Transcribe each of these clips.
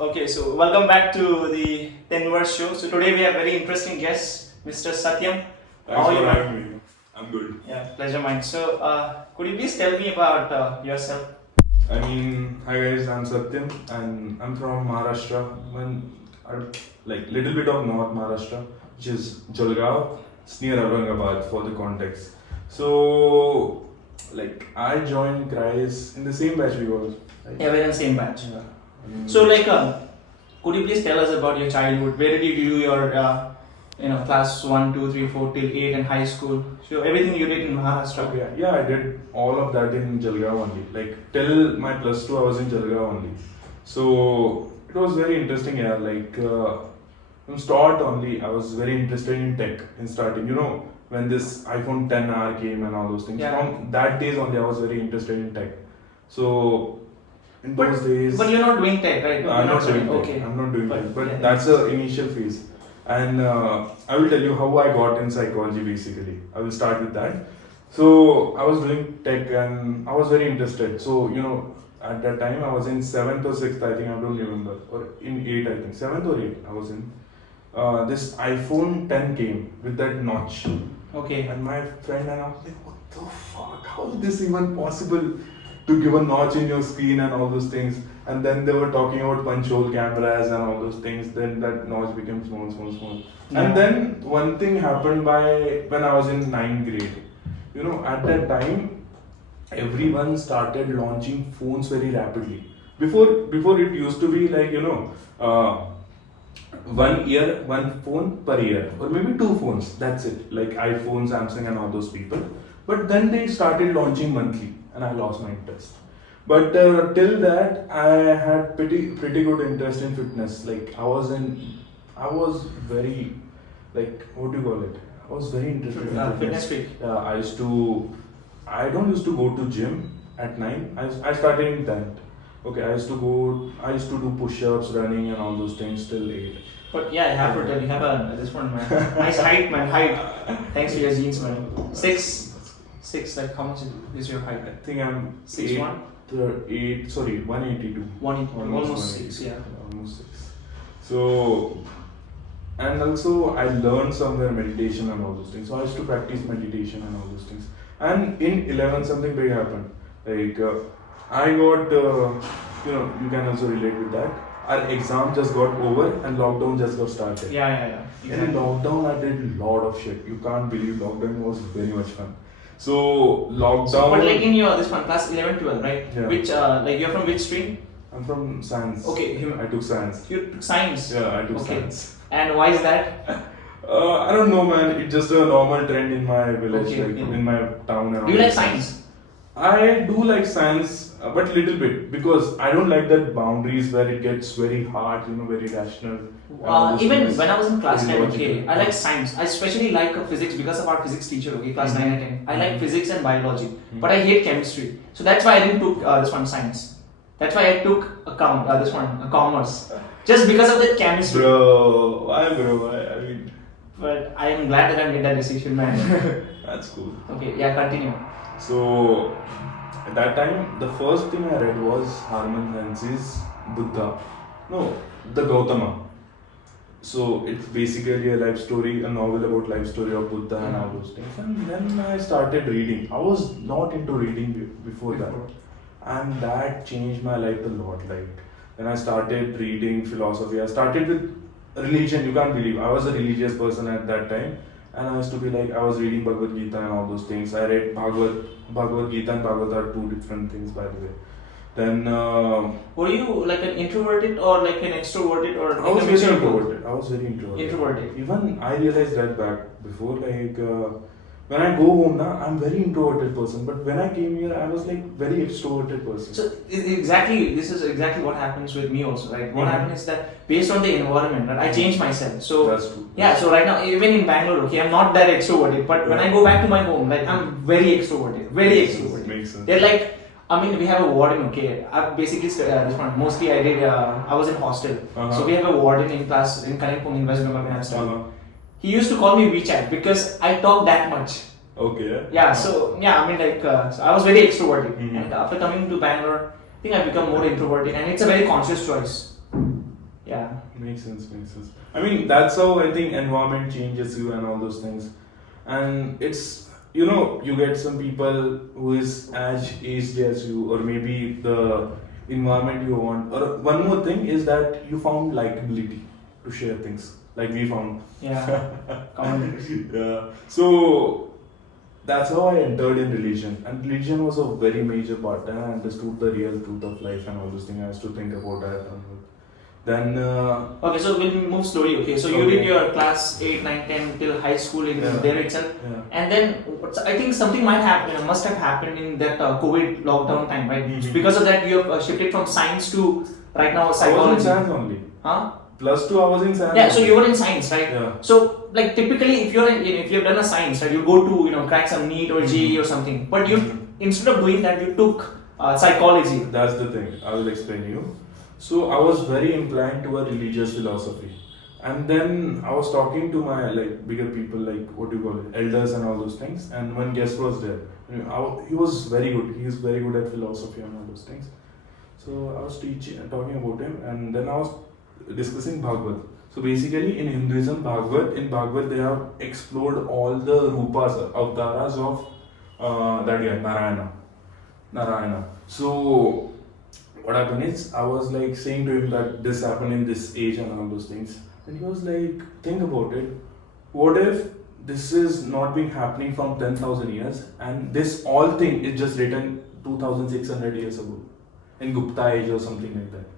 Okay, so welcome back to the 10 verse show. So today we have very interesting guest, Mr. Satyam. Thanks for having me. I'm good. Yeah, pleasure mine. So could you please tell me about yourself? Hi guys, I'm Satyam and I'm from Maharashtra. Like little bit of North Maharashtra, which is Jalgaon. It's near Aurangabad for the context. So, like I joined Christ in the same batch we were. Right? Yeah, we're in the same batch. Yeah. So could you please tell us about your childhood? Where did you do your class 1, 2, 3, 4 till 8 in high school? So everything you did in Maharashtra. Okay, yeah, I did all of that in Jalgaon only. Like till my plus 2, I was in Jalgaon only. So it was very interesting. Yeah, from start only, I was very interested in tech in starting. When this iPhone 10R came and all those things. Yeah. From that days only, I was very interested in tech. So in those days. But you're not doing tech, right? No, I'm not doing tech. Okay. I'm not doing tech. But yeah, that's the initial phase. And I will tell you how I got in psychology basically. I will start with that. So I was doing tech and I was very interested. So, at that time I was in 7th or 6th, I think, I don't remember. Or in 8th, I think. 7th or 8th, I was in. This iPhone 10 came with that notch. Okay. And my friend and I was like, what the fuck? How is this even possible? To give a notch in your screen and all those things. And then they were talking about punch hole cameras and all those things. Then that notch became small. Yeah. And then one thing happened when I was in 9th grade. At that time, everyone started launching phones very rapidly. Before it used to be like, 1 phone per year. Or maybe 2 phones. That's it. Like iPhone, Samsung and all those people. But then they started launching monthly. And I lost my interest. But till that, I had pretty good interest in fitness. Like I was very, like, what do you call it? I was very interested in fitness freak. I don't used to go to gym at 9. I started in 10th. Okay, I used to do push-ups, running and all those things till 8. But yeah, I have to tell you, have this one, man. Nice height, man. Height. Thanks to your genes, man. 6, like how much is your height? I think I'm 6'1". 182. 180, almost 6, yeah. Almost 6. So, and also I learned somewhere meditation and all those things. So I used to practice meditation and all those things. And in 11, something big happened. Like I got, you can also relate with that. Our exam just got over and lockdown just got started. Yeah. Exactly. In lockdown, I did a lot of shit. You can't believe lockdown was very much fun. So lockdown. So, but like in your this one class 11, 12, right? Yeah. Which like you're from which stream? I'm from science. Okay. I took science. You took science. Yeah, I took science. And why is that? I don't know, man. It's just a normal trend in my village, Okay. in my town. And Do you all like that. science? I do like science, but little bit because I don't like that boundaries where it gets very hard, very rational. Even when I was in class 10, logical. okay, I like science. I especially like physics because of our physics teacher, okay, class 9 and 10. I like physics and biology, but I hate chemistry. So that's why I didn't took this one science. That's why I took commerce. Just because of the chemistry. Bro, why, bro? I mean, But I am glad that I made that decision, man. that's cool. Okay, yeah, continue. So, at that time, the first thing I read was Harman Hesse's Buddha. No, the Gautama. So, it's basically a life story, a novel about life story of Buddha and all those things. And then I started reading. I was not into reading before that. And that changed my life a lot. Like, when I started reading philosophy, I started with religion. You can't believe. I was a religious person at that time. And I used to be like, I was reading Bhagavad Gita and all those things. I read Bhagavad Gita and Bhagavad are 2 different things, by the way. Then were you like an introverted or like an extroverted or? I was very introverted. I was very introverted. Introverted. Even I realized that back before, like when I go home now, I'm very introverted person. But when I came here, I was like very extroverted person. So this is exactly what happens with me also, right? What happens is that based on the environment, right, I change myself. So that's true. Yeah, so right now even in Bangalore, okay, I'm not that extroverted, but when I go back to my home, like I'm very extroverted, Makes sense. They're like, I mean, we have a warden, okay. I basically this one mostly I did. I was in hostel, so we have a warden in class in Kalimpong in West Bengal when I studied. He used to call me WeChat because I talk that much. Okay. Yeah, so yeah, I mean so I was very extroverted, and after coming to Bangalore, I think I become more introverted, and it's a very conscious choice. Yeah. Makes sense, makes sense. I mean, that's how I think environment changes you and all those things. And it's, you get some people who is as aged as you, or maybe the environment you want. Or one more thing is that you found likability to share things, like we found. Yeah. Common. Yeah. So that's how I entered in religion, and religion was a very major part. And I understood the real truth of life and all those things. I used to think about that. And then. Okay, so we'll move slowly. Okay, so you Okay. did your class 8, 9, 10 till high school in Yeah. there itself, Yeah. and then I think something might happen, must have happened in that COVID lockdown time, right? Mhm. Because of that, you have shifted from science to right now I was in psychology. science only. Huh? +2, I was in science. Yeah, so only. you were in science, right? Yeah. So, like typically, if if you've done a science, right, you go to crack some NEET or JEE or something. But you instead of doing that, you took psychology. That's the thing. I will explain you. So I was very inclined to a religious philosophy, and then I was talking to my bigger people, like what do you call it, elders and all those things. And one guest was there. He was very good. He is very good at philosophy and all those things. So I was talking about him, and then I was discussing Bhagavad. So basically, in Hinduism, in Bhagavad, they have explored all the rupas, avatars of that guy, Narayana. So what happened is, I was like saying to him that this happened in this age and all those things, and he was like, think about it. What if this is not been happening from 10,000 years, and this all thing is just written 2,600 years ago in Gupta age or something like that?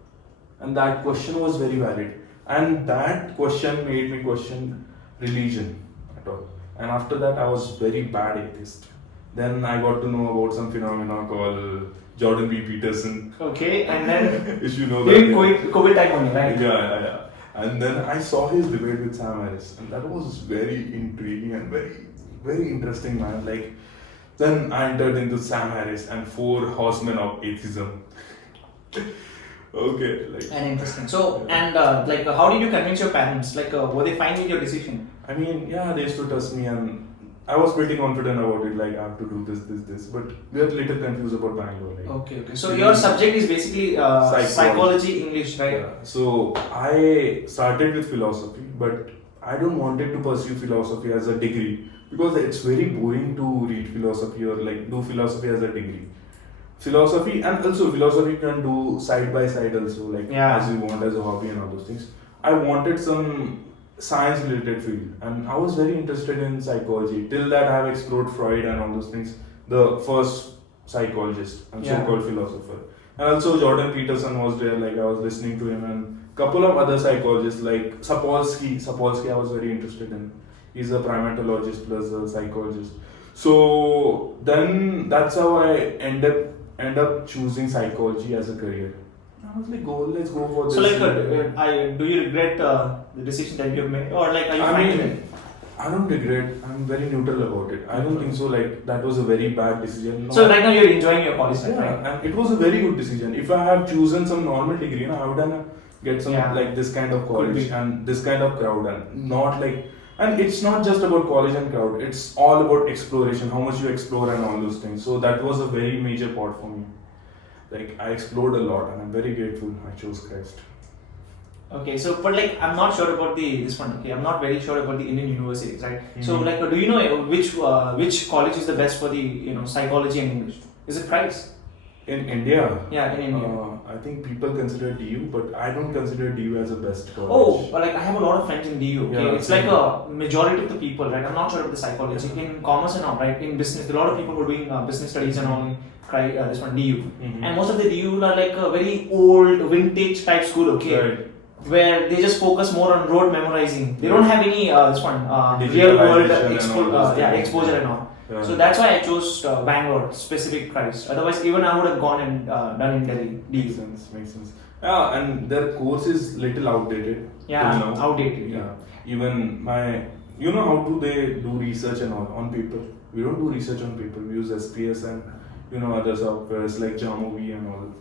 And that question was very valid, and that question made me question religion at all. And after that, I was very bad atheist. Then I got to know about some phenomena called Jordan B. Peterson. Okay, and then If you know that. during COVID time only, right? Yeah. And then I saw his debate with Sam Harris, and that was very intriguing and very, very interesting, man. Like, then I entered into Sam Harris and 4 horsemen of atheism. Okay, like. And interesting. So, and how did you convince your parents? Were they fine with your decision? I mean, yeah, they used to trust me, and I was pretty confident about it. Like, I have to do this. But we are a little confused about Bangalore. Like, Okay. So your subject is basically psychology, English, right? yeah. So I started with philosophy, but I don't wanted to pursue philosophy as a degree because it's very boring to read philosophy or like do philosophy as a degree. Philosophy, and also philosophy you can do side by side also, like as you want, as a hobby and all those things. I wanted some science related field, and I was very interested in psychology. Till that, I have explored Freud and all those things, the first psychologist and so-called philosopher. And also Jordan Peterson was there, like I was listening to him, and couple of other psychologists like Sapolsky I was very interested in. He's a primatologist plus a psychologist. So then that's how I end up choosing psychology as a career. I was like, let's go for this. So do you regret the decision that you have made, or like are you fine with it? I don't regret. I'm very neutral about it. I don't think so. Like that was a very bad decision. No. So right now you're enjoying your college life, Yeah, right? and it was a very good decision. If I have chosen some normal degree, I would have get some like this kind of college and this kind of crowd, and not like. And it's not just about college and crowd. It's all about exploration, how much you explore and all those things. So that was a very major part for me. Like I explored a lot, and I'm very grateful I chose Christ. Okay, so but like I'm not sure about this one. Okay, I'm not very sure about the Indian universities, right? So like, do you know which college is the best for the psychology and English? Is it Christ? In India? Yeah, in India. I think people consider DU, but I don't consider DU as a best college. Oh, but like I have a lot of friends in DU. Okay, Yeah, it's like a majority of the people, right? I'm not sure about the psychology in commerce and all, right? In business, a lot of people who are doing business studies and all. This one DU, and most of the DU are like a very old, vintage type school. Okay. Right. Where they just focus more on rote memorizing. They don't have any real world exposure and all. Yeah. So that's why I chose Bangalore, specific Christ. Otherwise, even I would have gone and done in Delhi. Makes sense. Yeah, and their course is little outdated. Yeah, outdated. Yeah. Even how do they do research and all on paper? We don't do research on paper. We use SPS and other softwares like Jamovi and all.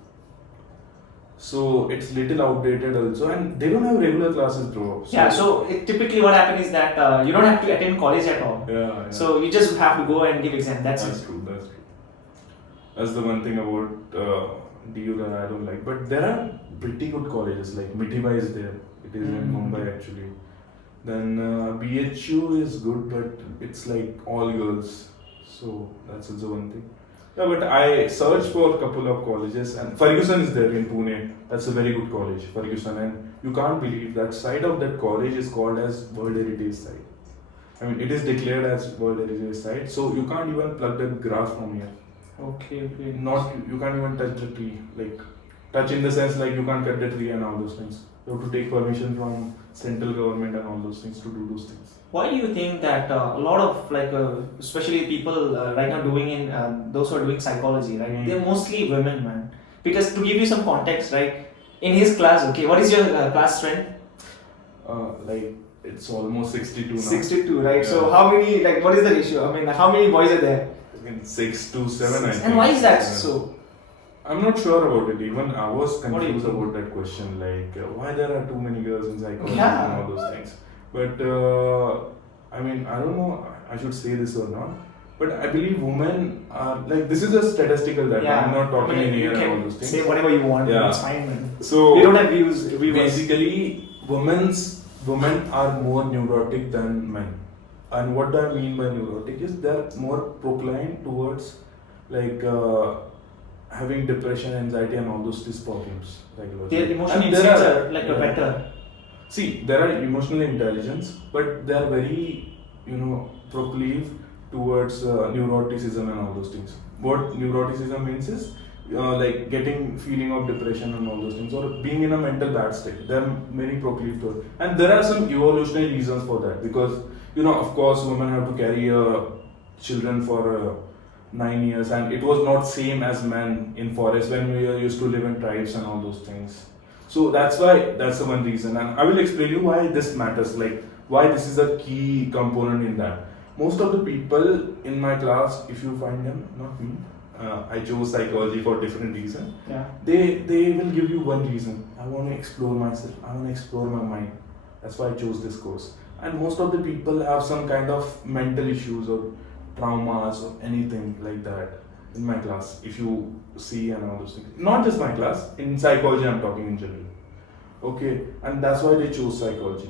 So it's little outdated also, and they don't have regular classes, bro. So typically what happens is that you don't have to attend college at all. Yeah. So you just have to go and give exam. That's it. True. That's the one thing about DU that I don't like. But there are pretty good colleges, like Mitibai is there. It is in Mumbai actually. Then BHU is good, but it's like all girls. So that's also one thing. Yeah, but I searched for a couple of colleges, and Ferguson is there in Pune. That's a very good college, Ferguson, and you can't believe that side of that college is called as World Heritage Site. I mean, it is declared as World Heritage Site, so you can't even pluck the grass from here. Okay. Not you can't even touch the tree, like touch in the sense like you can't cut the tree and all those things. You have to take permission from central government and all those things to do those things. Why do you think that a lot of especially people right now doing those who are doing psychology, right? They're mostly women, man. Because to give you some context, right? In his class, okay, what is your class strength? Like it's almost 62 now. 62, right? Yeah. So how many? Like, what is the ratio? I mean, how many boys are there? 6 to 7, I think. And why is that 7. so? I'm not sure about it. Even I was What do you confused think? about that question, like why there are too many girls in psychology Yeah. and all those things. But I mean, I don't know. I should say this or not. But I believe women are like this is a statistical data. Yeah. I'm not talking in you here and can all those things. say whatever you want. Yeah. It's fine, man. So We don't have views. basically, women are more neurotic than men. And what I mean by neurotic is they're more proclived towards like having depression, anxiety, and all those problems. Their emotional And there instincts are- are like a yeah. better. See, there are emotional intelligence, but they are very, proclive towards neuroticism and all those things. What neuroticism means is like getting feeling of depression and all those things, or being in a mental bad state. There are many proclive to it, and there are some evolutionary reasons for that. Because of course, women have to carry children for 9 years, and it was not same as men in forest when we used to live in tribes and all those things. So that's the one reason, and I will explain you why this matters, like why this is a key component in that. Most of the people in my class, if you find them, not me, I chose psychology for different reason. Yeah. They will give you one reason. I want to explore myself. I want to explore my mind. That's why I chose this course. And most of the people have some kind of mental issues or traumas or anything like that in my class. If you see and all those things, not just my class, in psychology I'm talking in general. Okay, and that's why they chose psychology.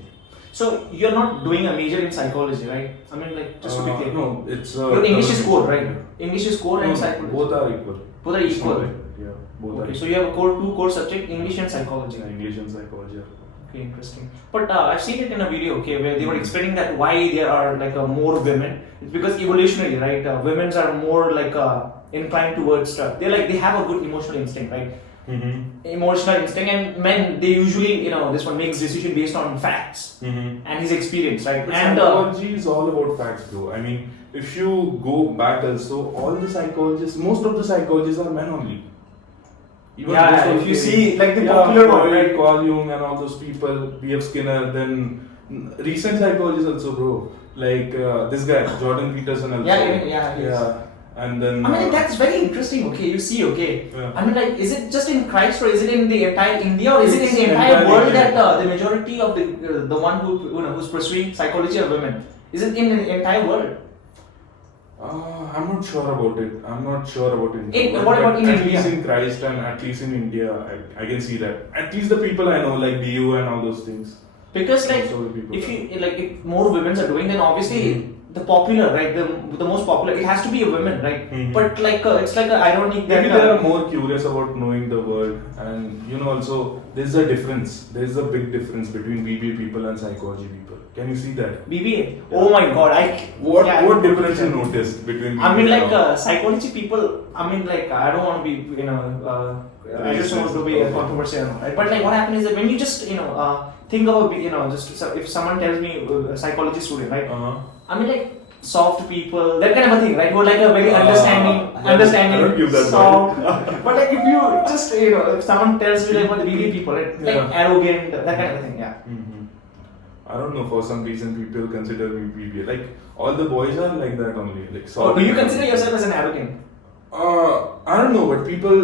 So you're not doing a major in psychology, right? I mean, like just to be clear. No, it's Your English is core, right? Yeah. English is core and No, psychology. both are equal. Both are equal. Yeah, both are Okay, so equal. you have two core subject, English and psychology. Yeah, English and psychology are equal. Okay, interesting. But I've seen it in a video, okay, where they were explaining that why there are more women. It's because evolutionary, right? Women are more inclined towards they have a good emotional instinct, right? Mm-hmm. Emotional instinct, and men they usually this one makes decision based on facts Mm-hmm. and his experience, right? But And psychology is all about facts, bro. I mean, if you go back also, all the psychologists, most of the psychologists are men only. Yeah, most of if you the- see, like, the popular one, Freud, right? Carl Jung and all those people, B.F. Skinner, then recent psychologists also, bro. Like this guy, Jordan Peterson also. Yeah. And then I mean, that's very interesting. Okay, you see, okay. Yeah. I mean, like, is it just in Christ, or is it in the entire India, or is it in It's the entire entire world India. that the majority of the one who's pursuing psychology are women? Is it in the entire world? I'm not sure about it. I'm not sure about it. What about in at India? least in Christ and at least in India, I can see that. At least the people I know, like BU and all those things. Because Most of the people if more women are doing, then obviously the popular, right, the most popular, it has to be a woman, right? Mhm. But it's like a ironic that Maybe they are more curious about knowing the world, and also there's a difference. There's a big difference between BBA people and psychology people. Can you see that? BBA. Oh my God, What difference you noticed between? I mean, BBA and psychology people. I mean, I don't want to be, I just want to be a controversial, right? But what happens is that when you just, think about, just if someone tells me a psychology student, right? I mean, soft people, that kind of a thing, right? Who are a very understanding, I don't give that soft. But if you just, if someone tells me about the BBA people, right? Yeah. Arrogant, that kind of a thing, yeah. Mhm. I don't know, for some reason people consider me BBA. Like all the boys are like that only. Like Oh, do you consider yourself as an arrogant? I don't know, but people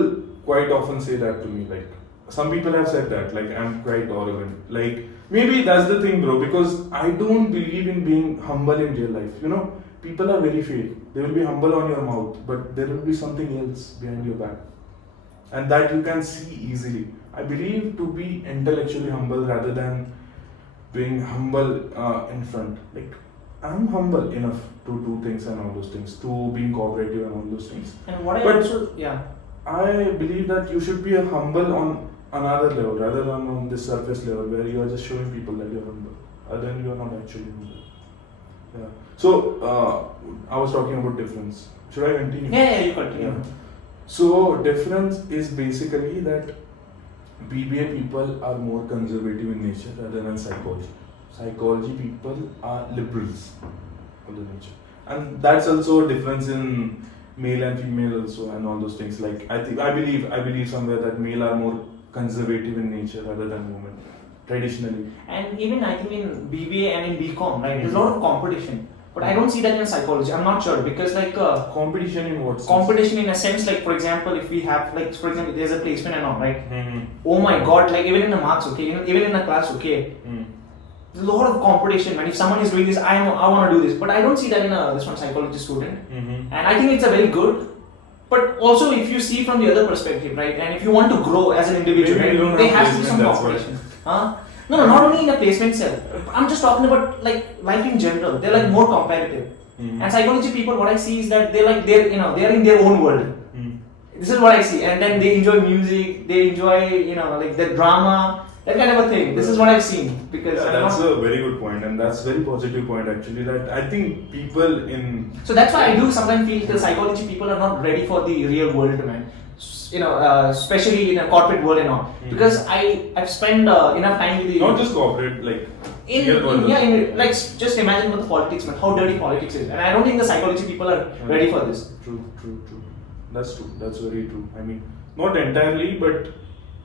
quite often say that to me. Like some people have said that, like I'm quite arrogant. Like maybe that's the thing, bro. Because I don't believe in being humble in real life. People are very fake. They will be humble on your mouth, but there will be something else behind your back. and that you can see easily. I believe to be intellectually humble rather than being humble in front. Like, I'm humble enough to do things and all those things, to being cooperative and all those things. And what I But also, yeah. I believe that you should be a humble on another level rather than on this surface level where you are just showing people that you're humble. Then you are not actually humble. Yeah. So I was talking about difference. Should I continue? Yeah, you continue. Yeah. So difference is basically that BBA people are more conservative in nature rather than psychology. Psychology people are liberals of the nature, and that's also a difference in male and female also, and all those things. Like I believe somewhere that male are more conservative in nature rather than women traditionally. And even I think in BBA and in BCom, right, there's a lot of competition. But I don't see that in psychology. I'm not sure because like Competition in what sense? competition in a sense, like for example, if we have like for example, there's a placement and all, right? Mm-hmm. Oh my God! Like even in the marks, okay, even in a class, okay. There's a lot of competition, man. If someone is doing this, I want to do this. But I don't see that in this one psychology student. Mm-hmm. And I think it's a very good. But also, if you see from the other perspective, right, and if you want to grow as an individual, Maybe you right, don't there have has to be some placement, that's competition. Huh? No, not only in a placement cell. I'm just talking about like life in general. They're like more competitive. Mm-hmm. And psychology people, what I see is that they're in their own world. Mm-hmm. This is what I see, and then they enjoy music. They enjoy like the drama. That kind of a thing. This is what I've seen because Yeah, that's a very good point, and that's very positive point actually. That I think people in So that's why I do sometimes feel the psychology people are not ready for the real world, man. Especially in a corporate world and all. Because I've spent enough time with the not just corporate, like real world. like just imagine what the politics, man. How dirty politics is, and I don't think the psychology people are ready for this. True. That's true. That's very true. I mean, not entirely, but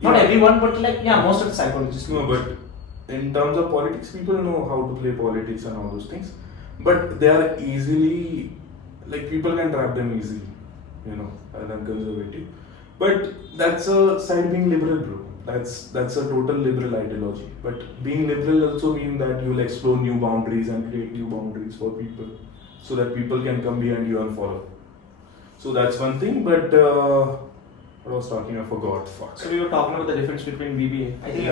Not everyone, but like most of the psychologists. no, but in terms of politics, people know how to play politics and all those things. But they are easily, like people can trap them easily, rather than conservative. But that's a side being liberal, bro. That's a total liberal ideology. But being liberal also means that you will explore new boundaries and create new boundaries for people, so that people can come behind you and follow. So that's one thing. But what I was talking, I forgot. Fuck. So we were talking about the difference between BBA. I think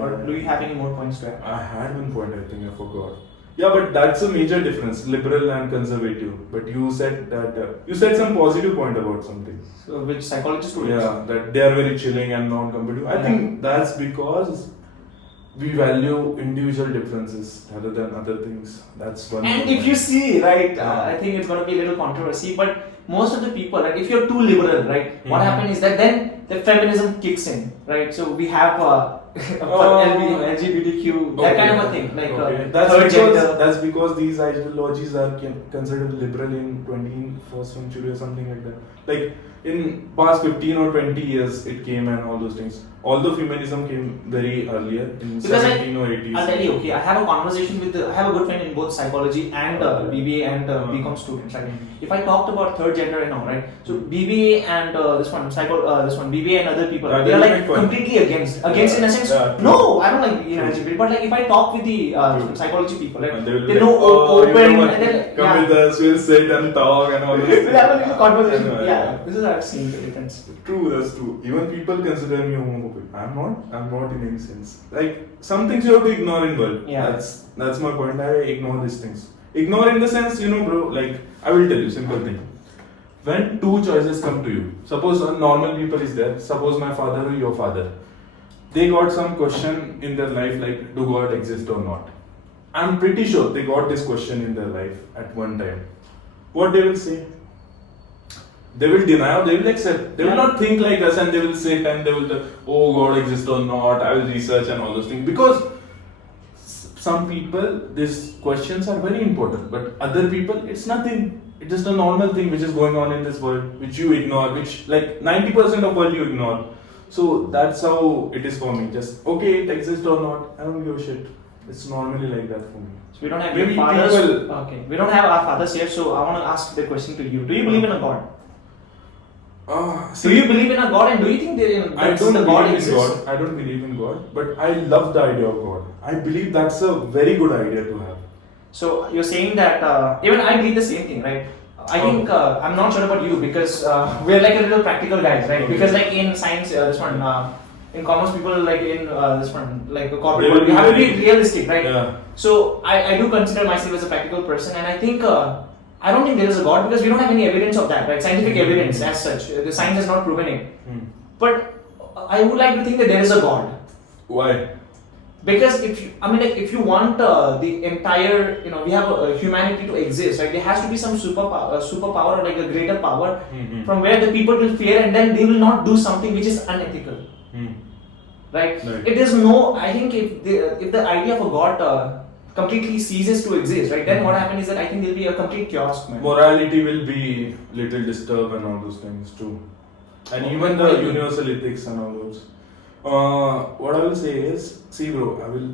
or do you have any more points to add? I had one point, I think I forgot. Yeah, but that's a major difference, liberal and conservative. But you said that you said some positive point about something. So which psychology students? Yeah, that they are very chilling and non-competitive. I think that's because we value individual differences rather than other things. That's one. And if you see, right, I think it's going to be a little controversy, but most of the people, right, if you're too liberal, right, what happens is that then the feminism kicks in, right? So we have LGBTQ, that kind of a thing, like that's because these ideologies are considered liberal in 21st century or something like that. Like in past 15 or 20 years, it came and all those things. Although feminism came very earlier in 17 or 80s. I'll tell you, okay, I have a conversation with I have a good friend in both psychology and BBA and BCom students, right? If I talked about third gender and all, right? So BBA and this one BBA and other people, they are like completely against in a sense. No, I don't like LGBT, but like if I talk with the psychology people, right? They know open and then come with us, we'll sit and talk and all this. We'll have a little conversation. Yeah, this is how I've seen the difference. True, that's true. Even people consider me homophobic. I'm not in any sense. Like some things you have to ignore in world. Yeah. That's my point. I ignore these things. Ignore in the sense, bro, like I will tell you simple thing. When two choices come to you, suppose a normal people is there, suppose my father or your father, they got some question in their life like, do God exist or not? I'm pretty sure they got this question in their life at one time. What they will say? They will deny or they will accept. They will not think like us and they will sit and they will say, oh, God exists or not, I will research and all those things. Because some people, these questions are very important, but other people, it's nothing. It's just a normal thing which is going on in this world, which you ignore, which like 90% of world you ignore. So that's how it is for me. Just, okay, it exists or not, I don't give a shit. It's normally like that for me. So we don't have your fathers. Okay, we don't have our fathers here, so I want to ask the question to you. Do you believe in a God? Do you believe in a God, and do you think I don't believe in God. I don't believe in God, but I love the idea of God. I believe that's a very good idea to have. So you're saying that even I believe the same thing, right? I think I'm not sure about you because we're like a little practical guys, right? Okay. Because like in science, this one, in commerce, people like in this one, like a corporate They will world, you be have to be very- realistic, right? Yeah. So I do consider myself as a practical person, and I think I don't think there is a God because we don't have any evidence of that, right? Scientific evidence as such. The science has not proven it. But I would like to think that there is a God. Why? Because if you, I mean, like, if you want the entire, we have humanity to exist, right? There has to be some superpower, like a greater power, from where the people will fear, and then they will not do something which is unethical, right? It is no. I think if the idea of a god completely ceases to exist, right? Then what happens is that I think there will be a complete chaos, man. Morality will be little disturbed and all those things too, and even the universal ethics and all those. What I will say is, see, bro,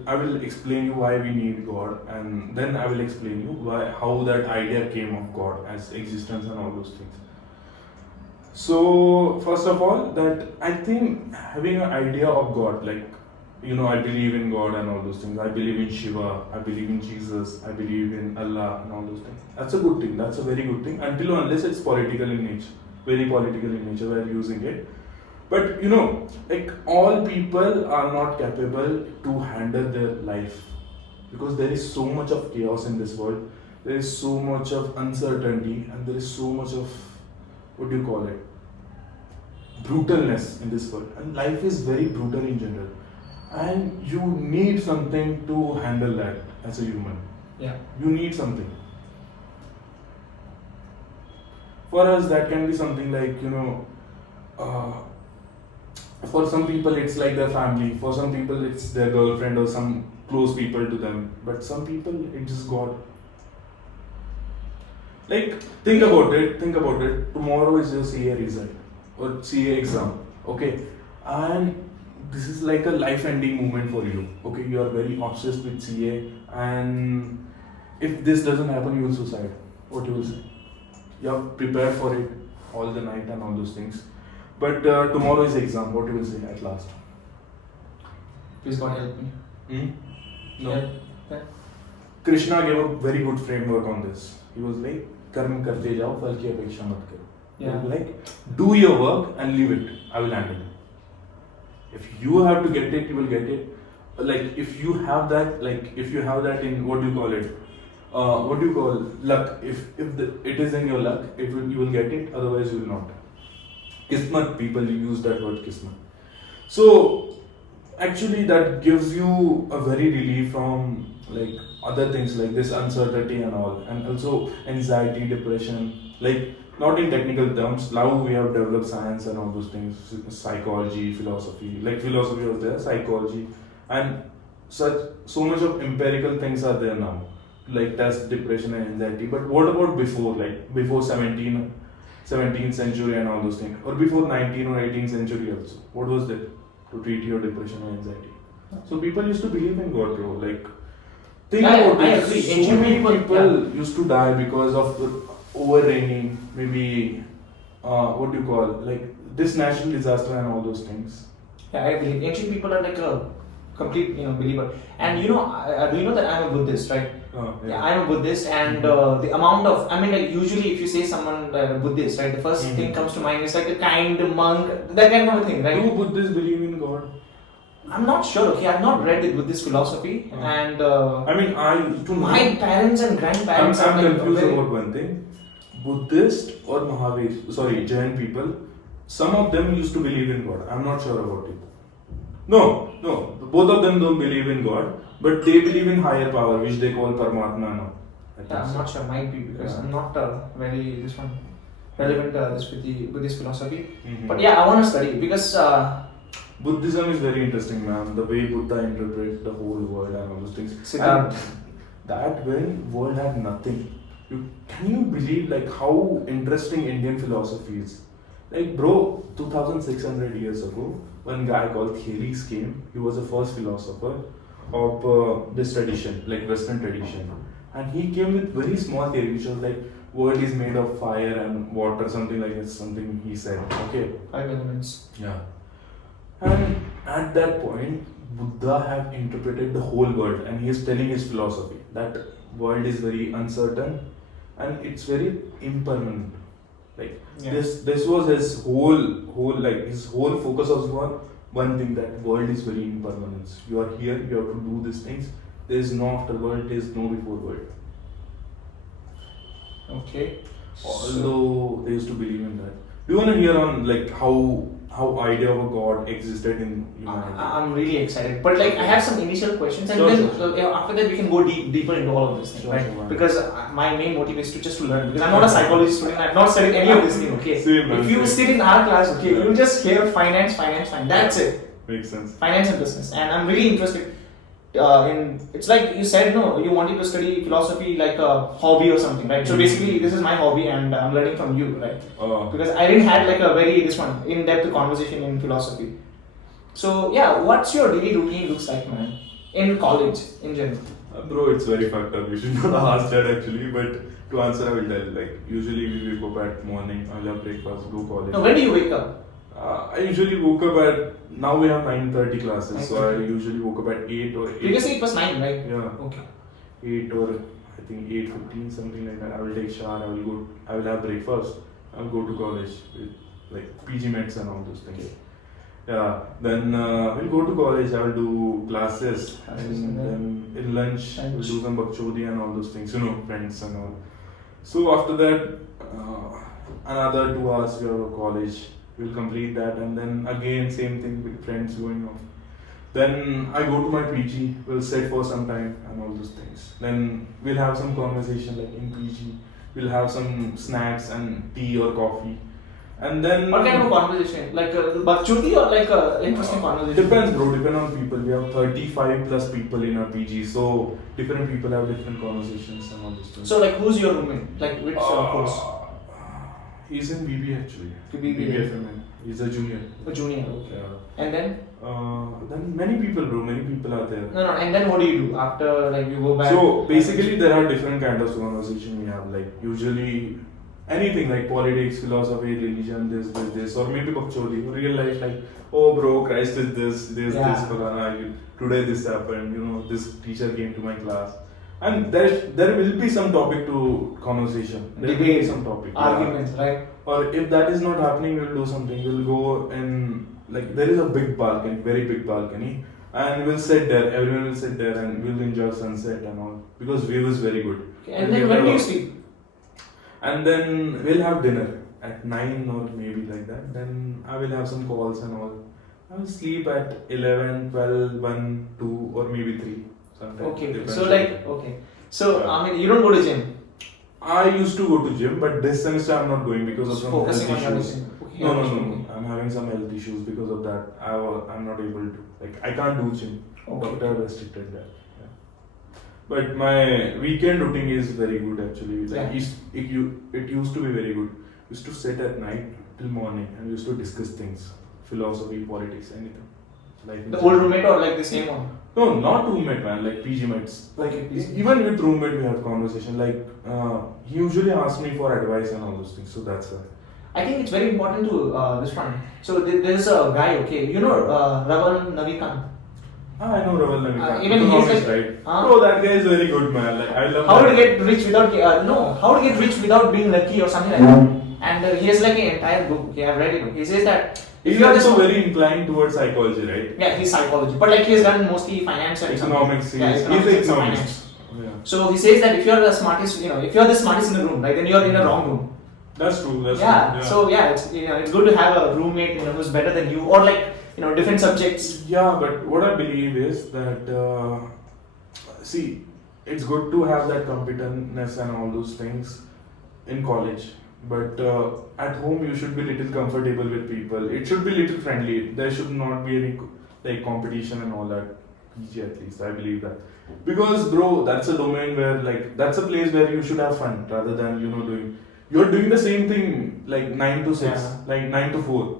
I will explain you why we need God, and then I will explain you how that idea came of God as existence and all those things. So first of all, that I think having an idea of God, like, I believe in God and all those things. I believe in Shiva. I believe in Jesus. I believe in Allah and all those things. That's a good thing. That's a very good thing. Until unless it's political in nature, very political in nature, we are using it. But like, all people are not capable to handle their life because there is so much of chaos in this world. There is so much of uncertainty, and there is so much of, what do you call it, brutalness in this world. And life is very brutal in general. And you need something to handle that as a human. Yeah. You need something. For us, that can be something like, for some people it's like their family, for some people it's their girlfriend or some close people to them, but some people it's just God. Like, think about it, tomorrow is your CA result or CA exam, okay, and this is like a life-ending moment for you, okay, you are very obsessed with CA, and if this doesn't happen, you will suicide. What you will say? You have prepared for it all the night and all those things. But tomorrow is exam. What you will say at last? Please God help me. No. Yeah. Krishna gave a very good framework on this. He was like, "Karm karte jao, phal ki apeksha mat karo." Yeah. Like, do your work and leave it. I will handle it. If you have to get it, you will get it. Like, if you have that in, what do you call it? What do you call luck? If it is in your luck, you will get it. Otherwise, you will not. Kismat, people use that word kismat. So actually that gives you a very relief from like other things like this uncertainty and all, and also anxiety, depression, like not in technical terms. Now we have developed science and all those things, psychology, philosophy. Like philosophy was there, psychology, and so much of empirical things are there now, like test depression and anxiety. But what about before, like before 17th century and all those things, or before 19th or 18th century also? What was there to treat your depression or anxiety? So people used to believe in God, bro. Like, think about I it. agree. So Ancient many people- people used to die because of over raining, maybe what do you call, like this natural disaster and all those things. Yeah, I believe ancient people are like a complete, believer. And do you know that I'm a Buddhist, right? Yeah, I'm a Buddhist, and the amount of, like, usually if you say someone Buddhist, right, the first thing comes to mind is like a kind monk, that kind of a thing, right? Do Buddhists believe in God? I'm not sure. Okay, I've not read the Buddhist philosophy, and my parents and grandparents I'm are like confused very- about one thing. Buddhist or Jain people, some of them used to believe in God. I'm not sure about it. No, both of them don't believe in God, but they believe in higher power, which they call Paramatma now. Yeah, I'm not sure. Might be because I'm not very relevant this with the Buddhist philosophy. But yeah, I want to study because Buddhism is very interesting, man. The way Buddha interprets the whole world and all those things. Siddhartha. And that when world had nothing, can you believe like how interesting Indian philosophy is? Like, bro, 2,600 years ago, one guy called Thales came. He was the first philosopher of this tradition, like Western tradition, and he came with very small theory, which was like world is made of fire and water, something like that. Something he said. Okay. 5 elements. Yeah. And at that point, Buddha have interpreted the whole world, and he is telling his philosophy that world is very uncertain, and it's very impermanent. Like Yeah. this was his whole like his whole focus was on one thing, that world is very impermanent. You are here, you have to do these things. There is no after world, there is no before world. Okay. Although they used to believe in that. Do you want to hear on like how idea of a god existed in humanity? I'm really excited, but like I have some initial questions, and Sure, then sure. after that we can go deeper into all of this thing, Sure, right? sure. Because my main motive is to just to learn. Because I'm not a psychology student, I've not studied any of this thing. Okay, Same, man, if you same. sit in our class, okay, Yeah. you'll just hear finance. That's it. Makes sense. Finance and business, and I'm really interested in. It's like you said, no, you wanted to study philosophy like a hobby or something, right? So basically, this is my hobby, and I'm learning from you, right? Because I didn't had like a very in-depth conversation in philosophy. So yeah, what's your daily routine looks like, man, in college in general? Bro, it's very fucked up. You should not ask that actually, but to answer, I will tell. Like, usually we wake up at morning, I'll have breakfast, go college. No, when do you wake up? I usually woke up at, now we have 9:30 classes, so I usually woke up at 8 or 8. Previously it was 9, right? Yeah. Okay. 8 or I think 8:15, something like that. I will take shower, I will have breakfast, I'll go to college with like PG mates and all those things. Yeah, then we'll go to college, I will do classes, and then in lunch, we'll do some bakchodi and all those things, you know, friends and all. So after that, another 2 hours we have a college, we'll complete that, and then again same thing with friends going off. Then I go to my PG, we'll sit for some time and all those things. Then we'll have some conversation like in PG, we'll have some snacks and tea or coffee. And then What kind of conversation? Like bakchoti or like interesting conversation? depends, bro. Depend on people. We have 35 plus people in our PG, so different people have different conversations and all this stuff. So like, who's your roommate? Like which course? He's in BB actually. BB. BBFMN. He's a junior. A junior. Okay. Yeah. And then? Then many people, bro. Many people are there. No. And then what do you do after like you go back? So basically, there are different kinds of conversation we have. Like usually anything like politics, philosophy, religion, this, or maybe bakchodi, real life, like, oh bro, Christ is this, Falana, today this happened, you know, this teacher came to my class. And there will be some topic to conversation. There will be some topic. Arguments, right? Or if that is not happening, we'll do something. We'll go and, like, there is a big balcony, very big balcony. And we'll sit there, everyone will sit there and we'll enjoy sunset and all. Because view is very good. Okay, and then when do you sleep? And then we'll have dinner at 9 or maybe like that. Then I will have some calls and all. I will sleep at 11, 12, 1, 2 or maybe 3 sometimes. Okay. So like, okay. So I mean, you don't go to gym? I used to go to gym, but this semester I'm not going because of some health Focusing on your issues. okay, No. okay. I'm having some health issues because of that. I'm not able to. Like, I can't do gym. Okay. Doctor restricted that. Yeah. But my weekend routine is very good actually. Like, it used to be very good. We used to sit at night till morning and we used to discuss things. Philosophy, politics, anything. Like The old roommate or like the same one? No, not roommate, man. Like PG mates. Like a PG. Even with roommate, we have conversation. Like he usually asks me for advice and all those things. So that's why. I think it's very important to this one. So there's a guy, okay, you know Ravan Navikant. I know Raval Navikant. Even he's like, right? Oh, that guy is very good, man. Like I love. How that to get rich without how to get rich without being lucky or something like that. And he has like an entire book. Okay, I've read it. He says that He's also very inclined towards psychology, right? Yeah, he's psychology, but like he has done mostly finance and economics. Something. Yeah, He's economics. economics. Yeah. So he says that if you're the smartest, if you're the smartest in the room, right, then you're in a wrong room. That's true. That's yeah. true. Yeah. So yeah, it's good to have a roommate who's better than you, or like different subjects. Yeah, but what I believe is that see, it's good to have that competentness and all those things in college. But at home, you should be little comfortable with people. It should be little friendly. There should not be any like competition and all that. PG at least, I believe that. Because bro, that's a domain where like that's a place where you should have fun rather than you're doing the same thing like 9 to 6, like 9 to 4.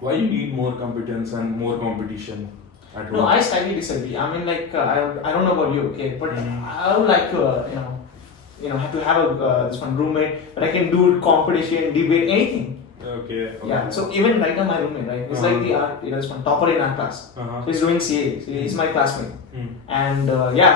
Why you need more competence and more competition at home? No, I slightly disagree. I mean, like I don't know about you, okay, but I would like have to have this one roommate, but I can do competition, debate, anything. Okay. Yeah, so even right now my roommate, right, he's like the art, this one topper in our class. So he's doing CA, so he's my classmate. And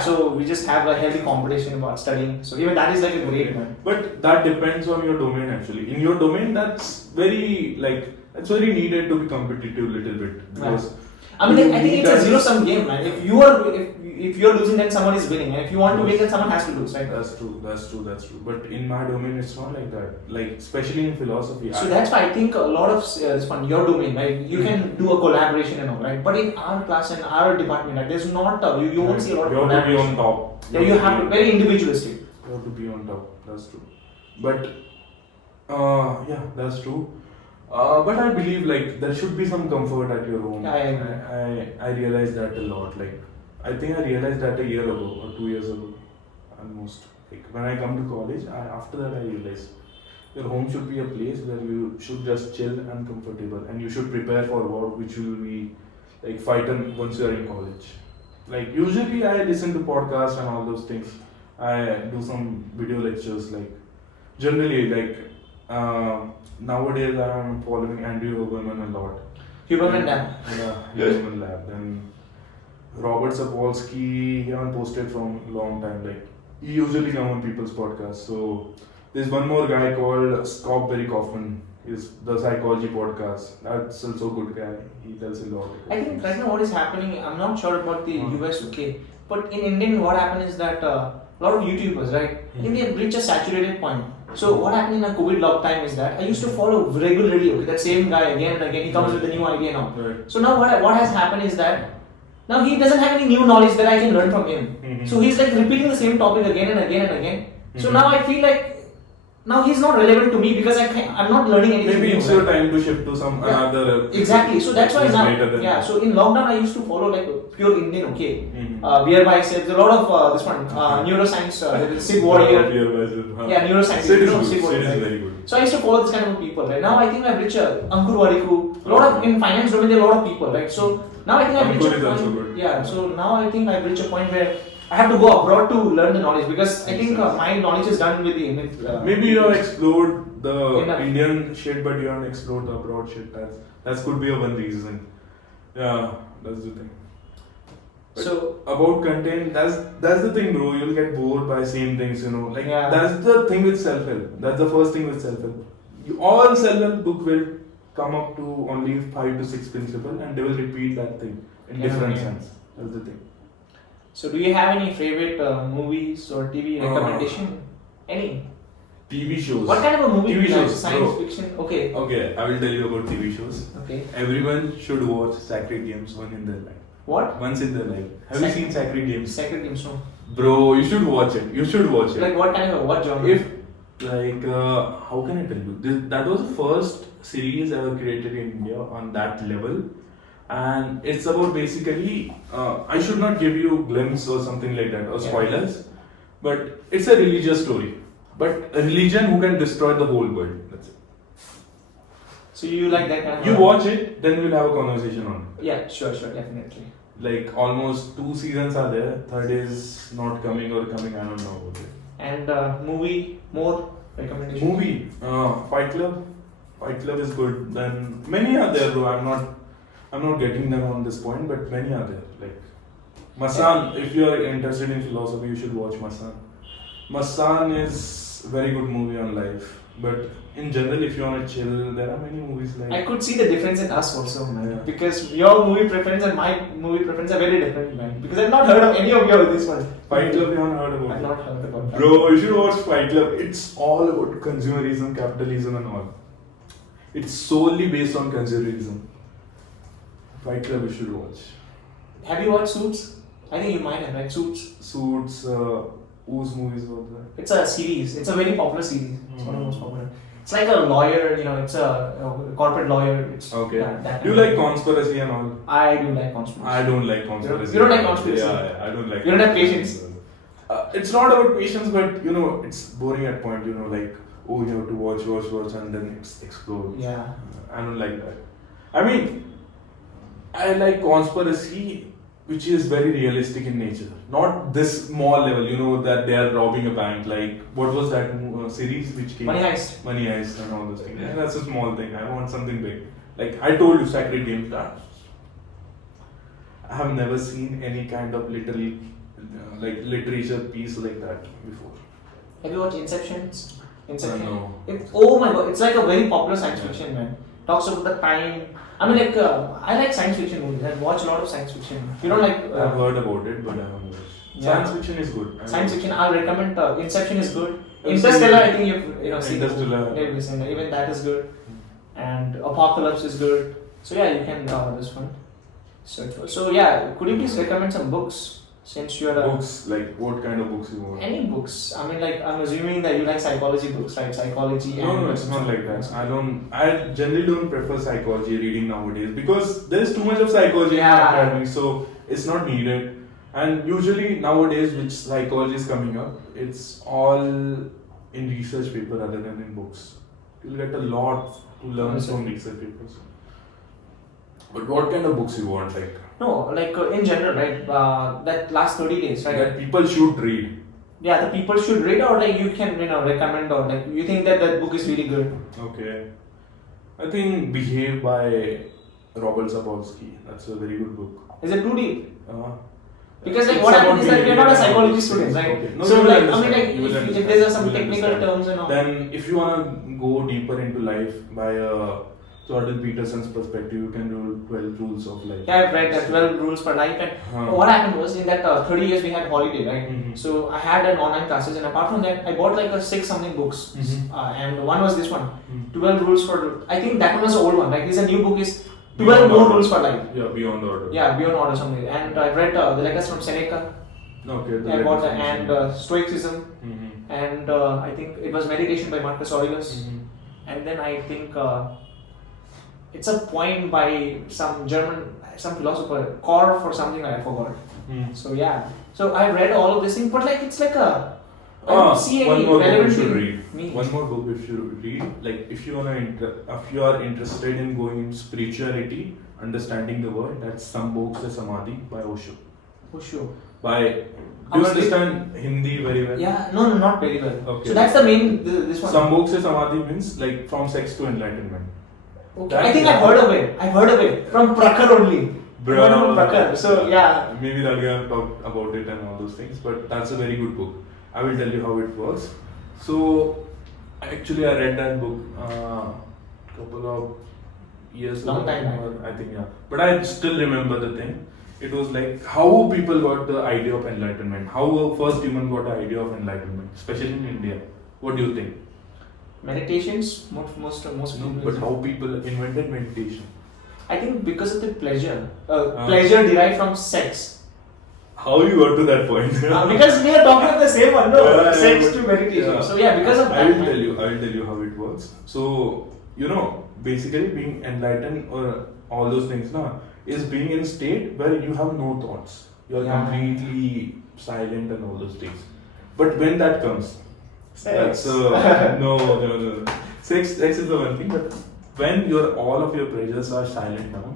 so we just have a healthy competition about studying. So even that is like a great one. But that depends on your domain actually. In your domain, that's very needed to be competitive a little bit because. I mean, I think it's a zero-sum game, man. If you're losing, then someone is winning, and if you want to win, then someone has to lose, right? That's true. But in my domain, it's not like that. Like especially in philosophy. So that's why I think a lot of this one, your domain, right? You can do a collaboration and all, right? But in our class and our department, right, there's not you won't see a lot of collaboration. You have to be on top. Yeah, you have to very individualistic. You have to be on top. That's true. But that's true. But I believe like there should be some comfort at your home. Yeah, I agree. I realized that a lot. Like I think I realized that a year ago or 2 years ago, almost. Like when I come to college, after that I realized your home should be a place where you should just chill and comfortable, and you should prepare for work which you will be like fighting once you are in college. Like usually I listen to podcasts and all those things. I do some video lectures. Like generally like. Nowadays I am following Andrew Huberman a lot. Huberman Lab. Yeah, Huberman Lab. Then Robert Sapolsky, he haven't posted from a long time. Like he usually come on people's podcasts. So there's one more guy called Scott Berry Kaufman. He's the psychology podcast. That's also a good guy. He tells a lot. I think right now what is happening, I'm not sure about the US UK, but in Indian what happened is that a lot of YouTubers, right? I think they have reached a saturated point. So what happened in a COVID lock time is that I used to follow regularly, that same guy again and again. He comes with a new idea now. Right. So now what has happened is that now he doesn't have any new knowledge that I can learn from him. So he's like repeating the same topic again and again and again. So now I feel like now he's not relevant to me because I'm not learning anything Maybe new. it's your time to shift to some another. Exactly. So that's why now. So in lockdown I used to follow like pure Indian. Beer biceps. A lot of this one neuroscience. Sid Warrior. Neuroscience. Sid is very good. So I used to follow this kind of people. Right now I think I've reached Ankur Wariku. A lot of in finance domain there are a lot of people. Right. So now I think I've reached a point. Yeah. So now I think I've reached a point where I have to go abroad to learn the knowledge because I think my knowledge is done with the maybe you have explored the Indian shit, but you haven't explored the abroad shit. That could be a one reason. Yeah, that's the thing. But so about content, that's the thing, bro. You'll get bored by same things, Like that's the thing with self-help. That's the first thing with self-help. All self-help book will come up to only 5 to 6 principles, and they will repeat that thing in different sense. That's the thing. So do you have any favorite movies or TV recommendation? Any? TV shows. What kind of a movie? TV shows. Science fiction. Okay. Okay, I will tell you about TV shows. Okay. Everyone should watch Sacred Games once in their life. What? Once in their life. Have you seen Sacred Games? Sacred Games, no. Bro, you should watch it. Like what kind of what genre? How can I tell you? That was the first series ever created in India on that level. And it's about basically, I should not give you glimpse or something like that or spoilers, but it's a religious story. But a religion who can destroy the whole world. That's it. So you like that kind of? You watch it, then we'll have a conversation on it. Yeah, sure, definitely. Like almost 2 seasons are there. Third is not coming or coming. I don't know about it. And movie, more recommendation. Movie, Fight Club. Fight Club is good. Then many are there, bro. I'm not getting them on this point, but many are there. Like Masan, if you are interested in philosophy, you should watch Masan. Masan is very good movie on life. But in general, if you want to chill, there are many movies like. I could see the difference in us also, man. Yeah. Because your movie preference and my movie preference are very different, man. Because I've not heard of any of your this one. Fight Club, you haven't heard about. I've not heard about that. Bro, you should watch Fight Club. It's all about consumerism, capitalism, and all. It's solely based on consumerism. Fight Club, you should watch. Have you watched Suits? I think you might have, right? Suits, whose movies were there? It's a series. It's a very popular series. It's one of the most popular. It's like a lawyer, it's a corporate lawyer. It's okay. Do you like conspiracy and all? I do like conspiracy. I don't like conspiracy. You don't like conspiracy? Yeah, I don't like. You don't have patience. It's not about patience, but it's boring at point. Like you have to watch, and then it's explode. Yeah. I don't like that. I mean, I like conspiracy which is very realistic in nature. Not this small level, that they are robbing a bank. Like, what was that series which came? Money Heist. Money Heist and all those things. Yeah, that's a small thing. I want something big. Like, I told you, Sacred Games. That I have never seen any kind of literature piece like that before. Have you watched Inception? No. Oh my god, it's like a very popular science fiction, man. Talks about the time. I mean, like, I like science fiction movies. I watch a lot of science fiction. You don't like. I've heard about it, but I haven't watched. Yeah. Science fiction is good. Science fiction, I'll recommend. Inception is good. I've Interstellar, seen I think you've seen. Interstellar. Even that is good. And Apocalypse is good. So yeah, you can this one. So yeah, could you please recommend some books? Since you're Books, like what kind of books you want? Any books. I mean, like, I'm assuming that you like psychology books, right? Psychology. No, it's not like that. I generally don't prefer psychology reading nowadays because there's too much of psychology in academics, so it's not needed. And usually nowadays, which psychology is coming up, it's all in research paper rather than in books. You'll get a lot to learn from research papers. But what kind of books you want, like? No, like in general, right? That last 30 days, right? That people should read. Yeah, the people should read, or like you can, recommend, or like you think that book is really good. Okay. I think Behave by Robert Sapolsky. That's a very good book. Is it too deep? Because It's like what happens is that about we're not a behavior. psychology students, right? Okay. No, So you will like, I understand. mean, like You will if understand. there's some You will technical understand. terms and all. Then if you wanna go deeper into life by Jordan Peterson's perspective, you can do 12 rules of life. Yeah, I've read that 12 rules per life, and what happened was in that 30 years we had holiday, right? Mhm. So I had an online classes, and apart from that, I bought like a 6 something books, and one was this one, 12 rules for. I think that one was the old one. Like this, a new book is 12 more rules for life. Yeah, Beyond Order. Yeah, Beyond Order something. And I read the letters from Seneca. Okay. I bought and Stoicism, Mm-hmm. and I think it was Meditation by Marcus Aurelius, and then I think. It's a poem by some philosopher, Korf or something, I forgot. So yeah, so I read all of this thing, but like it's like I don't see any one more book you relevant should to read. me. One more book you should read. Like if you are interested in going in spirituality, understanding the world, that's Sambhogsa Samadhi by Osho. Osho. Do you understand Hindi very well? Yeah, no, not very well. Okay. So that's the main this one. Sambhogsa Samadhi means like from sex to enlightenment. Okay. I think I've heard of it from Prakhar only. Bro. From Prakhar. So yeah. Maybe that we have talked about it and all those things, but that's a very good book. I will tell you how it works. So actually, I read that book couple of years Long ago. time back. I think but I still remember the thing. It was like how people got the idea of enlightenment. How a first human got the idea of enlightenment, especially in India. What do you think? Meditations, most No, but how people invented meditation? I think because of the pleasure. Pleasure derived from sex. How you got to that point? Because we are talking about the same one, no? Yeah, Sex but- to meditation. yeah. So yeah, because of that. I will tell you how it works. So basically being enlightened or all those things, is being in a state where you have no thoughts. You are completely silent and all those things. But when that comes, Sex. that's no. Sex is the one thing, but when all of your pleasures are silent now,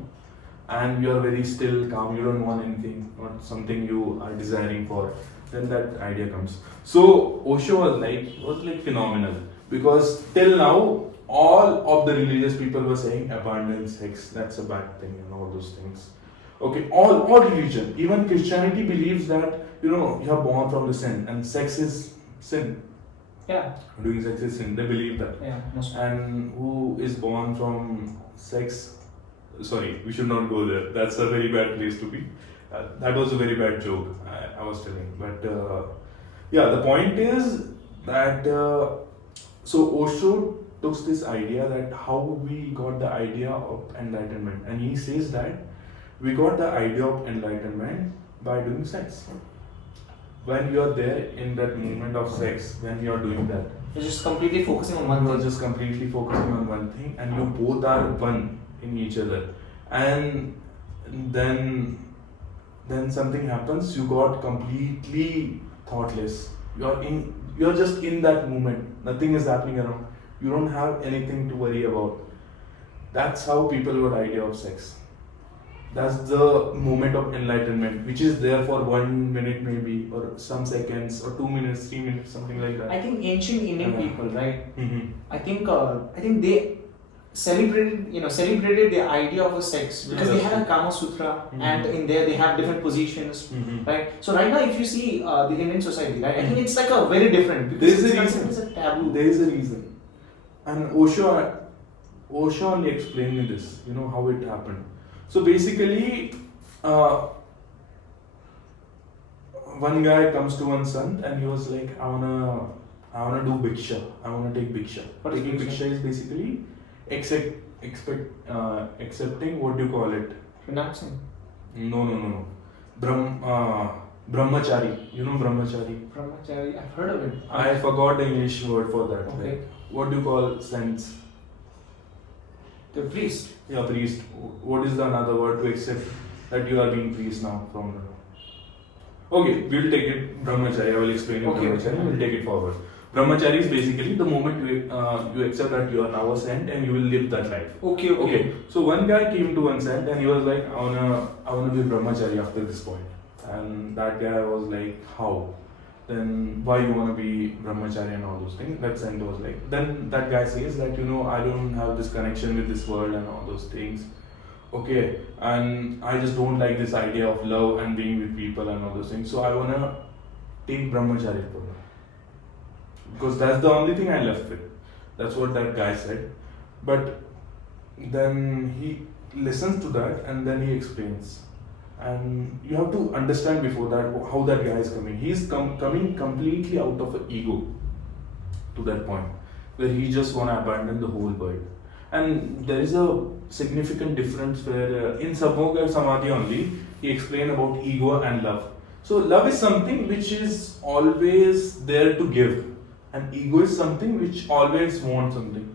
and you are very still, calm, you don't want anything, not something you are desiring for, then that idea comes. So Osho was like phenomenal because till now all of the religious people were saying abundance, sex, that's a bad thing, and all those things. Okay, all religion, even Christianity believes that you are born from the sin, and sex is sin. Yeah. Doing sex is sin. They believe that. Yeah. Most. And who is born from sex? Sorry, we should not go there. That's a very bad place to be. That was a very bad joke I was telling. But the point is that so Osho took this idea that how we got the idea of enlightenment, and he says that we got the idea of enlightenment by doing sex. When you are there in that moment of sex, when you are doing that, You're just completely focusing on one you are thing. just completely focusing on one thing, and you both are one in each other. And then something happens. You got completely thoughtless. You're just in that moment. Nothing is happening around. You don't have anything to worry about. That's how people got idea of sex. That's the moment of enlightenment, which is there for 1 minute maybe, or some seconds, or 2 minutes, 3 minutes, something like that. I think ancient Indian Yeah. people, right? Mm-hmm. I think they celebrated the idea of a sex because Yeah, they that's had a true. Kama Sutra, Mhm. and in there they have different positions, Mm-hmm. right? So right now, if you see the Indian society, right, I think it's like a very different because There is it's a considered reason. as a taboo. There is a reason. And Osho only explained me this, how it happened. So basically, one guy comes to one sant and he was like, I wanna do bhiksha. I wanna take bhiksha. What is Taking bhiksha? bhiksha is basically accepting, what do you call it? Renouncing. No. Brahmachari. You know brahmachari? Brahmachari, I've heard of it. I forgot the English word for that. Okay. Like, what do you call saints? The priest. Yeah, priest. What is the another word to accept that you are being priest now from now? Okay, we'll take it brahmachari. I will explain it. Okay. Brahmachari. We'll take it forward. Brahmachari is basically the moment you accept that you are now a saint and you will live that life. Okay. So one guy came to one saint and he was like, I wanna be brahmachari after this point. And that guy was like, how? Then why you wanna be brahmachari and all those things? That saint was like. Then that guy says that I don't have this connection with this world and all those things. Okay, and I just don't like this idea of love and being with people and all those things. So I wanna take brahmachari for now. Because that's the only thing I left with. That's what that guy said. But then he listens to that and then he explains. And you have to understand before that how that guy is coming. He's coming completely out of an ego to that point where he just want to abandon the whole world. And there is a significant difference where in Sabhoga Samadhi only he explained about ego and love. So love is something which is always there to give, and ego is something which always wants something.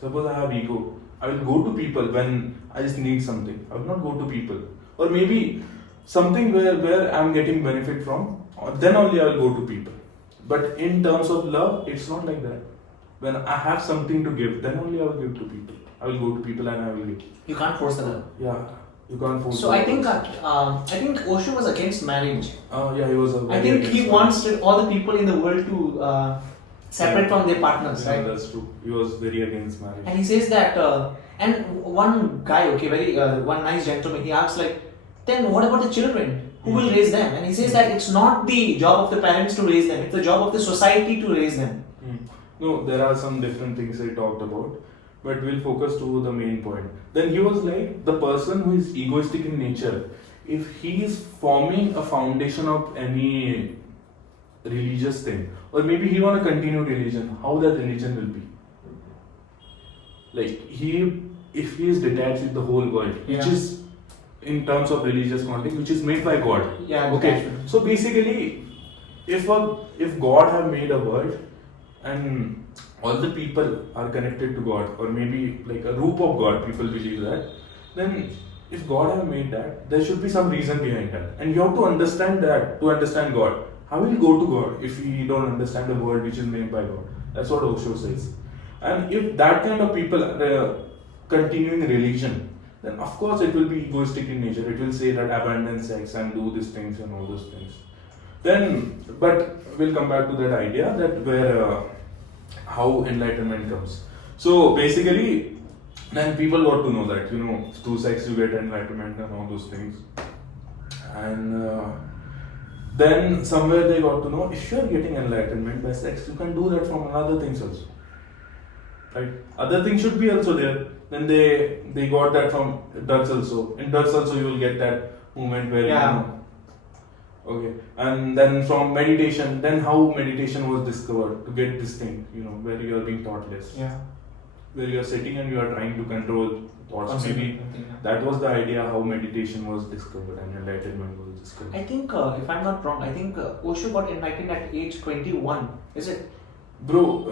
Suppose I have ego, I will go to people when I just need something. I will not go to people. Or maybe something where I am getting benefit from, then only I will go to people. But in terms of love, it's not like that. When I have something to give, then only I will give to people. I will go to people and I will give. You can't force the love. Yeah, you can't force. So I think Osho was against marriage. Yeah, he was. I think he wants all the people in the world to separate from their partners, Yeah, right? that's true. He was very against marriage. And he says that, and one guy, one nice gentleman, he asks like, then what about the children? Who will raise them? And he says that it's not the job of the parents to raise them; it's the job of the society to raise them. No, there are some different things I talked about, but we'll focus to the main point. Then he was like, the person who is egoistic in nature, if he is forming a foundation of any religious thing, or maybe he want to continue religion, how that religion will be? Like if he is detached with the whole world, which Yeah. is in terms of religious context, which is made by God. Yeah, Okay. detachment. So basically, if God have made a world and all the people are connected to God, or maybe like a group of God, people believe that, then if God have made that, there should be some reason behind that. And you have to understand that to understand God. How will you go to God if we don't understand the world which is made by God? That's what Osho says. And if that kind of people are continuing religion, then of course it will be egoistic in nature. It will say that abandon sex and do these things and all those things. Then, but we'll come back to that idea that where how enlightenment comes. So basically, then people got to know that through sex you get enlightenment and all those things. And then somewhere they got to know if you are getting enlightenment by sex, you can do that from other things also. Right? Other things should be also there. Then they got that from drugs also. In drugs also you will get that moment where okay. And then from meditation, then how meditation was discovered to get this thing, where you are being thoughtless. Yeah. Where you are sitting and you are trying to control thoughts. Constantly Maybe thinking, yeah. that was the idea how meditation was discovered and enlightenment was discovered. I think, if I'm not wrong, I think Osho got enlightened at age 21. Is it? Bro,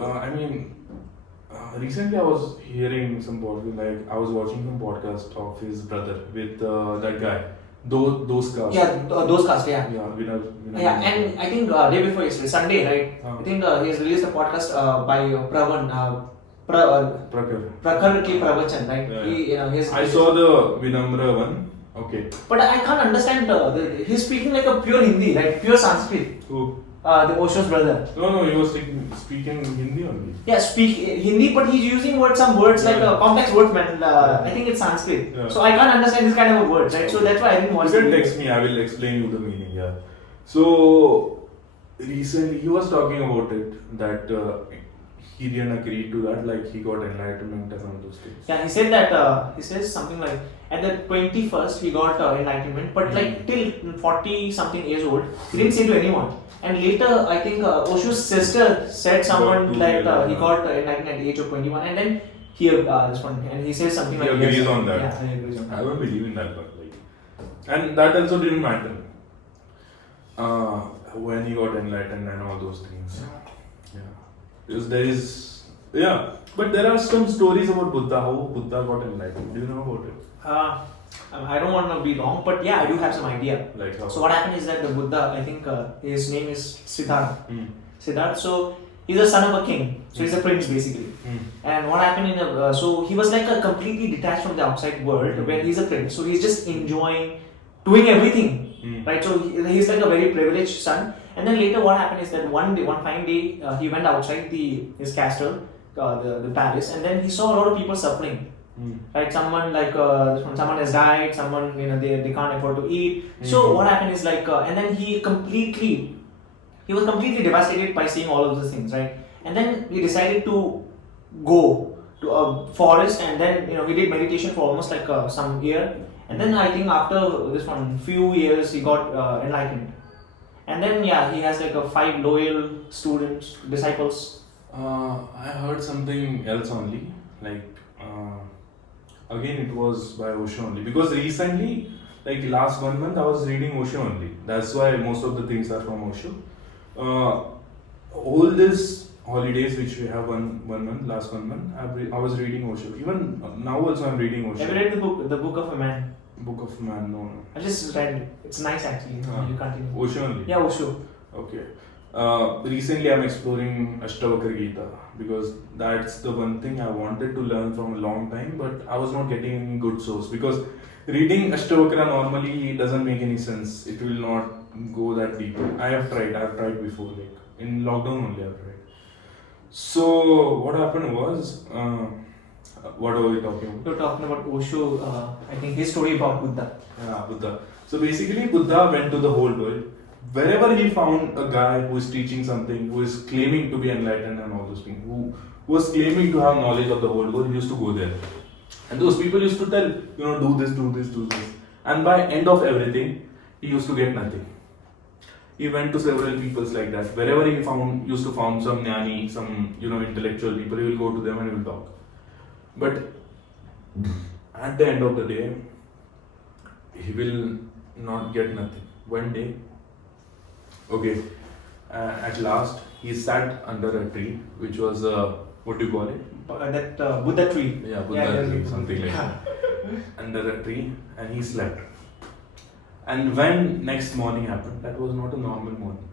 recently I was hearing some podcast, like I was watching some podcast of his brother with that guy, those cars. Yeah, those cast, yeah. Yeah, winner. Yeah, and I think day before yesterday, Sunday, right? I think he has released a podcast by Pravan, Prakar. Prakhar Ki Pravachan, right? Yeah. He has I saw the Vinamra one. Okay. But I can't understand. He's speaking like a pure Hindi, like pure Sanskrit. Who? The Osho's brother. No, he was speaking Hindi only. Yeah, speak Hindi, but he's using some words like complex words, man. I think it's Sanskrit. Yeah. So I can't understand this kind of a words, right? So that's why I didn't watch You can the text me, I will explain you the meaning, yeah. So, recently he was talking about it, that he didn't agree to that, like he got enlightenment and all those things. Yeah, he said that, he says something like, at the 21st he got enlightenment, but like till 40 something years old, he didn't say to anyone. And later, I think Osho's sister said someone that he got enlightened at the age of 21, and then he this one, and he says something He like agrees on that. Yeah, he agrees on that. I don't believe in that, but like, and that also didn't matter. When he got enlightened and all those things. Yeah. Because there is, yeah. But there are some stories about Buddha, how Buddha got enlightened. Do you know about it? I don't want to be wrong, but yeah, I do have some idea. Like how? So what happened is that the Buddha, I think his name is Siddhartha. Mm. Siddhartha. So he's a son of a king. So he's a prince basically. Mm. And what happened so he was like a completely detached from the outside world where he's a prince. So he's just enjoying doing everything. Right, so he's like a very privileged son. And then later, what happened is that one fine day, he went outside his castle, the palace, and then he saw a lot of people suffering. Right, someone like someone has died, someone they can't afford to eat. So what happened is like, and then he was completely devastated by seeing all of these things, right? And then he decided to go to a forest, and then he did meditation for almost like some year. And then I think after this few years he got enlightened. And then yeah, he has like 5 loyal students, disciples. I heard something else only. Like again, it was by Osho only. Because recently, like last 1 month, I was reading Osho only. That's why most of the things are from Osho. All these holidays which we have one month, last 1 month, I was reading Osho. Even now also I'm reading Osho. Have you read the book of a man? Book of Man, no. I just read it. It's nice actually. You continue. Osho only? Yeah, Osho. Okay. Recently I'm exploring Ashtavakra Gita because that's the one thing I wanted to learn from a long time, but I was not getting any good source because reading Ashtavakra normally doesn't make any sense. It will not go that deep. I've tried before, like in lockdown only I've tried. So what happened was, what were we talking about? You're talking about Osho, I think his story about Buddha. Yeah, Buddha. So basically Buddha went to the whole world. Wherever he found a guy who is teaching something, who is claiming to be enlightened and all those things, who was claiming to have knowledge of the whole world, he used to go there. And those people used to tell, do this, do this, do this. And by end of everything, he used to get nothing. He went to several peoples like that. Wherever he used to found some jnani, some intellectual people, he will go to them and he will talk. But at the end of the day, he will not get nothing. One day, okay, at last, he sat under a tree, which was what do you call it? That Buddha tree. Yeah, Buddha tree, something like that. Under a tree, and he slept. And when next morning happened, that was not a normal morning.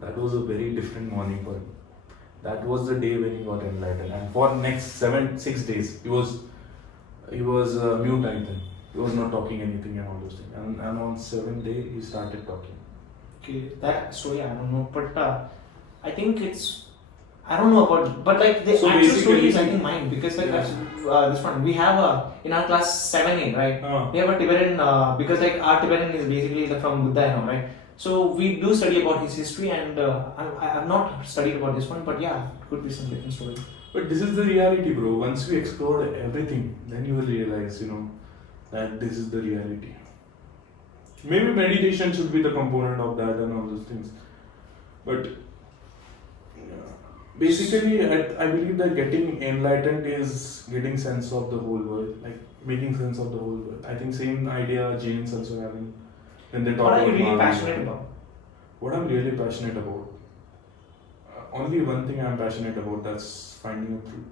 That was a very different morning for him. That was the day when he got enlightened. And for next 6 days, he was mute, I think. He was not talking anything and all those things. And on 7th day, he started talking. Okay, that story I don't know, but I think I don't know about, but like the actual story is I think mine because like this one we have in our class 7A, right? We have a Tibetan because like our Tibetan is basically from Buddha, right? So we do study about his history, and I have not studied about this one, but yeah, it could be some different story. But this is the reality, bro. Once we explore everything, then you will realize, that this is the reality. Maybe meditation should be the component of that and all those things. But basically, I believe that getting enlightened is getting sense of the whole world, like making sense of the whole world. I think same idea Jains also having when they talk about. What are you really passionate about? What I'm really passionate about? Only one thing I'm passionate about, that's finding a truth.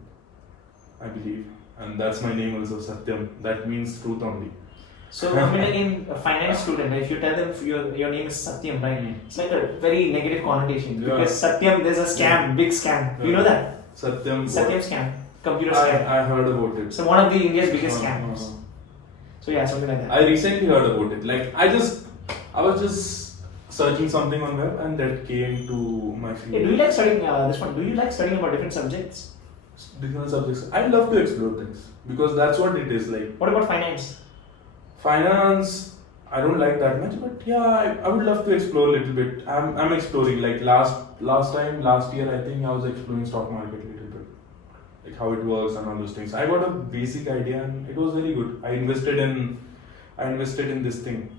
I believe. And that's my name also, Satyam. That means truth only. So, I mean, in a finance student, if you tell them your name is Satyam, right? It's like a very negative connotation because Satyam, there's a scam, big scam. You know that? Satyam scam. computer scam. I heard about it. So one of the India's biggest scams. So yeah, something like that. I recently heard about it. Like I was just searching something on web and that came to my feed. Hey, do you like studying this one? Do you like studying about different subjects? Different subjects. I love to explore things because that's what it is like. What about finance? Finance, I don't like that much, but yeah, I would love to explore a little bit. I'm exploring. Like last year, I think I was exploring stock market a little bit, like how it works and all those things. I got a basic idea and it was very good. I invested in this thing.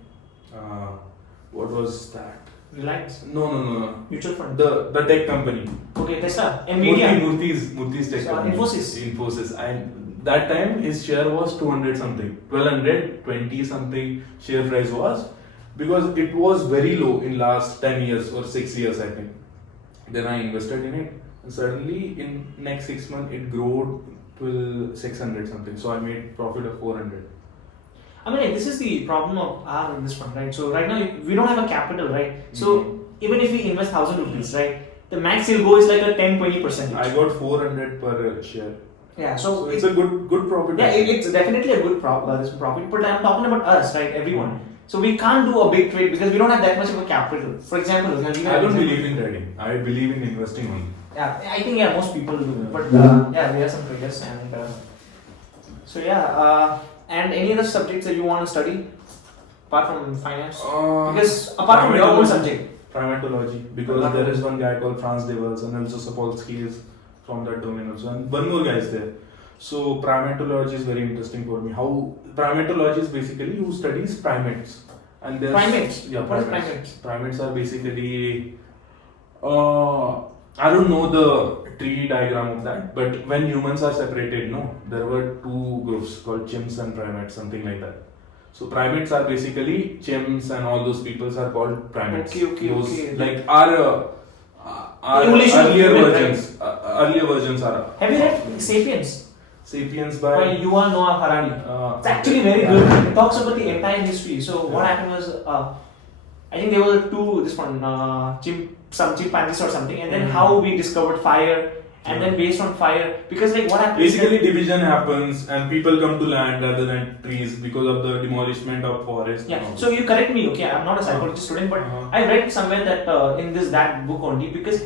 What was that? Reliance? No. Mutual fund? The tech company. Okay, Tesla. Nvidia. Murthy's tech company. Infosys. And that time his share was 200 something, 1220 something share price was, because it was very low in last 10 years or 6 years I think. Then I invested in it and suddenly in next 6 months it grew to 600 something. So I made profit of 400. I mean, this is the problem of this one, right? So right now we don't have a capital, right? So even if we invest 1,000 rupees, right, the max you'll go is like a 10-20%. I got 400 per share. Yeah, so it's a good profit. Yeah, it's definitely a good profit. But I'm talking about us, right? Everyone. So we can't do a big trade because we don't have that much of a capital. For example, I don't believe in trading. I believe in investing only. Yeah, I think most people do. But yeah, there are some traders and so yeah. And any other subjects that you want to study apart from finance? Because apart from your own subject. Primatology, because there is one guy called Franz Devers and also Sapolsky is from that domain also, and one more guy is there. So primatology is very interesting for me. How primatology is basically who studies primates. And primates? Yeah, what is primates? Primates are basically I don't know the tree diagram of that, but when humans are separated, there were two groups called chimps and primates, something like that. So primates are basically chimps and all those peoples are called primates. Okay. Like our earlier versions. Earlier versions are. Have you read *Sapiens*? *Sapiens* by Yuval Noah Harari. It's actually very good. It talks about the entire history. So what happened was, I think there were some chimpanzees or something, and then how we discovered fire, and then based on fire, because like what happens? Basically, division happens, and people come to land rather than trees because of the demolishment of forests. Yeah. So you correct me, okay? I'm not a psychology student, but I read somewhere that in that book only, because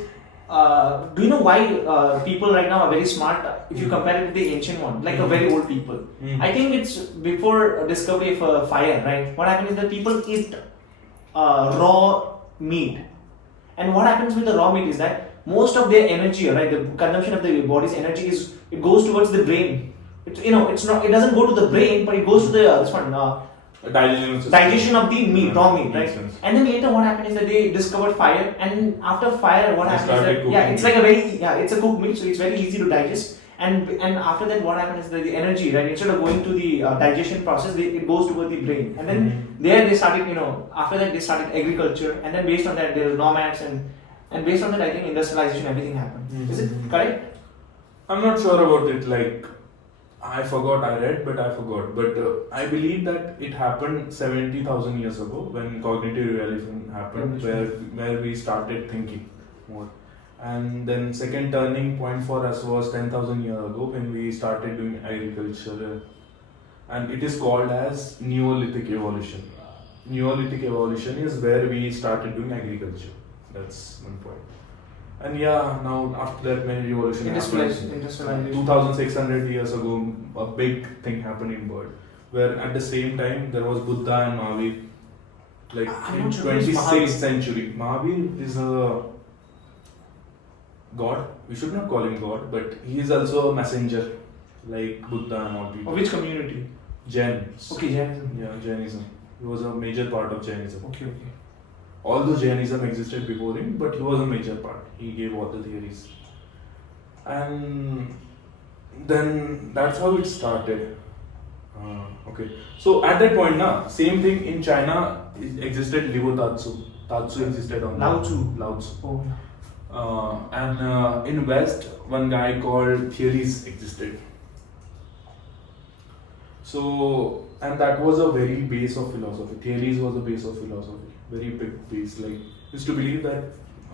do you know why people right now are very smart if you compare it with the ancient one, like a very old people? I think it's before discovery of fire, right? What happened is that people eat raw meat. And what happens with the raw meat is that most of their energy, right, the consumption of the body's energy it goes towards the brain. It doesn't go to the brain, but it goes to the digestion of the meat, raw meat, right? And then later what happened is that they discovered fire, and after fire what happens is that it's like it's a cooked meat, so it's very easy to digest. And after that, what happens is that the energy, right, instead of going to the digestion process, it goes toward the brain. And then there they started, after that they started agriculture, and then based on that there were nomads, and based on that I think industrialization, everything happened. Is it correct? I'm not sure about it. Like I forgot. I read, but I forgot. But I believe that it happened 70,000 years ago when cognitive realism happened, where we started thinking more. And then second turning point for us was 10,000 years ago when we started doing agriculture, and it is called as Neolithic evolution. Neolithic evolution is where we started doing agriculture. That's one point. And yeah, now after that many revolution happened. 2,600 years ago, a big thing happened in world, where at the same time there was Buddha and Mahavir. Like in 26th century, Mahavir is a God. We should not call him God, but he is also a messenger, like Buddha and all people. Of which community? Jain. Okay, Jainism. Yeah, Jainism. He was a major part of Jainism. Okay. Although Jainism existed before him, but he was a major part. He gave all the theories. And then that's how it started. Okay. So at that point, same thing in China existed Liu Tatsu. Tatsu existed on Lao Tzu. Lao Tzu. Oh. And in West, one guy called Theories existed. So, and that was a very base of philosophy. Theories was a base of philosophy. Very big base. Like, used to believe that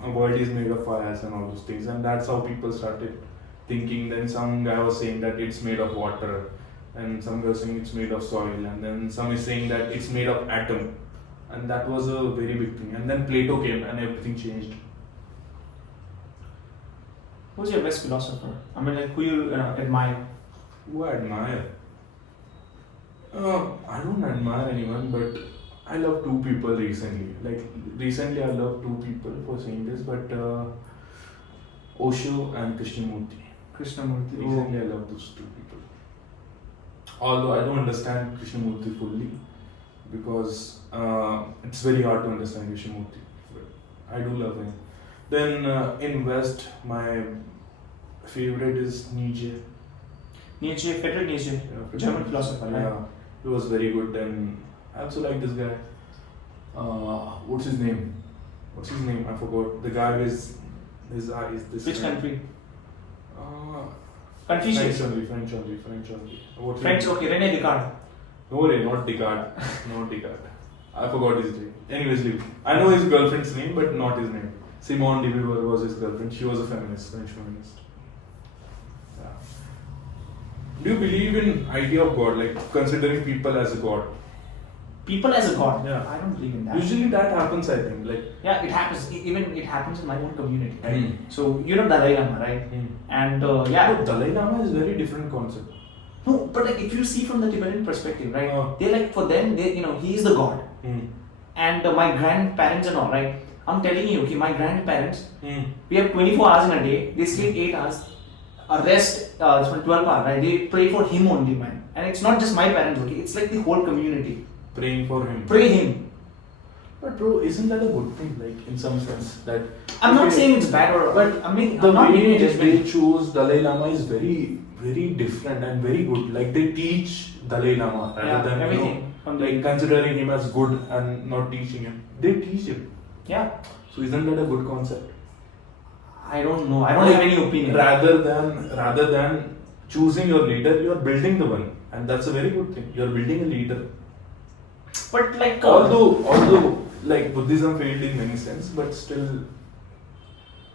a world is made of fires and all those things. And that's how people started thinking. Then some guy was saying that it's made of water, and some guy was saying it's made of soil, and then some is saying that it's made of atom, and that was a very big thing. And then Plato came, and everything changed. Who's your best philosopher? I mean, like, who you admire? Who I admire? I don't admire anyone, but I love two people recently. Like recently, I love two people for saying this, but Osho and Krishnamurti. Krishnamurti. Recently, I love those two people. Although I don't understand Krishnamurti fully, because it's very hard to understand Krishnamurti, but I do love him. Then in West, my favorite is Nietzsche. Nietzsche, Friedrich Nietzsche, German philosopher. Right? Yeah, he was very good. And I also like this guy. What's his name? I forgot. The guy with his eyes. This Which guy. country? Confucius. Confucius. French only. What's French, his name? okay, René Descartes. No, not Descartes. Not Descartes. I forgot his name. Anyways, leave. I know his girlfriend's name, but not his name. Simone de Beauvoir was his girlfriend. She was a feminist, French feminist. Yeah. Do you believe in idea of God, like considering people as a god? People as a god. Yeah. I don't believe in that. Usually that happens, I think. Like Yeah, it happens. Even it happens in my own community, right? Mm. So you know Dalai Lama, right? And yeah, but Dalai Lama is a very different concept. no, but like if you see from the Tibetan perspective, right? Oh. They like for them, they he is the god. Mm. And my grandparents and all, right? I'm telling you, okay, my grandparents, Mm. we have 24 hours in a day. They sleep 8 hours. Rest, this one 12 hours, right? They pray for him only, man. And it's not just my parents, okay? It's like the whole community. Praying for him. Pray him. But bro, isn't that a good thing? Like in some sense that. I'm not Okay, saying it's bad or, but I mean, the I'm not making way a judgment. they choose Dalai Lama is very, very different and very good. Like they teach Dalai Lama rather Yeah, than everything from the like considering him as good and not teaching him. They teach him. yeah. So isn't that a good concept? I don't know. I don't have any opinion. Rather than choosing your leader, you are building the one, and that's a very good thing. You are building a leader. But like, Although like Buddhism failed in many sense, but still,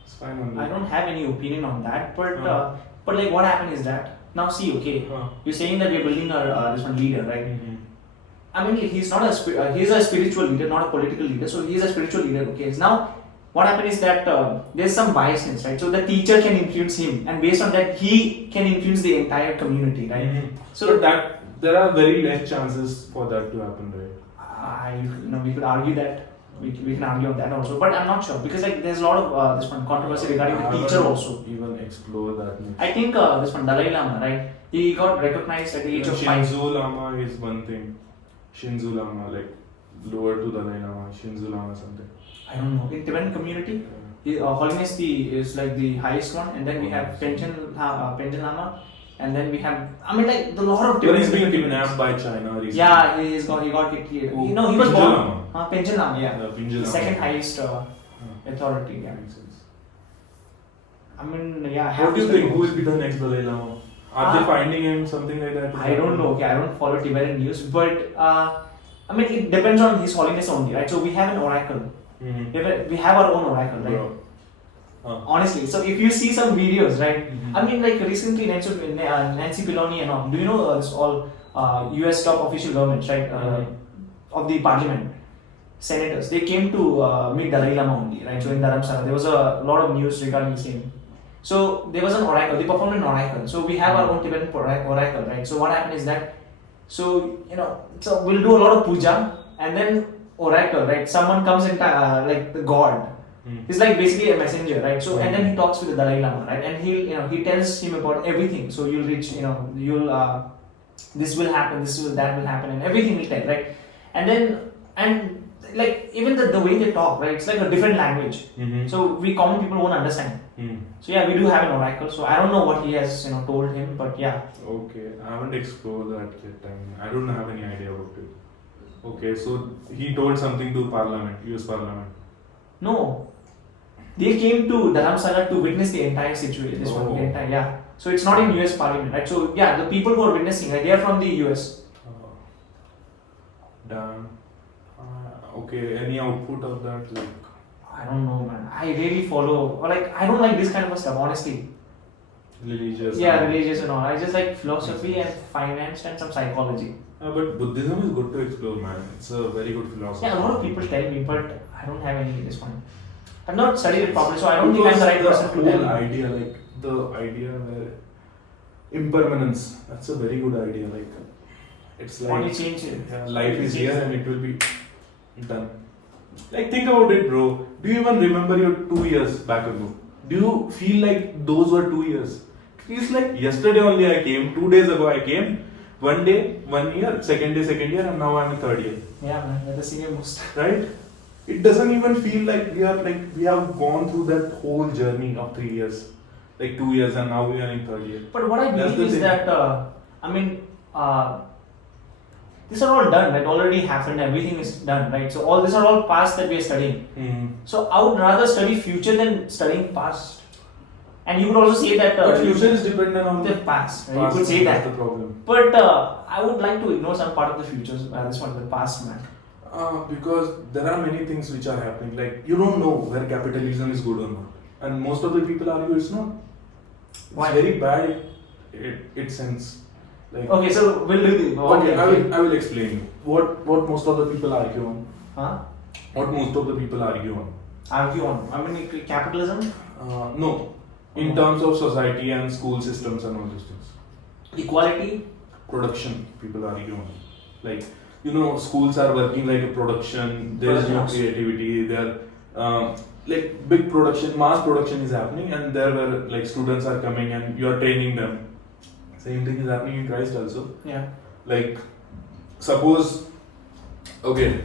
it's fine only. I don't have any opinion on that. But Uh. but like, what happened is that now see, okay, you're saying that we're building this one leader, right? Mhm. I mean, he's not he's a spiritual leader, not a political leader. So he's a spiritual leader. Okay. So now, what happened is that there's some biasness, right? So the teacher can influence him, and based on that, he can influence the entire community, right? Mhm. So So that there are very less chances for that to happen, right? we could argue that. We can argue on that also, but I'm not sure because like there's a lot of this one controversy regarding the I teacher haven't also. even explore that much. I think this one Dalai Lama, right? He got recognized at the age of 5. Shinzo Lama is one thing. Shinzo Lama, like lower to Dalai Lama, Shinzo Lama something. I don't know. In Tibetan community, Holiness is like the highest one, and then we have Penchen Lama, and then we have. I mean, like the lot of But he's Tibetan been kidnapped by China recently. Yeah, he got it. He was Pinjal born. Lama. Penchen Lama, yeah. Pinjal The Lama. second highest authority. Yeah. Makes sense. I mean, yeah. What do you think? Who will be the next Dalai Lama? Are they Ah. finding him something like that? I don't know. Okay, I don't follow Tibetan news, but I mean, it depends on His Holiness only, right? So we have an oracle. Mm-hmm. We have our own oracle, right? Bro. Honestly, so if you see some videos, right? Mhm. I mean, like recently, Nancy Pelosi and all. Do you know it's all U.S. top official governments, right? Of the parliament, senators. They came to meet Dalai Lama only, right? So in Dharamsala, there was a lot of news regarding the same. So there was an oracle. They performed an oracle. So we have our own Tibetan oracle, right? So what happened is that, so so we'll do a lot of puja and then oracle, right? Someone comes in like the god. He's like basically a messenger, right? So and then he talks with the Dalai Lama, right? And he tells him about everything. So you'll reach, you'll this will happen, that will happen, and everything will tell, right? And like even the way they talk, right? It's like a different language. Mm-hmm. So we common people won't understand. So yeah, we do have an oracle. So I don't know what he has told him, but yeah. Okay, I haven't explored that yet. I don't have any idea about it. Okay, so he told something to Parliament, US Parliament. No, they came to Dharamsala to witness the entire situation. This one, the entire, yeah. So it's not in US Parliament, right? So yeah, the people who are witnessing, right, they are from the US. Damn. Okay, any output of that? I don't know, man. I really follow, or like I don't like this kind of stuff, honestly. religious. Yeah, religious and all. I just like philosophy and finance and some psychology. But Buddhism is good to explore, man. It's a very good philosophy. Yeah, a lot of people tell me, but I don't have any this one. I've not studied it properly, so I don't think I'm the right person to tell. The whole idea, like the idea where impermanence, that's a very good idea. Like it's like Only change it. life is here and it will be done. Like think about it, bro. Do you even remember your 2 years back ago? Do you feel like those were 2 years? It feels like yesterday only I came, 2 days ago I came, 1 day, 1 year, second day, second year, and now I'm in third year. Yeah, man, we're the senior most. Right? It doesn't even feel like we have gone through that whole journey of 3 years, like 2 years, and now we are in third year. But what I That's believe the is thing. that these are all done, right? Already happened, everything is done, right? So all these are all past that we are studying. So I would rather study future than studying past. And you could also say that But future is dependent on the past. Right? past. You could say That's that. the problem. But I would like to ignore some part of the future. This one, the past, man. Because there are many things which are happening. Like you don't know where capitalism is good or not, and most of the people argue it's not. Why? It's very bad. It sense. Like Okay, so we'll do the. okay, I will explain you what most of the people argue on. Huh? What most of the people argue on. Argue on. I mean, capitalism. No, in terms of society and school systems and all those things. Equality. Production, people argue on. Like schools are working like a production. There is no creativity. There, like big production, mass production is happening, and there were like students are coming and you are training them. Same thing is happening in Christ also. Yeah. Like, suppose, okay,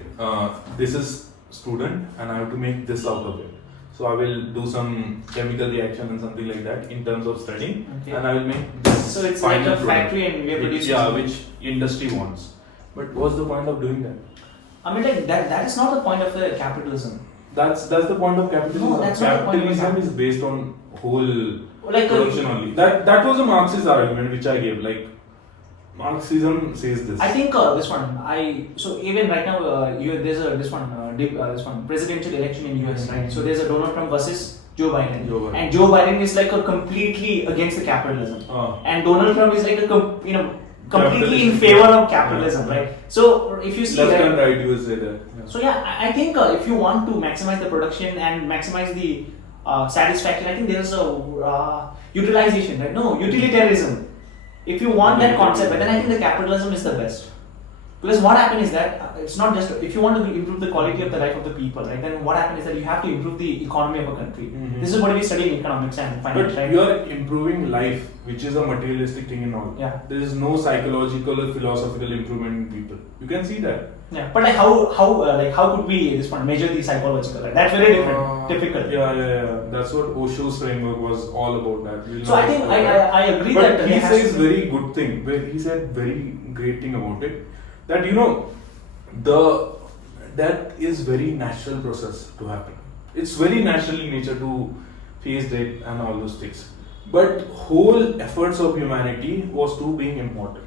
this is student and I have to make this out of it. So I will do some chemical reaction and something like that in terms of studying, and I will make this. So it's like final a product, factory and we are producing. Yeah, which industry wants. But what's the point of doing that? I mean, like that is not the point of the capitalism. That's the point of capitalism. No, that's not the point of Capitalism is based on whole Like production only. That was a Marxist argument which I gave. Like Marxism says this. I think this one. So even right now, there's this one presidential election in US, right? So there's a Donald Trump versus Joe Biden. And Joe Biden is like a completely against the capitalism, and Donald Trump is like a completely in favor of capitalism, right? So if you see left and right, you will say that. Yeah. So yeah, I think if you want to maximize the production and maximize the satisfaction, I think there's a utilization, right? No, utilitarianism. If you want that concept, then I think the capitalism is the best. Because what happened is that it's not just if you want to improve the quality of the life of the people, right? Then what happened is that you have to improve the economy of a country. This is what we study in economics and finance, But right? you are improving life, which is a materialistic thing and all. Yeah. There is no psychological or philosophical improvement in people. You can see that. Yeah, but like how could we measure the psychological? Right? That's very different, difficult. Yeah. That's what Osho's framework was all about. That. We'll So I think I agree but that he there has says to be- very good thing. He said very great thing about it. That that is very natural process to happen. It's very natural in nature to face death and all those things. But whole efforts of humanity was to being immortal,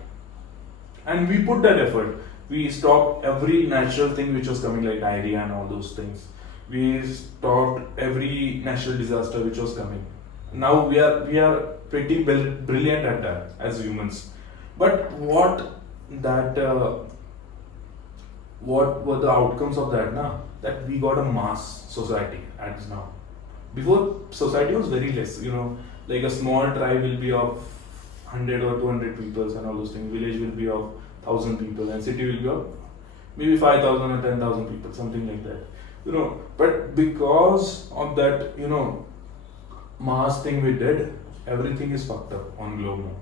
and we put that effort. We stopped every natural thing which was coming like diarrhea and all those things. We stopped every natural disaster which was coming. Now we are pretty brilliant at that as humans. But what were the outcomes of that now? That we got a mass society as now. Before society was very less, like a small tribe will be of 100 or 200 people and all those things. Village will be of 1,000 people and city will be of maybe 5,000 or 10,000 people, something like that. But because of that, mass thing we did, everything is fucked up on globe now.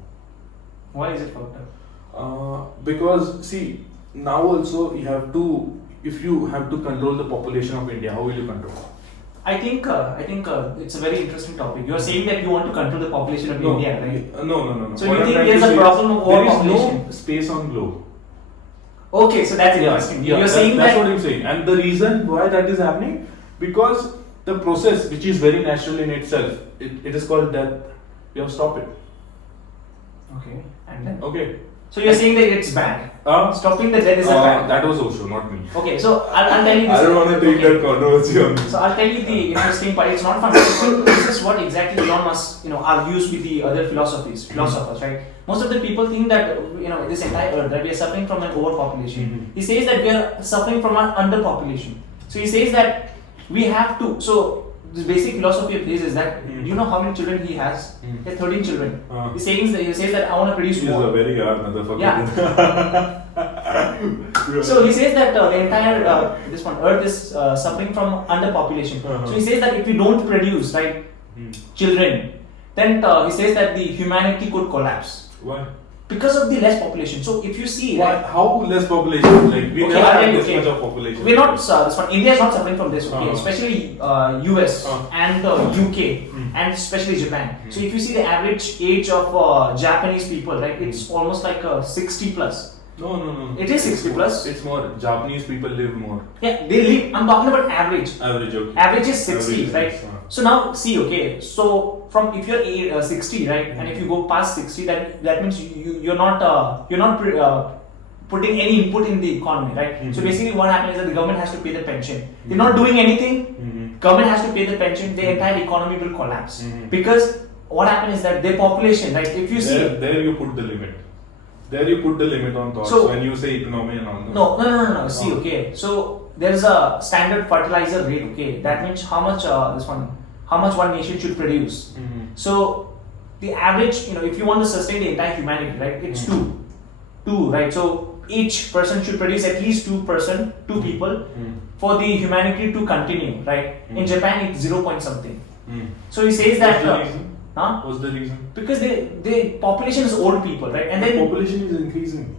Why is it fucked up? Because see, now also if you have to control the population of India, how will you control? I think it's a very interesting topic. You are saying that you want to control the population of India, right? No. So What you I'm think trying there's to a say problem is of there is overpopulation? no space on globe. Okay, so that's interesting. You're saying that's that what I'm saying. And the reason why that is happening, because the process which is very natural in itself, it is called death. We have to stop it. Okay, and then Okay. So you're saying that it's bad. Stopping the death is a bad. That was Osho, not me. Okay, so I'll tell you this. I don't want to take that controversy on me. So I'll tell you the interesting part. It's not fundamental. This is what exactly Elon Musk, argues with the other philosophers, right? Most of the people think that this entire earth, that we are suffering from an overpopulation. He says that we are suffering from an underpopulation. So he says that we have to. So the basic philosophy of his is that do you know how many children he has? He has 13 children. He says that I want to produce more. He's a very hard motherfucker. Yeah. So he says that the entire Earth is suffering from underpopulation. So he says that if we don't produce children, then he says that the humanity could collapse. Why? Because of the less population. So if you see, how less population? Like we never have this much of population. We're not this one. India is not suffering from this. Especially US and UK and especially Japan. So if you see the average age of Japanese people, right, it's almost like 60 plus. No. It is 60 plus. It's more. Japanese people live more. Yeah, they live. I'm talking about average. Average, okay. Average is 60, average right? Is, So now see, okay. So from if you're 60, right, and if you go past 60, that means you're not putting any input in the economy, right? So basically, what happens is that the government has to pay the pension. They're not doing anything. Government has to pay the pension. The entire economy will collapse because what happens is that their population, right? If you see, there you put the limit. There you put the limit on thoughts so, when you say economy and all. No. See, okay. So there's a standard fertilizer rate. Okay, that means how much one nation should produce. So the average, if you want to sustain the entire humanity, right? It's two, right? So each person should produce at least two people for the humanity to continue, right? In Japan, it's 0 point something. So he says that. What's the reason? Because the population is old people, right? And then population is increasing.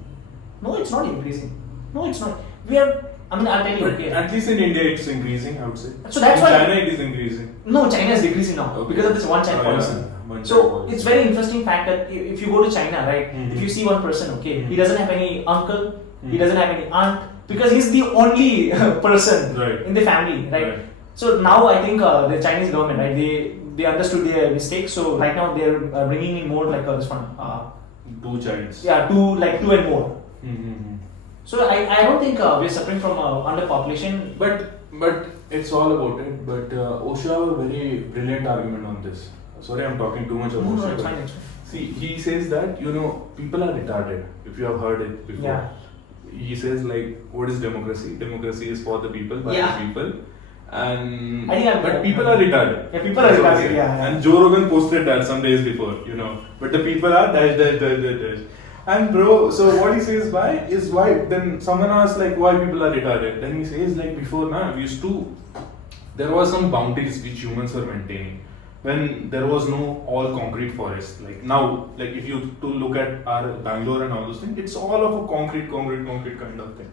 No, it's not increasing. No, it's not. I'll tell you. Okay. At least in India, it's increasing. I would say. So that's in why China it is increasing. No, China is decreasing now because of this one China policy. So it's very interesting fact that if you go to China, right? If you see one person, okay, he doesn't have any uncle, he doesn't have any aunt because he's the only person in the family, right? So now I think the Chinese government, right? They understood their mistake. So right now they're bringing in more like this one. 2 childs. Yeah, two and more. So I don't think we're suffering from underpopulation. But it's all about it. But Osho have a very brilliant argument on this. Sorry, I'm talking too much about Osho. No, it's fine. See, he says that people are retarded. If you have heard it before. Yeah. He says what is democracy? Democracy is for the people, by the people. And but people are retarded. Yeah, people are retarded. Yeah. And Joe Rogan posted that some days before, But the people are dash. And bro, so what he says is why. Then someone asks why people are retarded. Then he says before there was some boundaries which humans were maintaining when there was no all concrete forest. Now, if you to look at our Bangalore and all those things, it's all of a concrete kind of thing.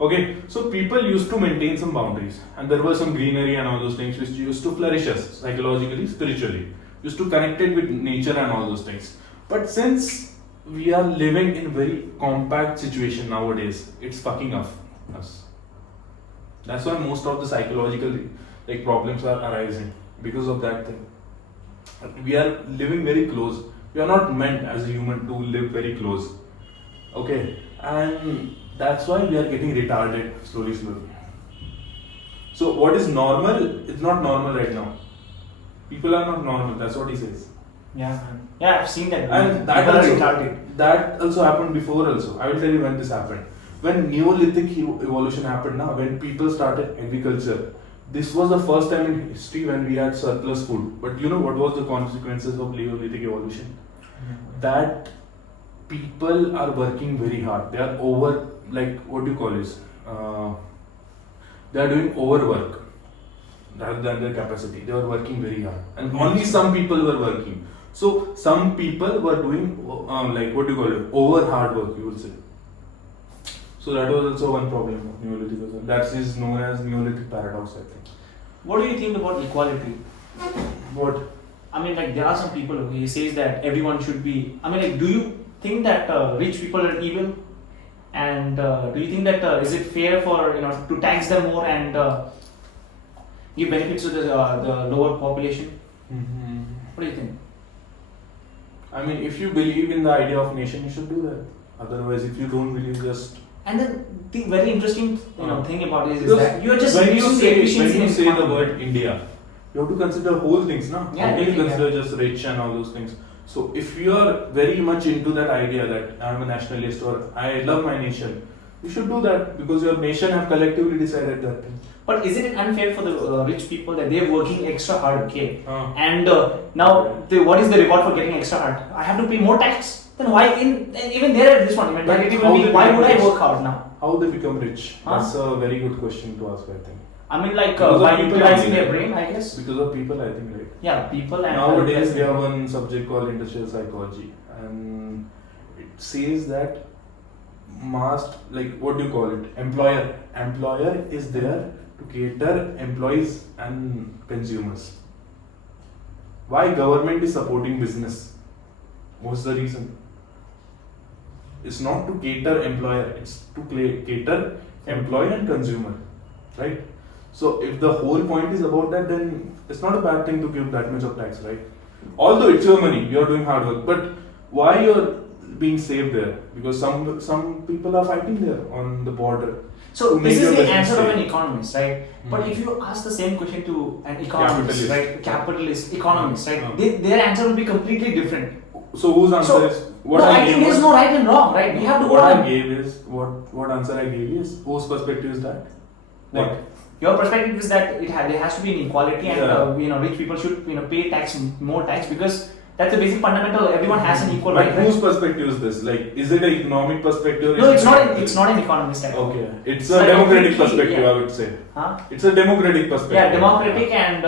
Okay, so people used to maintain some boundaries, and there was some greenery and all those things which used to flourish us psychologically, spiritually, used to connect it with nature and all those things. But since we are living in very compact situation nowadays, it's fucking up us. That's why most of the psychological problems are arising because of that thing. We are living very close. We are not meant as a human to live very close. Okay, and that's why we are getting retarded slowly. So what is normal? It's not normal right now. People are not normal. That's what he says. Yeah, I've seen that. And that also happened before. Also, I will tell you when this happened. When Neolithic evolution happened, when people started agriculture, this was the first time in history when we had surplus food. But what was the consequences of Neolithic evolution? That people are working very hard. They are over. What do you call this? They are doing overwork rather than their capacity. They were working very hard, and only some people were working. So some people were doing what do you call it? Over hard work, you would say. So that was also one problem of Neolithic. That is known as Neolithic paradox, I think. What do you think about equality? What? There are some people who says that everyone should be. Do you think that rich people are evil? And do you think that is it fair for to tax them more and give benefits to the lower population? Mm-hmm. What do you think? If you believe in the idea of nation, you should do that. Otherwise, if you don't believe, just And then the very interesting thing about it is because that you are just when you reducing the say efficiency when you in say the economy. word India, you have to consider whole things, na? Yeah, How can you definitely, consider just rich and all those things? So if you are very much into that idea that I am a nationalist or I love my nation, you should do that because your nation have collectively decided that thing. But isn't it unfair for the rich people that they're working extra hard, okay? Uh. And now, what is the reward for getting extra hard? I have to pay more tax. Then why? Even there, this one mentality will be, why would I work hard now? How they become rich? Huh? That's a very good question to ask, I think. I mean, like Because of by people, utilizing I their think. brain, I guess. Because of people, I think, right? Yeah, people and Nowadays, we have one subject called industrial psychology, and it says that what do you call it? Employer is there to cater employees and consumers. Why government is supporting business? What's the reason? It's not to cater employer, it's to cater employee and consumer, right? So if the whole point is about that, then it's not a bad thing to give that much of tax, right? Although it's your money, you're doing hard work, but why you're being saved there? Because some people are fighting there on the border. So to this make is your the answer business of an safe. economist, right? But if you ask the same question to an economist, Capitalist. right? Capitalist, economist, right? No. Their answer will be completely different. So whose answer So, is what no, I gave think there's was- no right and wrong, right? We have to go what I on. gave is what answer I gave is whose perspective is that? What? Your perspective is that there has to be an equality, and Yeah. rich people should pay more tax, because that's the basic fundamental. Everyone has an equal But right. whose Right? perspective is this? Like, is it an economic perspective? or No, is it's it not. a- It's not an economist at all. Okay, it's It's a like democratic completely- perspective, yeah. I would say. Huh? It's a democratic perspective. Yeah, democratic and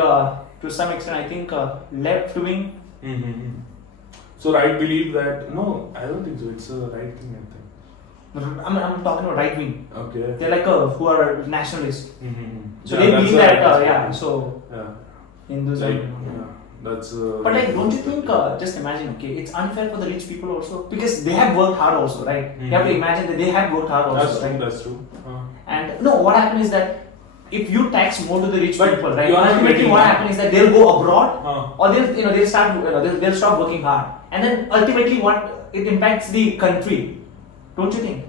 to some extent, I think left wing. Mm-hmm. So right believe that no, I don't think so. It's a right thing, I think. I'm talking about right wing. Okay. They're like who are nationalists. Mm-hmm. So they believe that so Yeah. Hindus Like, are. yeah. That's. But like, don't you think? Just imagine, okay, it's unfair for the rich people also, because they have worked hard also, right? You have to imagine that they have worked hard also, That's true. right? That's true. And no, what happens is that if you tax more to the rich But people, right? you are not Ultimately, getting what that. happens is that they'll go abroad, Uh, or they'll start they'll stop working hard, and then ultimately what it impacts the country, don't you think?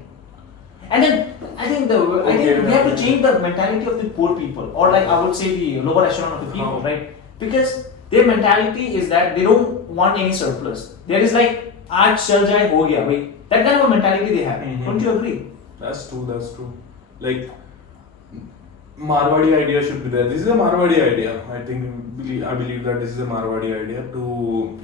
And then I think we have to change the mentality of the poor people, or like I would say the lower echelon of the people, How? right? Because their mentality is that they don't want any surplus. There is like aaj chal jaye ho gaya, bhai. That kind of a mentality they have. Mhm. Don't you agree? That's true. That's true. Like Marwadi idea should be there. This is a Marwadi idea. I believe that this is a Marwadi idea to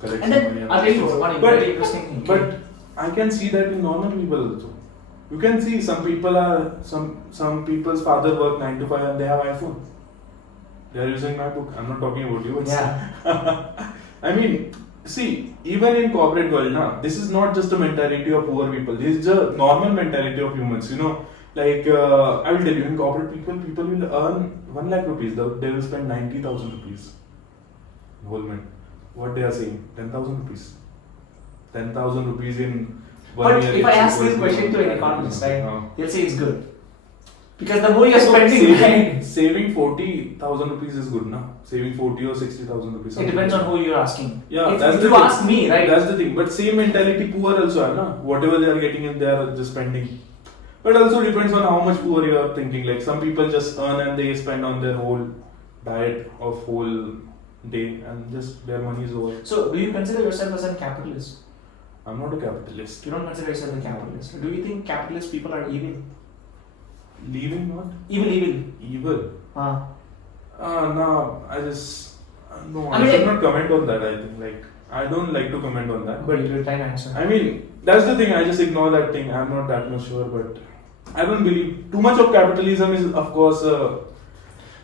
collect And some then money. I'll tell you one But- very interesting thing. But I can see that in normal people also. You can see some people's father work 9 to 5 and they have iPhone. They are using MacBook. I'm not talking about you. Yeah. I mean, see, even in corporate world, this is not just a mentality of poor people. This is a normal mentality of humans. Like I will tell you, in corporate people will earn 1 lakh rupees. They will spend 90,000 rupees. Whole month. What they are saying? 10,000 rupees. 10,000 rupees in 1 But year. if I it's ask this equal question to an economist, right, No. they'll say it's good. Because the more you're So spending, right, saving 40,000 rupees is good, na? Saving 40 or 60,000 rupees. it depends on who you're asking. Yeah, if, that's if the you thing. ask me, right, That's the thing. But same mentality poor also are, na? Whatever they are getting in, they are just spending. But also depends on how much poor you are thinking. Like some people just earn and they spend on their whole diet of whole day and just their money is over. so do you consider yourself as a capitalist? I'm not a capitalist. You don't consider yourself a capitalist. Do you think capitalist people are evil? Leaving what? Evil. Evil. No, I just no. I I mean, should like- not comment on that. I think I don't like to comment on that. But But you're trying to answer. I mean, that's the thing. I just ignore that thing. I'm not that much sure, but I don't believe too much of capitalism is, of course, a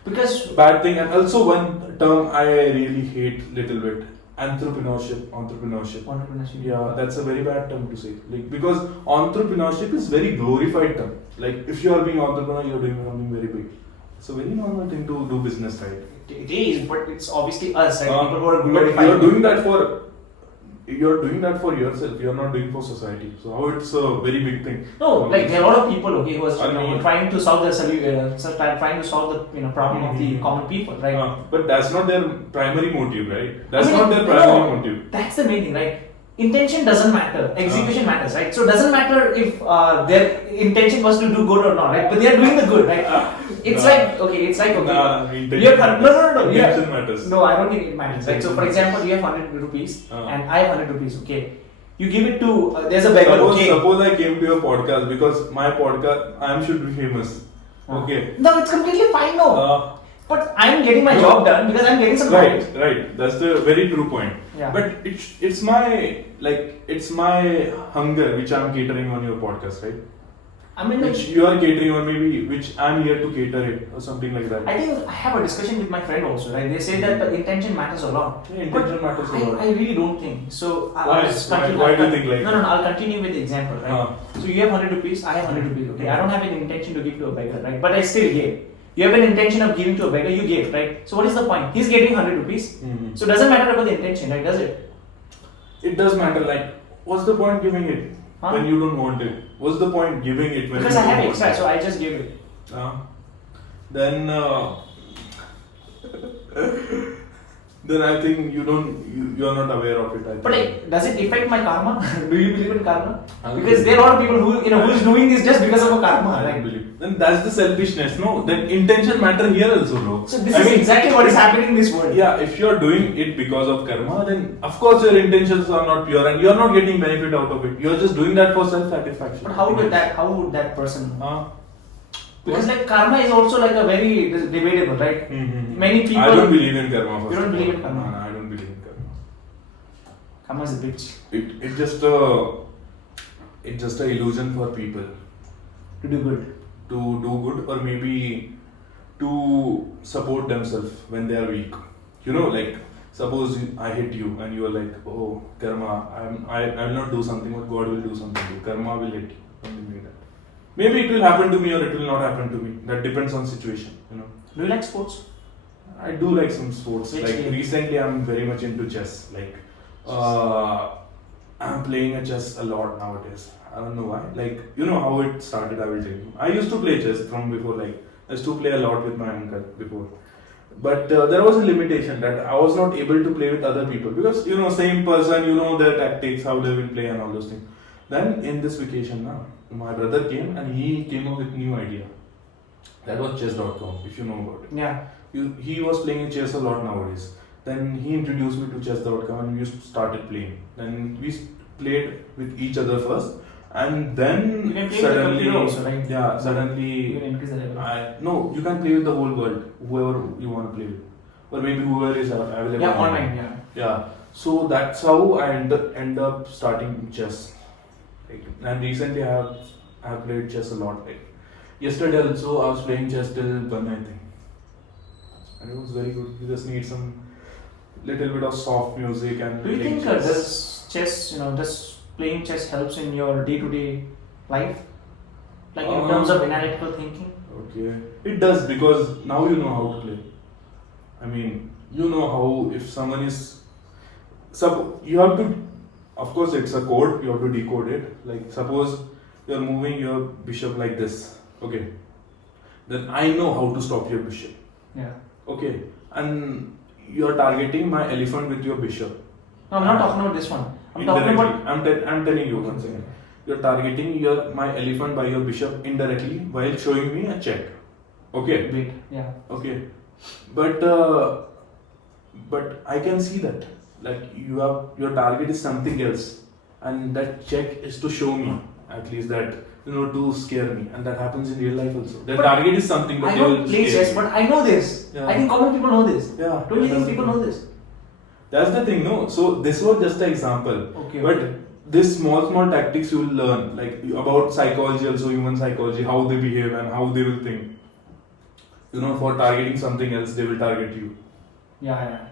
Because bad thing. And also one term I really hate little bit: entrepreneurship. entrepreneurship. Yeah, that's a very bad term to say. Like because entrepreneurship is very glorified term. Like if you are being entrepreneur, you're doing something very big. It's a very normal thing to do business, right? It is, but it's obviously us, right? People who are But glorifying. you're doing that for yourself. You're not doing for society. So how it's a very big thing. No, like there are a lot of people, okay, who are I mean- trying to solve trying to solve the problem of the common people, right? But that's not their primary motive, right? That's I mean, not their no, primary motive. That's the main thing, right? intention doesn't matter. Execution matters, right? So it doesn't matter if their intention was to do good or not, right? But they are doing the good, right? It's like okay. You have intention matters. No, I don't think it matters, right? So for example, you have 100 rupees and I have 100 rupees. Okay, you give it to there's a beggar. Suppose I came to your podcast because my podcast I should be famous. Okay. No, it's completely fine. No. But I'm getting my job done because I'm getting some knowledge. Right. That's the very true point. Yeah. But it's my hunger which I'm catering on your podcast, right? I mean, which you are catering on, maybe which I'm here to cater it or something like that. I think I have a discussion with my friend also, right? They say that the intention matters a lot. Yeah, intention matters a lot. I really don't think so. Why do you think like? No. I'll continue with the example, right? So you have 100 rupees, I have 100 rupees. Okay, I don't have an intention to give to a beggar, right? But I still gave. You have an intention of giving to a beggar, you gave, right? So what is the point? He's getting 100 rupees. Mm-hmm. So it doesn't matter about the intention, right? Does it? It does matter. Like, what's the point giving it when you don't want it? What's the point giving it when because you I don't have want extra, it? so I just gave it. Then I think you are not aware of it. But like, does it affect my karma? Do you believe in karma? Because there are a lot of people who is doing this just because of a karma. I don't believe. Then that's the selfishness. No, then intention matter here also, bro. So this is exactly what is happening in this world. Yeah, if you are doing it because of karma, then of course your intentions are not pure and you are not getting benefit out of it. You are just doing that for self-satisfaction. But how would that person? Because what? like karma is also like a very debatable, right? Mm-hmm. Many people. I don't believe in karma. You don't believe in karma? No, I don't believe in karma. Karma is a bitch. It's just a illusion for people To do good. to do good or maybe to support themselves when they are weak. You know, like suppose I hit you and you are like, oh karma, I will not do something, but God will do something. Karma will hit you, something like that. Maybe it will happen to me or it will not happen to me. That depends on situation. You know. Do you like sports? I do like some sports. Which like game? recently, I'm very much into chess. Like, I'm playing a chess a lot nowadays. I don't know why. Like, you know how it started. I will tell you. I used to play chess from before. Like, I used to play a lot with my uncle before. But there was a limitation that I was not able to play with other people because you know, same person, you know their tactics, how they will play, and all those things. Then in this vacation, now my brother came and he came up with new idea. That was chess.com, if you know about it. Yeah. He was playing chess a lot nowadays. Then he introduced me to chess.com and we started playing. Then we played with each other first, and then You can play suddenly, with the computer also, right? yeah, You suddenly, can increase the level. no, you can play with the whole world, whoever you want to play with, or maybe whoever is available. Yeah, online. Yeah. Yeah. So that's how I end up starting chess. Like, and recently I have played chess a lot. Like yesterday also I was playing chess till 1 I think. And it was very good. You just need some little bit of soft music and. Do you think does chess, does playing chess helps in your day-to-day life, like in terms of analytical thinking? Okay, it does because now you know how to play. I mean, you know how if someone is. You have to. Of course, it's a code. You have to decode it. Like suppose you are moving your bishop like this. Okay. Then I know how to stop your bishop. Yeah. Okay, and you are targeting my elephant with your bishop. No, I'm not talking about this one. I'm talking about. I'm telling you one second. You're targeting my elephant by your bishop indirectly while showing me a check. Okay. Wait. Yeah. Okay. But I can see that like your target is something else, and that check is to show me at least that. To scare me, and that happens in real life also. The target is something, but I don't play chess, but I know this. Yeah. I think common people know this. Yeah. Don't you think people know this? That's the thing, no? So this was just an example. Okay. But okay. this small tactics you will learn, like about psychology also, human psychology, how they behave and how they will think. For targeting something else, they will target you. Yeah.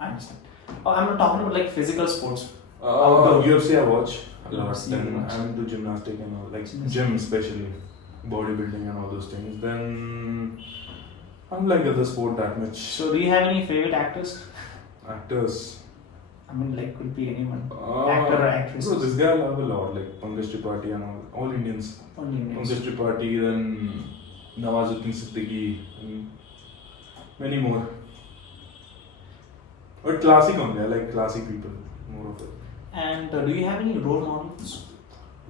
I understand. I'm not talking about like physical sports. UFC I watch a lot. UFC Then I'm into gymnastic and all, like gym especially, bodybuilding and all those things. Then I'm like other sport that much. So do you have any favorite actors? Actors. I mean, like could be anyone, actor or actress. So this guy I love a lot, like Pankaj Tripathi and all Indians. Only Indians. Pankaj Tripathi, then Nawazuddin Siddiqui, and many more. But classic only, I like classic people more of it. And do you have any role models?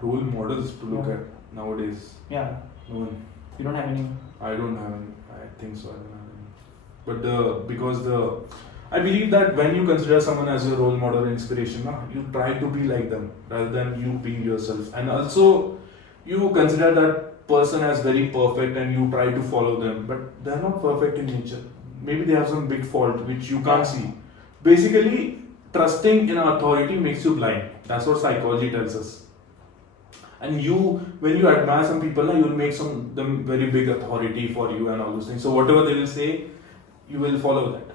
Role models to look Yeah. at nowadays? Yeah. No one. You don't have any. I don't have any. I think so. I don't have any. But I believe that when you consider someone as your role model or inspiration, you try to be like them rather than you being yourself. And also, you consider that person as very perfect and you try to follow them. But they're not perfect in nature. Maybe they have some big fault which you can't see. Basically, trusting in authority makes you blind. That's what psychology tells us. And when you admire some people, you'll make them very big authority for you and all those things. So whatever they will say, you will follow that.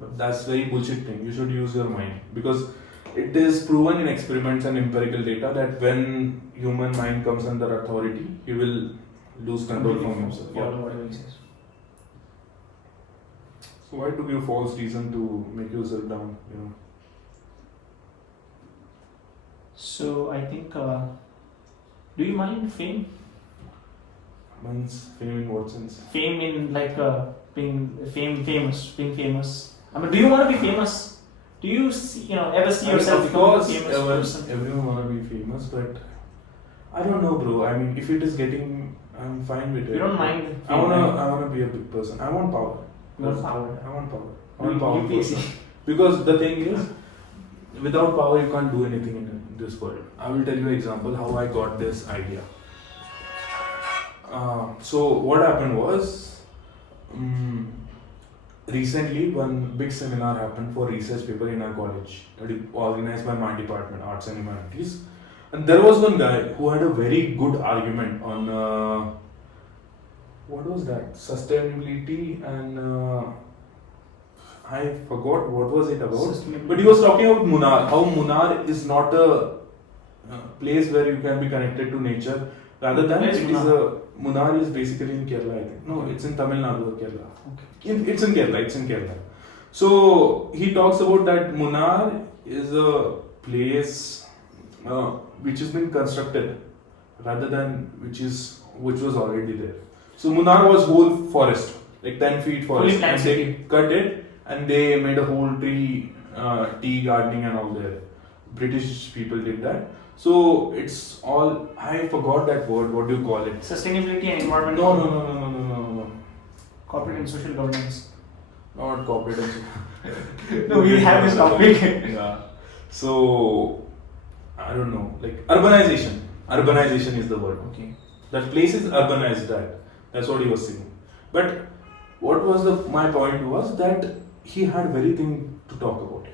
But that's very bullshit thing. You should use your mind, because it is proven in experiments and empirical data that when human mind comes under authority, he will lose control from himself. Follow whatever he says. So why to give false reason to make yourself down? So I think. Do you mind fame? Means fame in what sense? Fame in like being famous. I mean, do you want to be famous? Do you see, ever see yourself becoming a famous person? Everyone wanna be famous, but I don't know, bro. I mean, if it is getting, I'm fine with it. You don't mind I fame, wanna be a big person. I want power. You want power. I want power. I You- want power. you basically- Because the thing is, without power, you can't do anything in this world. I will tell you an example how I got this idea. So what happened was, recently one big seminar happened for research paper in our college, organized by my department, Arts and Humanities. And there was one guy who had a very good argument on what was that? Sustainability and I forgot what was it about. But he was talking about Munnar, how Munnar is not a place where you can be connected to nature. Rather than Munnar is basically in Kerala, I think. No, it's in Tamil Nadu or Kerala. Okay. It's in Kerala. So he talks about that Munnar is a place which has been constructed rather than which was already there. So Munnar was whole forest, like 10 feet forest, and they cut it and they made a whole tea gardening and all there. British people did that. So it's all, I forgot that word, what do you call it? Sustainability and environment. No. Corporate and social governance. Not corporate and social. No, we have this topic. Yeah. So, I don't know, like urbanization. Urbanization is the word. Okay. That place is urbanized, that's what he was saying. But what was my point was that he had very thing to talk about.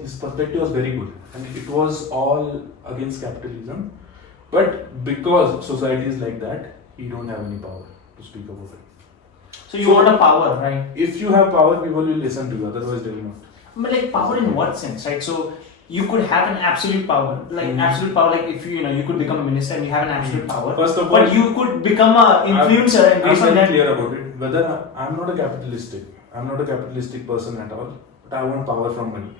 His perspective was very good, and it was all against capitalism. But because society is like that, he don't have any power to speak about it. So you want a power, right? If you have power, people will listen to you. Otherwise, they will not. But like power in what sense, right? So you could have an absolute power, absolute power. Like if you could become a minister and you have an absolute power. First of all, but you could become an influencer and based on I'm that. very clear about it. Whether I'm not a capitalistic person at all. But I want power from money.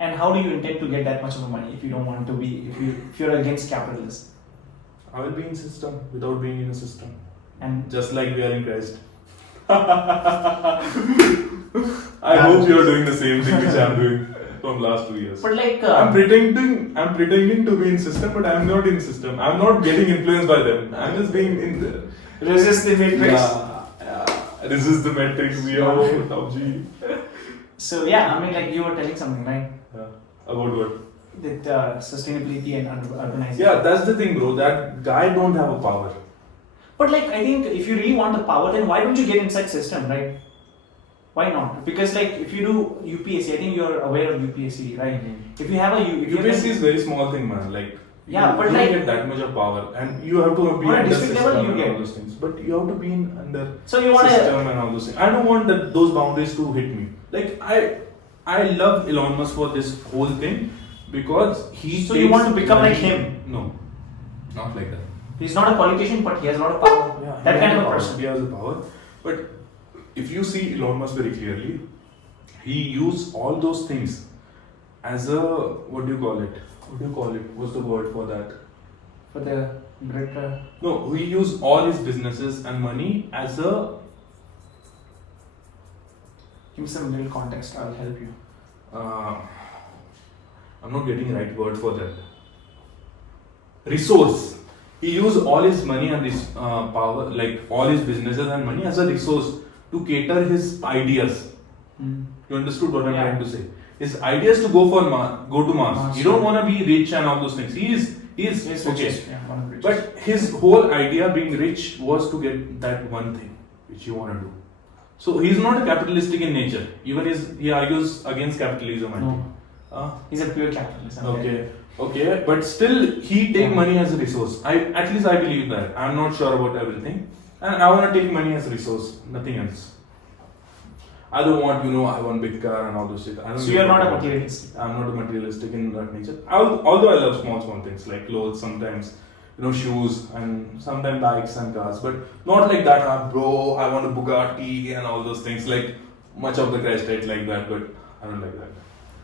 And how do you intend to get that much of money if you don't want to be, if you're against capitalism? I will be in system without being in a system. And just like we are in Christ. I hope you are doing the same thing which I am doing from last 2 years. But like I'm pretending to be in system, but I'm not in system. I'm not getting influenced by them. I'm just being in there. Resist the matrix. Yeah. Resist the matrix. We are top G. So yeah, I mean like you were telling something, right? Yeah. About what? That sustainability and urbanization. Yeah, that's the thing, bro. That guy don't have a power. But like I think if you really want the power, then why don't you get inside system, right? Why not? Because like if you do UPSC, I think you're aware of UPSC, right? Mm-hmm. If you have a UPSC is very small thing, man. Like you don't get that much of power, and you have to be under system and all those things. But you have to be under system and all those things. I don't want those boundaries to hit me. Like I love Elon Musk for this whole thing because he. So you want to become like him? No, not like that. He's not a politician, but he has a lot of power. Yeah, that kind of a person. He has a power, but if you see Elon Musk very clearly, he used all those things as a what do you call it? What's the word for that? For the great. No, he used all his businesses and money as a. Give me some little context. I'll help you. I'm not getting right word for that. Resource. He used all his money and his power, like all his businesses and money as a resource to cater his ideas. You understood what I'm trying to say? His ideas to go go to Mars. You don't want to be rich and all those things. He is okay. Richest, one of the richest. But his whole idea being rich was to get that one thing which you want to do. So he's not a capitalistic in nature. Even he argues against capitalism. I think. He's a pure capitalist. Okay, but still he take money as a resource. At least I believe that. I'm not sure about everything, and I want to take money as a resource, nothing else. I don't want, I want big car and all those shit. So you're not a materialist. I'm not a materialistic in that nature. Although I love small things like clothes, sometimes, shoes, and sometimes bikes and cars, but not like that. Bro, I want a Bugatti and all those things. Like much of the Christ rate like that, but I don't like that.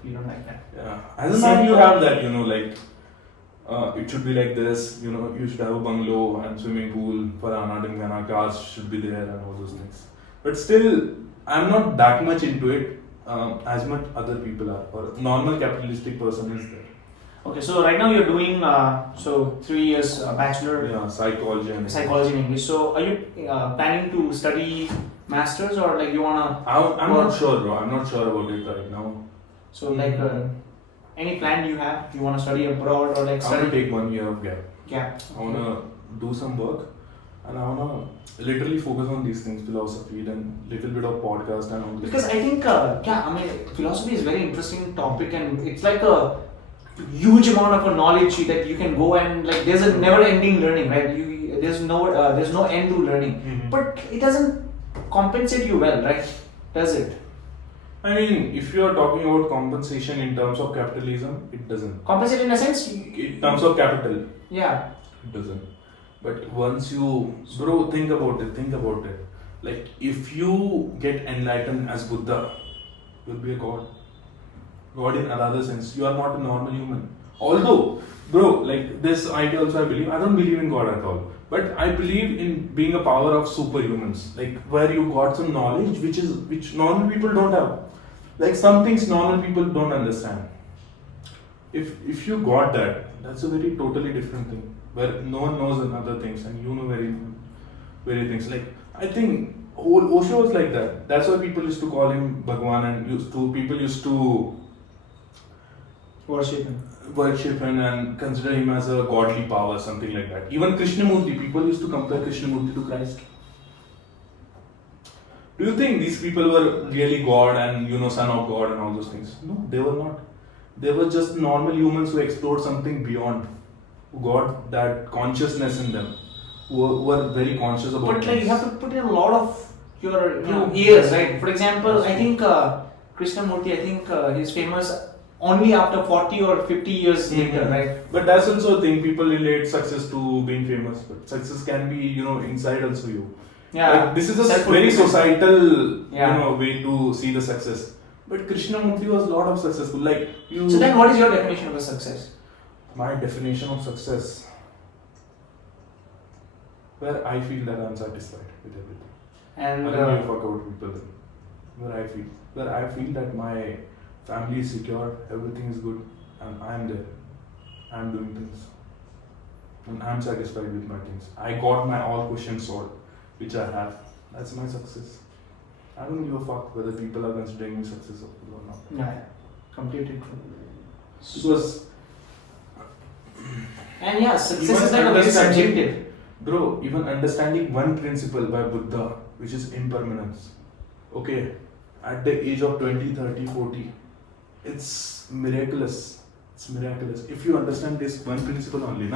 You don't like that? Yeah. As a man, you have that, it should be like this, you should have a bungalow and swimming pool, Farana, Dimgana, cars should be there and all those things. But still, I'm not that much into it as much other people are, or a normal capitalistic person is there. Okay, so right now you're doing 3 years bachelor. Yeah, psychology and English. So are you planning to study masters or like you wanna? I'm not sure, bro. I'm not sure about it right now. So like any plan you have? You wanna study abroad or like I wanna study? take 1 year of gap. Yeah. I wanna do some work, and I wanna literally focus on these things, philosophy, then little bit of podcast and all this. Because I think philosophy is a very interesting topic, and it's like a huge amount of a knowledge that you can go and like there's a never ending learning, right? There's no end to learning, but it doesn't compensate you well, right? Does it? I mean, if you are talking about compensation in terms of capitalism, it doesn't. Compensate in a sense? In terms of capital, Yeah. it doesn't. But once you, bro, think about it. Like, if you get enlightened as Buddha, you'll be a god. God in another sense. You are not a normal human. Although, bro, like this idea also I don't believe in God at all. But I believe in being a power of superhumans. Like, where you got some knowledge which normal people don't have. Like, some things normal people don't understand. If you got that, that's a very totally different thing. Where no one knows another things and you know very things. Like, I think whole Osho was like that. That's why people used to call him Bhagwan, and people used to worship him and consider him as a godly power, something like that. Even Krishnamurti, people used to compare Krishnamurti to Christ. Do you think these people were really God and son of God and all those things? No, they were not. They were just normal humans who explored something beyond, who got that consciousness in them, who were very conscious about. But like you have to put in a lot of your years, right? For example, I think Krishnamurti, he's famous only after 40 or 50 years later, right? But that's also a thing. People relate success to being famous, but success can be inside also you. Yeah. Like, this is a very societal way to see the success. But Krishnamurti was a lot of successful. Like you. So then, what is your definition of a success? My definition of success, where I feel that I'm satisfied with everything. And I don't give a fuck about people. Where I feel that my family is secure, everything is good, and I'm there. I'm doing things. And I'm satisfied with my things. I got my all questions solved, which I have. That's my success. I don't give a fuck whether people are considering me successful or not. Yeah, completely true. Because success is like a very subjective. Bro, even understanding one principle by Buddha, which is impermanence. Okay, at the age of 20, 30, 40, it's miraculous. It's miraculous. If you understand this one principle only,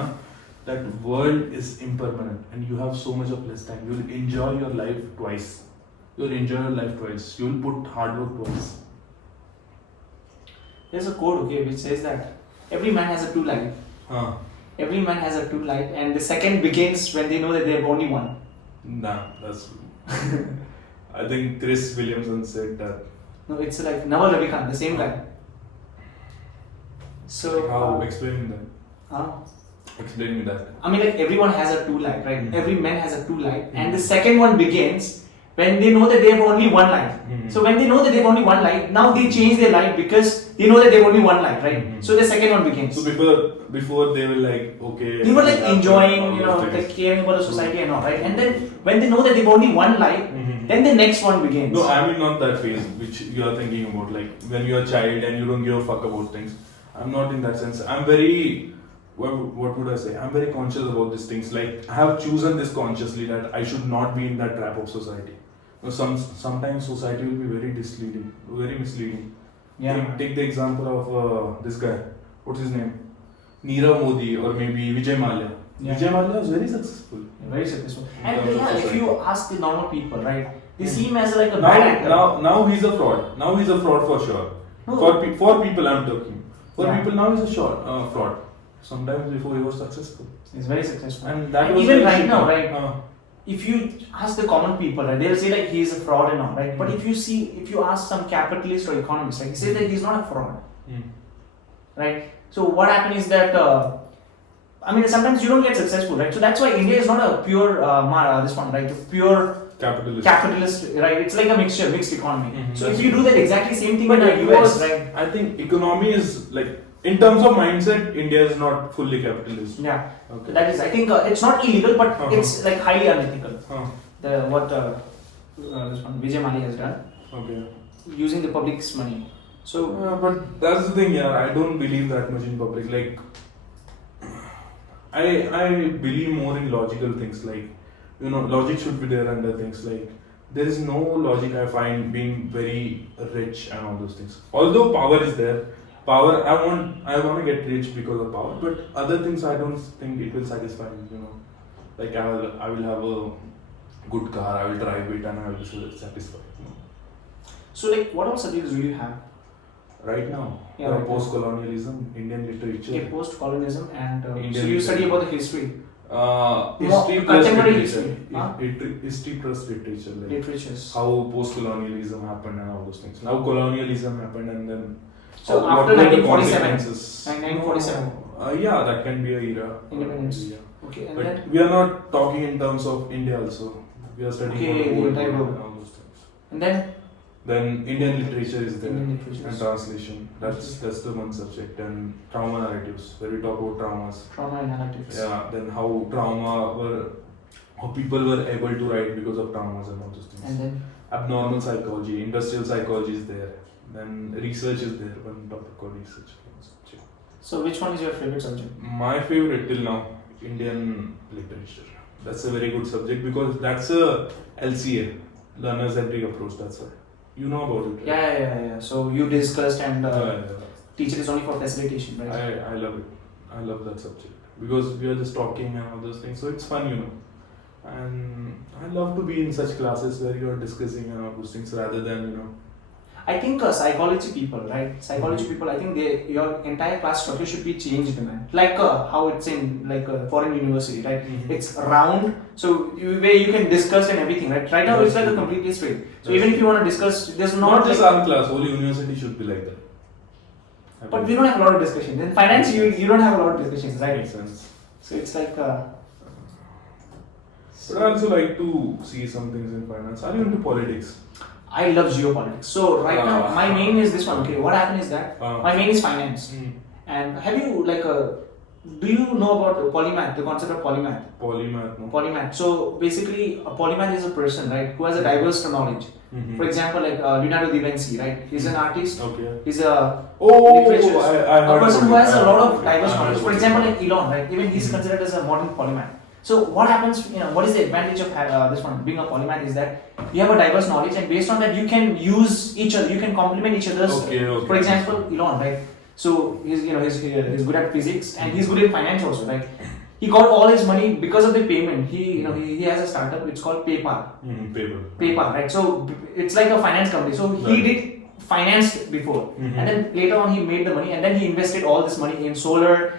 that world is impermanent and you have so much of less time. You'll enjoy your life twice. You'll put hard work twice. There's a quote, which says that every man has a true life. Every man has a true life, and the second begins when they know that they have only one. Nah, that's. I think Chris Williamson said that. No, it's like Naval Ravikant, the same guy. So. How? Explain that. Explain me that. I mean, like everyone has a true light, right? Every man has a true light, and the second one begins when they know that they have only one life. So when they know that they have only one life, now they change their life because they know that they have only one life, right? So the second one begins. So before they were like, okay. They were like enjoying, all you know, those things. like caring about the society and all, right? And then when they know that they have only one life, then the next one begins. No, I mean not that phase which you are thinking about, like when you're a child and you don't give a fuck about things. I'm not in that sense. I'm very, what would I say? I'm very conscious about these things. Like I have chosen this consciously that I should not be in that trap of society. You know, sometimes society will be very misleading, very misleading. Yeah. Take the example of this guy. What's his name? Nirav Modi or maybe Vijay Mallya. Yeah. Vijay Mallya was very successful. Very successful. In And terms of yeah, if society. you ask the normal people, right, they see him as like a bad actor. Now he's a fraud. Now he's a fraud for sure. No. For people I'm talking. For Yeah. people now he's a fraud. Sometimes before he was successful. He's very successful. And that And was even very right shit. now, right? If you ask the common people, right, they'll say like he's a fraud and all, right? But if you ask some capitalist or economist, right, he says that he's not a fraud, right? So what happened is that I mean sometimes you don't get successful, right? So that's why India is not a pure this one, right? A pure capitalist, right? It's like a mixed economy. So if you do that exactly same thing in the US, right? I think economy is like, in terms of mindset, India is not fully capitalist. Yeah. Okay. That is, I think it's not illegal, but it's like highly unethical. What this one Vijay Mallya has done, Okay. using the public's money. So But that's the thing, yeah. I don't believe that much in public. Like, I believe more in logical things. Like, you know, logic should be there under things. Like, there is no logic I find being very rich and all those things. Although power is there, power I want to get rich because of power. But other things I don't think it will satisfy me. You know, like I will have a good car. I will drive it and I will be satisfied. You know. So like, what all subjects do you have? Right now, Yeah, right now. post-colonialism, Indian literature. Okay, post-colonialism and so Indian you study literature. about the history, History plus contemporary literature. history, huh? History plus literature. Like literatures. how post-colonialism happened and all those things. Now colonialism happened and then. So what after were the 1947, consequences? 1947. Yeah, that can be a era. Independence. Yeah. Okay, and But then we are not talking in terms of India also. We are studying Okay, about the world entire war world. and all those things. and then Then Indian literature is there. Indian literatures. And translation. That's the one subject. And trauma narratives, where we talk about traumas. trauma and narratives. Yeah, then how people were able to write because of traumas and all those things. And then Abnormal psychology, industrial psychology is there. Then research is there, one topic called research. so which one is your favorite subject? My favorite till now, Indian literature. That's a very good subject because that's a LCA, learner centric approach. That's why you know about it. Right? Yeah. So you discussed and Yeah. teacher is only for facilitation, right? I love it. I love that subject because we are just talking and all those things. So it's fun, you know. And I love to be in such classes where you are discussing and all those things rather than, you know. I think psychology people, right? Psychology people, I think your entire class structure should be changed, man. Like how it's in like a foreign university, right? It's round, so where you can discuss and everything, right? Right now it's like a completely straight. So even if you want to discuss, there's Not just like, our class, whole university should be like that. but we don't have a lot of discussions. In finance, you don't have a lot of discussions, right? Makes sense. So it's like. But I also like to see some things in finance. Are you into politics? I love geopolitics. So right now, my main is this one. Okay, what happened is that my main is finance. And have you like do you know about polymath? The concept of polymath. Polymath, no? Polymath. So basically, a polymath is a person, right, who has a diverse knowledge. For example, like Leonardo da Vinci, right? He's an artist. Okay. He's a Oh, I a heard person about who it. has a lot of I heard diverse about knowledge. it. For example, like Elon, right? Even he's considered as a modern polymath. So what happens? What is the advantage of this one being a polymath is that you have a diverse knowledge, and based on that, you can use each other. You can complement each other's. Okay. For example, Elon, right? So he's good at physics and he's good at finance also, right? He got all his money because of the payment. He has a startup. It's called PayPal. PayPal, right? So it's like a finance company. So he did finance before, and then later on he made the money, and then he invested all this money in solar.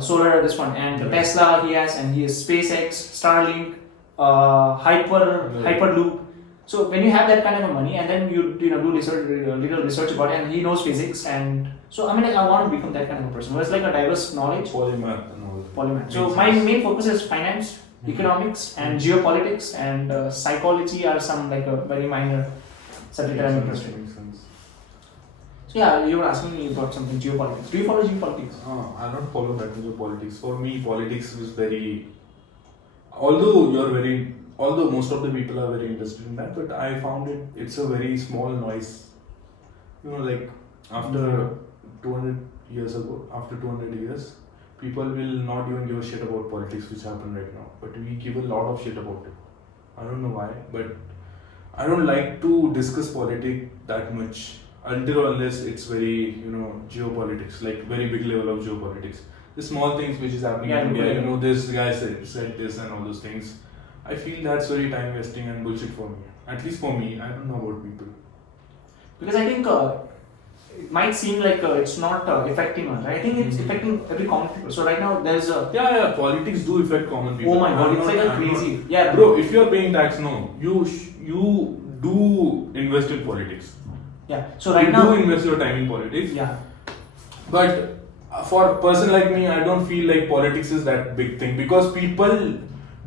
Solar this one and Tesla he has, and he has SpaceX, Starlink, Hyperloop. So when you have that kind of a money, and then you do little research about it, and he knows physics, and so I mean like I want to become that kind of a person who has like a diverse knowledge. Polymath and all. Polymath. So my main focus is finance, Economics and geopolitics and psychology are some like a very minor subject that I'm interested in. Makes sense. So yeah, you were asking me about something geopolitics. Do you follow geopolitics? I don't follow that much of politics. For me, politics is very. Although most of the people are very interested in that, but I found it's a very small noise. Like after 200 years ago, after 200 years, people will not even give a shit about politics which happen right now. But we give a lot of shit about it. I don't know why, but I don't like to discuss politics that much until or unless it's very, geopolitics, like very big level of geopolitics. The small things which is happening in India, this guy said this and all those things. I feel that's very time wasting and bullshit for me. At least for me, I don't know about people. Because I think it might seem like it's not affecting us. I think it's affecting every common people. So right now there's a politics do affect common people. Oh my god, it's like a crazy. Yeah, bro. If you're paying tax, no, you do invest in politics. Yeah. So right now do invest your time in politics. Yeah. But for a person like me, I don't feel like politics is that big thing because people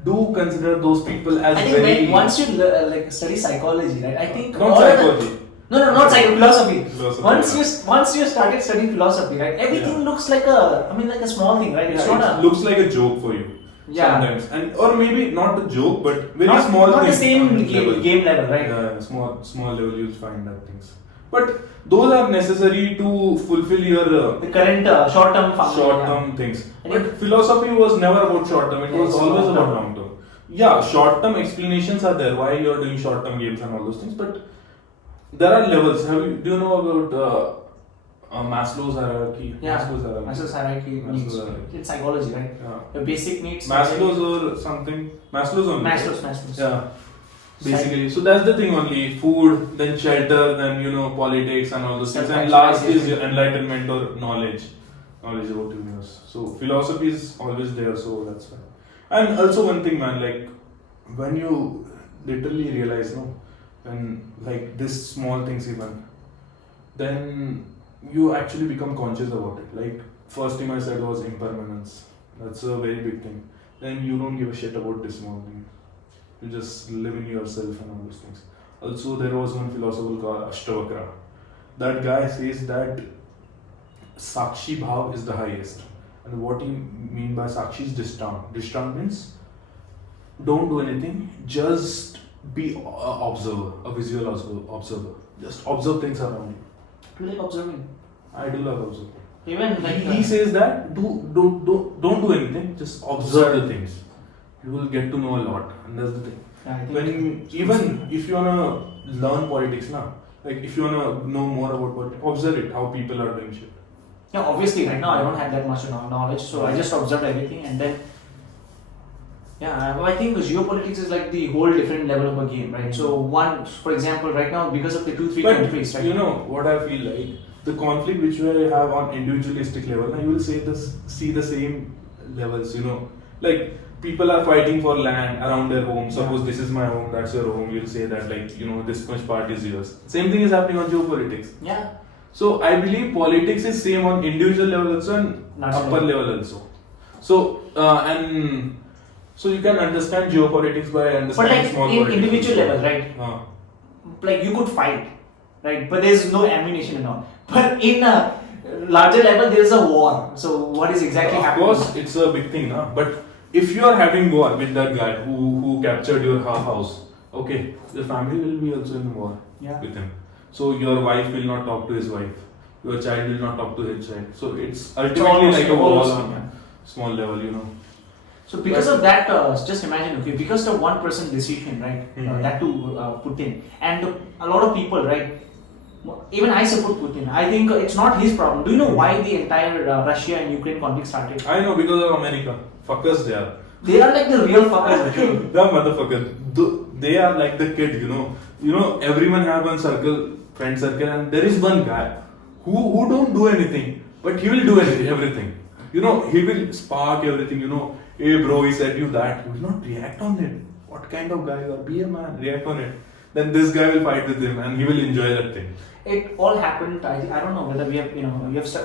do consider those people as I think very. Once you study psychology, right? I think not psychology. No, not philosophy. Philosophy. Once you started studying philosophy, right? Everything looks like a small thing, right? It's not it looks like a joke for you. Yeah. Sometimes, or maybe not a joke, but very not, small. Not things the same game level, right? Yeah, small level you'll find that things. But those are necessary to fulfill your the current short-term things. But philosophy was never about short-term. It was always about long-term. Yeah, short-term explanations are there why you're doing short-term games and all those things. But there are levels. Do you know about Maslow's hierarchy? Yeah, Maslow's hierarchy. In psychology, right? Yeah. The basic needs. Maslow's or something. Maslow's only. Maslow's. Yeah. Basically, so that's the thing only. Food, then shelter, then politics and all those things. And last is your enlightenment or knowledge about universe. So philosophy is always there, so that's fine. And also one thing, man, like when you literally realize, when like this small things even, then you actually become conscious about it. Like first thing I said was impermanence. That's a very big thing. Then you don't give a shit about this small thing. You just live in yourself and all those things. Also, there was one philosopher called Ashtavakra. That guy says that Sakshi Bhav is the highest. And what he mean by Sakshi is distant. Distant means don't do anything, just be an observer, a visual observer. Just observe things around you. Do you like observing? I do love observing. Even like he says that don't do anything, just observe the things. You will get to know a lot, and that's the thing. Even if you wanna learn politics now, like if you wanna know more about politics, observe it, how people are doing shit. Yeah, obviously right now I don't have that much knowledge, so I just observed everything and then I think geopolitics is like the whole different level of a game, right? So for example, right now because of the 2-3 countries, right? You know what I feel like? The conflict which we have on individualistic level, you will see the same levels, like people are fighting for land around their home. Suppose this is my home, that's your home. You'll say that this much part is yours. Same thing is happening on geopolitics. Yeah. So I believe politics is same on individual level also and upper level also. So so you can understand geopolitics by understanding small politics. But in individual level, right? Like you could fight, right? But there's no ammunition and all. But in a larger level, there is a war. So what is exactly happening? Of course, it's a big thing, but if you are having war with that guy who captured your house, okay, the family will be also in war with him. So your wife will not talk to his wife, your child will not talk to his child. So it's ultimately like a war on small level, So because of that, just imagine, okay, because of one person decision, right, that to Putin, and a lot of people, right, even I support Putin. I think it's not his problem. Do you know why the entire Russia and Ukraine conflict started? I know, because of America. Fuckers they are. They are like the real fuckers. The motherfuckers. They are like the kid, everyone have one friend circle, and there is one guy who don't do anything, but he will do everything. He will spark everything, hey bro, he said you that. You will not react on it. What kind of guy you are? Be a man, react on it. then this guy will fight with him and he will enjoy that thing. It all happened. I don't know whether we have,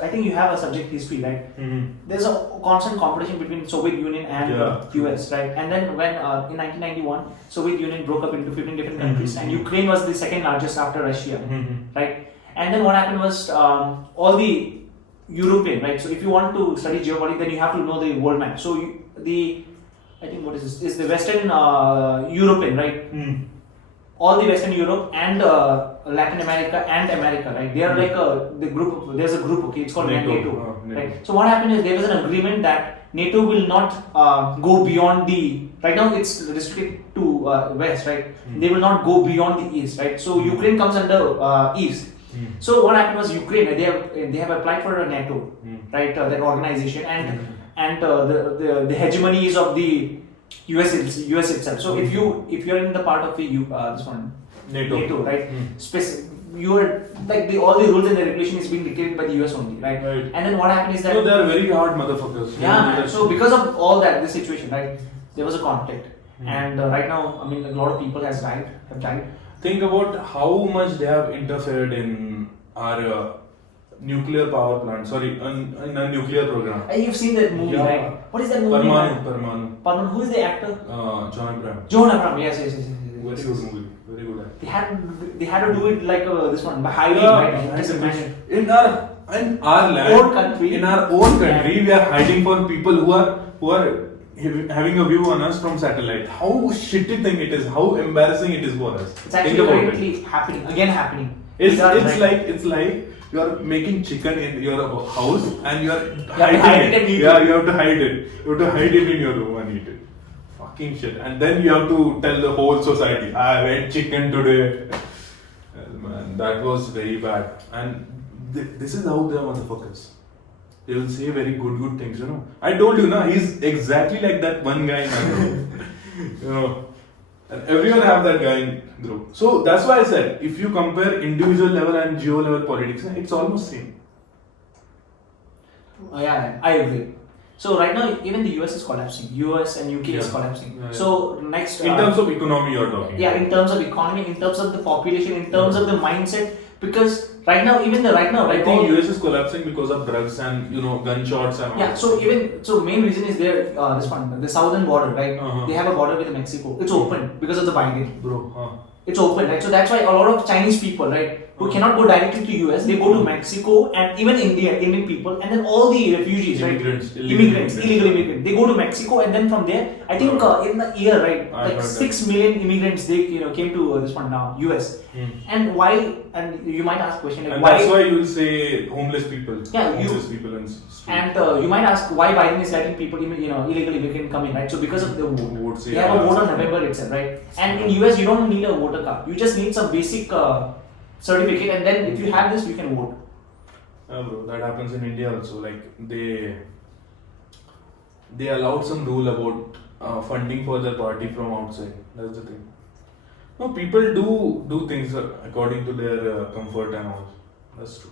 I think you have a subject history, right? There's a constant competition between Soviet Union and US, right? And then when in 1991, Soviet Union broke up into 15 different countries, and Ukraine was the second largest after Russia, right? And then what happened was all the European, right? So if you want to study geopolitics, then you have to know the world map. So I think what is this? Is the Western European, right? All the Western Europe and Latin America and America, right? They are like the group. There's a group, okay? It's called NATO, right? So what happened is there was an agreement that NATO will not go beyond the. Right now it's restricted to West, right? They will not go beyond the East, right? So Ukraine comes under East. So what happened was Ukraine. They have applied for a NATO, right? That organization and the hegemony is of the US itself. So if you're in the part of the this one NATO, right? You are like all the rules and the regulation is being dictated by the US only, right? And then what happened is that they are very hard motherfuckers. Yeah. So because of all that, this situation, right? There was a conflict, and right now, I mean, a lot of people have died. Think about how much they have interfered in our nuclear power plant. Sorry, in a nuclear program. You've seen that movie, right? What is that movie? Parmanu. Who is the actor? John Abraham. John Abraham. Yes. Very good movie. Very good actor. They had to do it like this one by hiding, right? Just imagine. In our land, own country. In our own country, we are hiding for people who are having a view on us from satellite. How shitty thing it is. How embarrassing it is for us. It's actually currently happening. It's like you are making chicken in your house and you are hiding it. You have to hide it. You have to hide it in your room and eat it. Fucking shit. And then you have to tell the whole society, I ate chicken today. Man, that was very bad. And this is how they are motherfuckers. They will say very good things, I told you, he's exactly like that one guy in my group. And everyone have that guy in group. So that's why I said, if you compare individual level and geo level politics, it's almost same. Yeah, I agree. So right now, even the US is collapsing. US and UK is collapsing. So next, in terms of economy, you're talking. Yeah, in terms of economy, in terms of the population, in terms of the mindset, because right now, I think US is collapsing because of drugs and gunshots and all. Yeah, so main reason is there this one, the southern border, right? They have a border with Mexico. It's open because of the Biden. It's open, right? So that's why a lot of Chinese people, right, who cannot go directly to US, they go to Mexico and even Indian people, and then all the refugees, illegal immigrants, they go to Mexico, and then from there, I think in the year, right, like 6 million immigrants they came to this one now, US. And why? And you might ask question like and why? That's why you will say homeless people. Yeah, homeless people in street. And you might ask why Biden is letting people, illegal immigrants come in, right? So because of the vote, they have a vote on November itself, right? And in US, you don't need a voter card. You just need some basic certificate, and then if you have this, you can vote. Bro, that happens in India also. Like they allowed some rule about funding for their party from outside. That's the thing. No, people do things according to their comfort and all. That's true.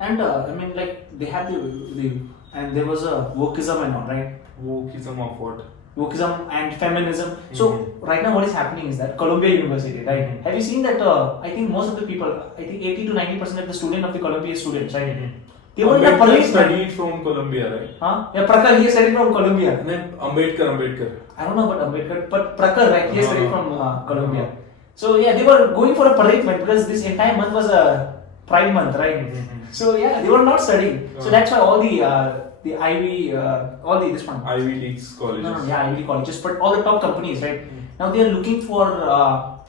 And I mean, like they had and there was a wokeism and all, right? Wokeism of what? Wokeism and feminism. So right now, what is happening is that Columbia University, right? Have you seen that? I think most of the people, I think 80 to 90% of the students of the Columbia students, right? They were in a parade. Studied from Columbia, right? Yeah, Prakhar, he studied from Columbia. And then Ambedkar. I don't know about Ambedkar, but Prakhar, right? He studied from Columbia. So yeah, they were going for a parade, man, because this entire month was a Pride month, right? So yeah, they were not studying. So that's why all the Ivy, Ivy Leagues colleges. Ivy League colleges, but all the top companies, right? Now they are looking for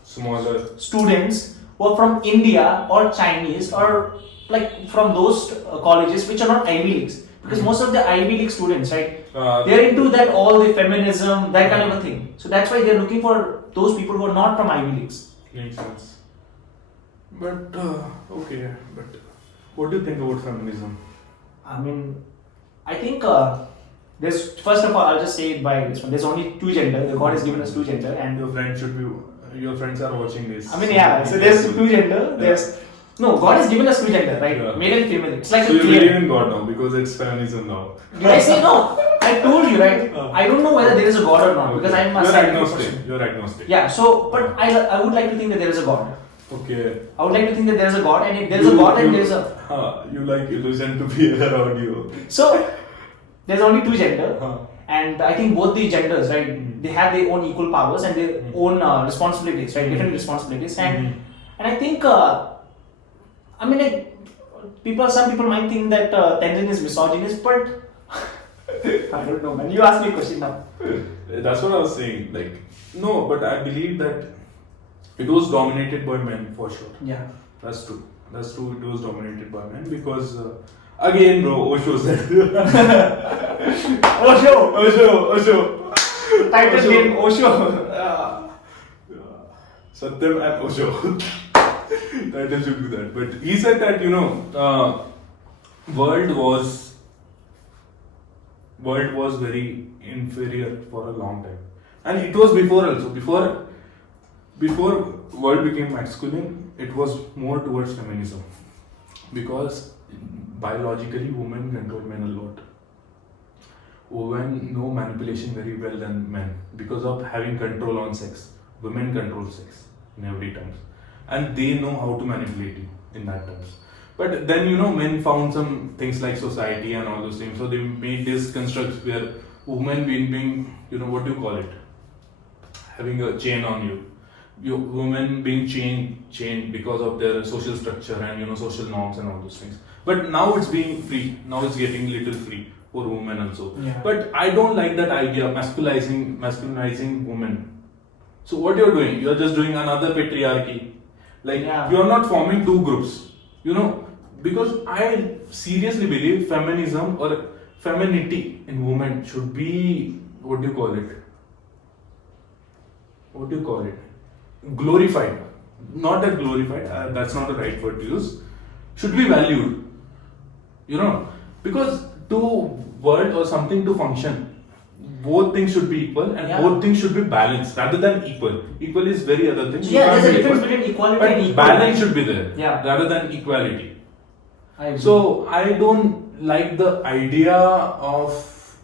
smaller students who are from India or Chinese or like from those colleges which are not Ivy Leagues, because most of the Ivy League students, right, they're into that all the feminism, that kind of a thing. So that's why they're looking for those people who are not from Ivy Leagues. Makes sense. But okay, but what do you think about feminism? I mean, I think there's, first of all, I'll just say it by this one. There's only two gender. The God has given us two gender, and your friends are watching this. I mean, yeah. So there's two gender. There's God has given us two gender, right? Male and female. It's like so you believe in God now because it's feminism now. Did I say no? I told you, right? I don't know whether there is a God or not because I'm a You're scientific agnostic. person. You're agnostic. Yeah, so, but I would like to think that there is a God. Okay. I would like to think that there is a God, and if there is a God, and there is a. You like illusion to be around you. So, there's only two gender, Huh. and I think both the genders, right, they have their own equal powers and their own responsibilities, right, different responsibilities, and I think, I mean, like, some people might think that Tenzin is misogynist, but I don't know, man. You asked me a question now. That's what I was saying. Like, no, but I believe that it was dominated by men for sure. Yeah. That's true. That's true. It was dominated by men because, again, bro, Osho said. Osho. Title Osho. name Osho. Satyam and Osho. Title should be that. But he said that, world was very inferior for a long time. And it was before also. Before world became masculine, it was more towards feminism. Because biologically women control men a lot. Women know manipulation very well than men because of having control on sex. Women control sex in every terms. And they know how to manipulate you in that terms. But then men found some things like society and all those things. So they made this constructs where women being what do you call it? Having a chain on you. Women being chained because of their social structure and social norms and all those things. But now it's being free. Now it's getting little free for women also. Yeah. But I don't like that idea of masculinizing women. So what you're doing? You're just doing another patriarchy. Like you're not forming two groups. Because I seriously believe feminism or femininity in women should be what do you call it? Glorified. Not that glorified, that's not the right word to use. Should be valued. Because to world or something to function, both things should be equal and both things should be balanced rather than equal. Equal is very other thing. There's a difference between equality and equal. Balance should be there rather than equality. So I don't like the idea of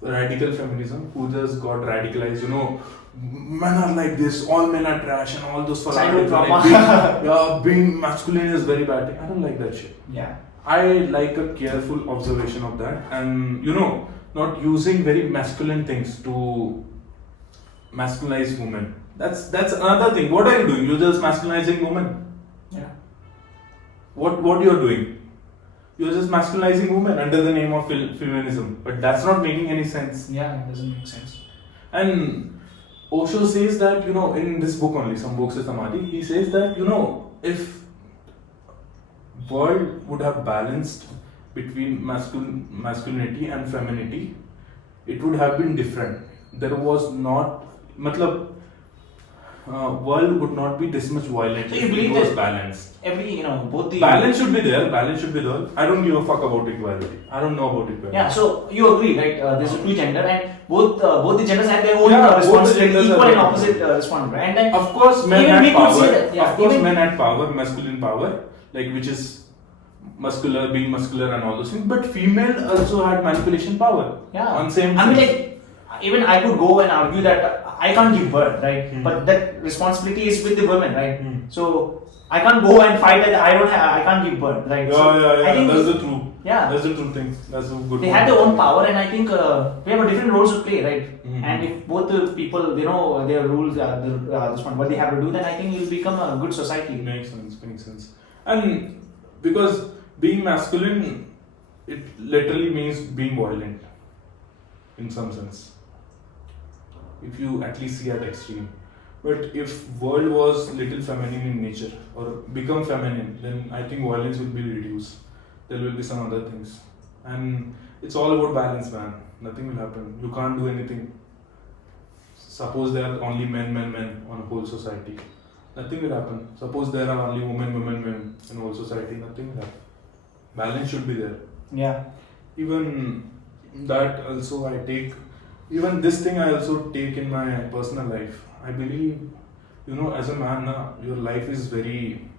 radical feminism who just got radicalized, men are like this, all men are trash and all those being masculine is very bad. I don't like that shit. Yeah. I like a careful observation of that and not using very masculine things to masculinize women. That's another thing. What are you doing? You're just masculinizing women. Yeah. What you're doing? You're just masculinizing women under the name of feminism. But that's not making any sense. Yeah, it doesn't make sense. And Osho says that, in this book only, some books is Samadhi, he says that, if world would have balanced between masculinity and femininity, it would have been different. There was not, world would not be this much violent so you if believe it was that balanced. Both the Balance should be there. I don't give a fuck about equality. I don't know about equality. Yeah, so you agree, right? There's a two gender, and both the genders have their own both the responsibility, genders equal have and their opposite responsibility. And then of course, men even we had could power. say that, Of course, men had power, masculine power, which is being muscular and all those things. But female also had manipulation power. Yeah. On same. I mean, even I could go and argue that I can't give birth, right? But that responsibility is with the women, right? So I can't go and fight that I can't give birth, right? Yeah. I think That's the truth. Yeah. That's the true thing. That's a good. They had their own power, and I think we have a different roles to play, right? Mm-hmm. And if both the people, their rules, this one, what they have to do, then I think it will become a good society. Makes sense. And because being masculine, it literally means being violent, in some sense. If you at least see at extreme. But if world was little feminine in nature or become feminine, then I think violence will be reduced. There will be some other things. And it's all about balance, man. Nothing will happen. You can't do anything. Suppose there are only men on a whole society. Nothing will happen. Suppose there are only women in whole society. Nothing will happen. Balance should be there. Yeah. Even that also I take. Even this thing I also take in my personal life. I believe, as a man, your life is very,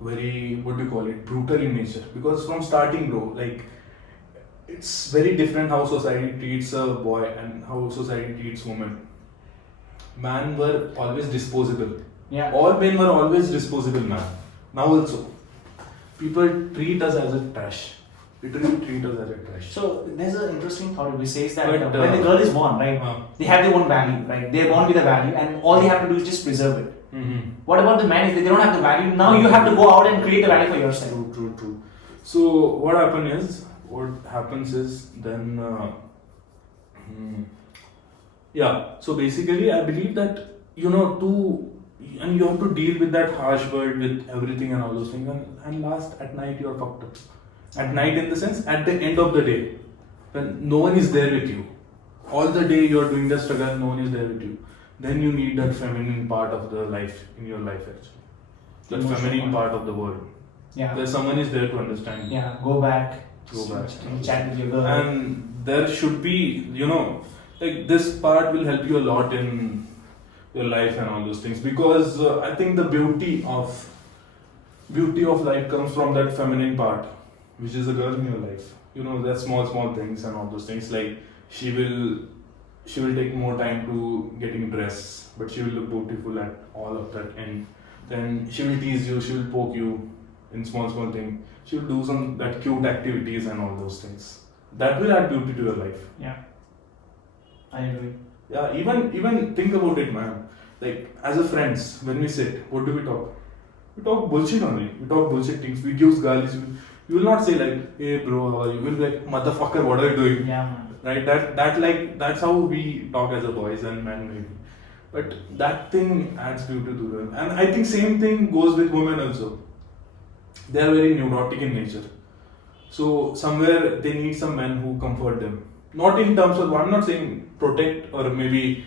very, brutal in nature. Because from starting, bro, it's very different how society treats a boy and how society treats women. Men were always disposable. Yeah. All men were always disposable, man. Now also, people treat us as a trash. Literally treat us as a trash. So there's an interesting thought which says that But, when the girl is born, right, they have their own value, right? They're born with a value, and all they have to do is just preserve it. What about the man if they don't have the value? Now you have to go out and create the value for yourself. True. So what happens is then, So basically, I believe that you have to deal with that harsh world with everything and all those things, and last at night you're fucked up. At night, in the sense, at the end of the day, when no one is there with you, all the day you're doing the struggle, no one is there with you. Then you need that feminine part of the life in your life, actually. That Emotional feminine part. part of the world. Yeah. Where someone is there to understand you. Yeah. Go back. Go back. Chat with your girl. And there should be, like this part will help you a lot in your life and all those things, because I think the beauty of life comes from that feminine part, which is the girl in your life. That small things and all those things. Like she will take more time to getting dressed, but she will look beautiful at all of that end. Then she will tease you, she will poke you in small things. She will do some that cute activities and all those things. That will add beauty to your life. Yeah. I agree. Yeah, even think about it, man. Like as a friends, when we sit, what do we talk? We talk bullshit only. We talk bullshit things. We give galis. You will not say like, "Hey bro, how are you?" You will be like, "Motherfucker, what are you doing?" Yeah, man. Right? That's how we talk as a boys and men maybe. But that thing adds beauty to them. And I think same thing goes with women also. They are very neurotic in nature. So somewhere they need some men who comfort them. Not in terms of, I'm not saying protect or maybe,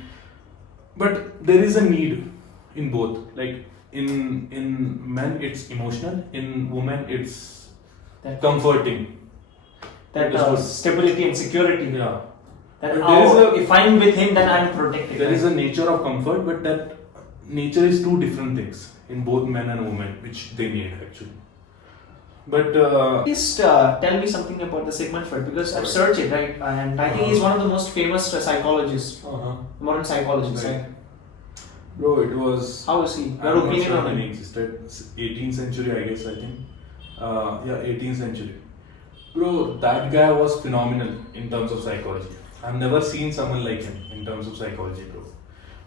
but there is a need in both. Like in men it's emotional, in women it's That comforting. That Understood. stability and security. Yeah. That But there is if I'm with him, then I'm protected. There is a nature of comfort, but that nature is two different things in both men and women, which they need actually. But Please tell me something about the Sigmund Freud, because I've searched it, right, and I think he's one of the most famous psychologists, modern psychologists. Right. Right? bro, it was. How is he? I'm Your not opinion sure on when him? he existed. 18th century, I guess. I think. 18th century. Bro, that guy was phenomenal in terms of psychology. I've never seen someone like him in terms of psychology, bro.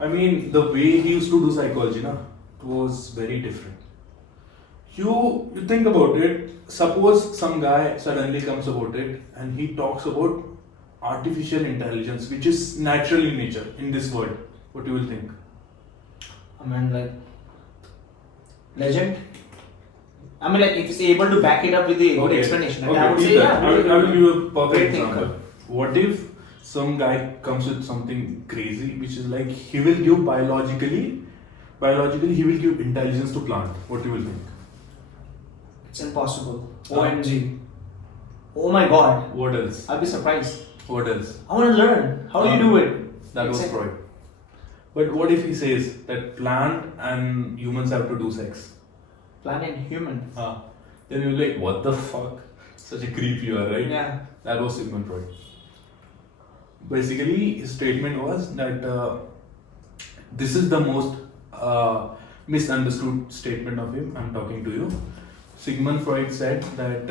I mean, the way he used to do psychology, it was very different. You think about it. Suppose some guy suddenly comes about it and he talks about artificial intelligence, which is natural in nature in this world. What you will think? I mean, like, legend. I mean, like, if he's able to back it up with a good explanation, like, I would say, yeah. I will give you a perfect Great example. thinker. What if some guy comes with something crazy, which is like he will give biologically he will give intelligence to plant. What you will think? It's impossible. OMG. Oh my god. What else? I'll be surprised. What else? I want to learn. How do you do it? That was Exactly. Freud. But what if he says that plant and humans have to do sex? Planet human. Then you're like, what the fuck? Such a creep you are, right? Yeah. That was Sigmund Freud. Basically, his statement was that this is the most misunderstood statement of him. I'm talking to you. Sigmund Freud said that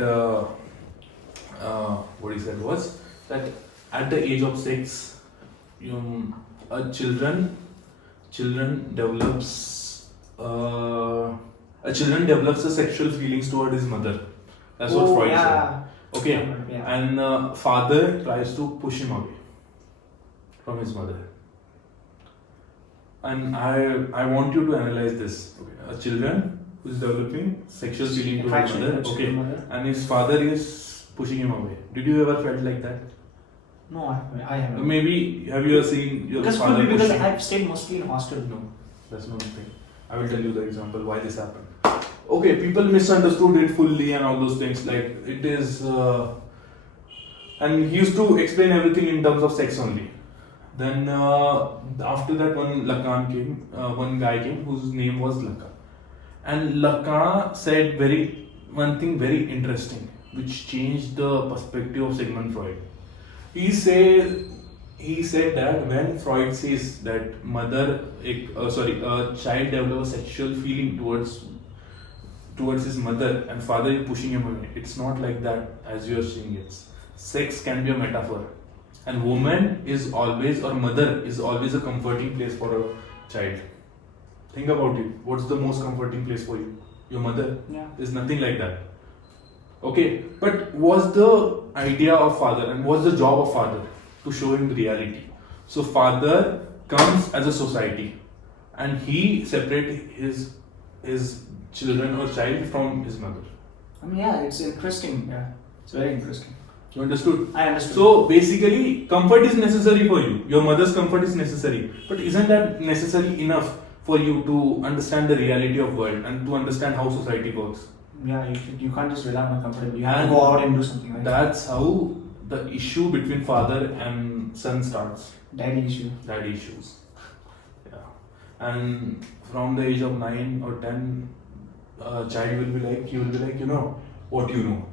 what he said was that at the age of 6, children develops a sexual feelings toward his mother. That's what Freud said. Okay, Yeah. and father tries to push him away from his mother. And I want you to analyze this. Okay. A children who is developing sexual feeling to his mother. Okay, and his father is pushing him away. Did you ever felt like that? No, I haven't. Maybe have you ever seen your Because father because pushing? I've stayed mostly in hostel. No, that's not the thing. I will tell you the example why this happened. Okay, people misunderstood it fully and all those things. Like it is, and he used to explain everything in terms of sex only. Then after that, one guy came whose name was Lacan, and Lacan said very one thing very interesting, which changed the perspective of Sigmund Freud. He said that when Freud says that a child develops a sexual feeling towards his mother and father is pushing him away, it's not like that as you are saying it. Sex can be a metaphor, and woman is always, or mother is always, a comforting place for a child. Think about it. What's the most comforting place for you? Your mother. Yeah. There's nothing like that. Okay, but what's the idea of father and what's the job of father? To show him the reality. So father comes as a society and he separates his children or child from his mother. I mean, yeah, it's interesting. Yeah, it's very interesting. You understood? I understood. So basically, comfort is necessary for you. Your mother's comfort is necessary. But isn't that necessary enough for you to understand the reality of world and to understand how society works? Yeah, you can't just rely on comfort. You have to go out and do something. Right? That's how the issue between father and son starts. Daddy issue. Daddy issues. Yeah. And from the age of 9 or 10, a child will be like, you know, what you know.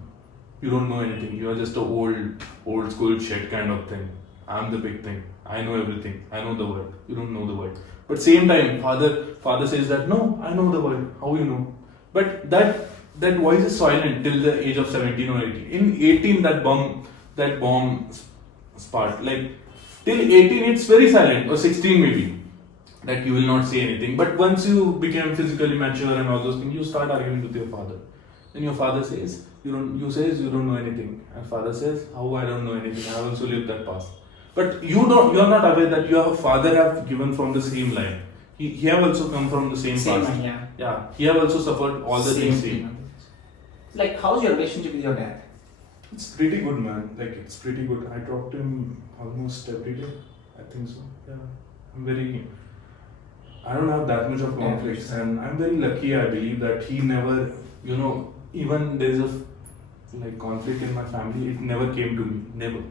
You don't know anything. You are just a old school shit kind of thing. I'm the big thing. I know everything. I know the world. You don't know the world. But same time, father says that no, I know the world. How you know? But that voice is silent till the age of 17 or 18. In 18, that bomb sparked. Like till 18, it's very silent, or 16 maybe, that you will not say anything. But once you become physically mature and all those things, you start arguing with your father. Then your father says, you don't know anything. And father says, how I don't know anything? I also lived that past. But you are not aware that your father have given from the same line. He have also come from the same past. Line, yeah. Yeah. He have also suffered all the things same. Like, how's your relationship with your dad? It's pretty good, man. Like, it's pretty good. I talk to him almost every day. I think so. Yeah. I don't have that much of conflicts, and I'm very lucky. I believe that he never, even there's a conflict in my family, it never came to me. Never.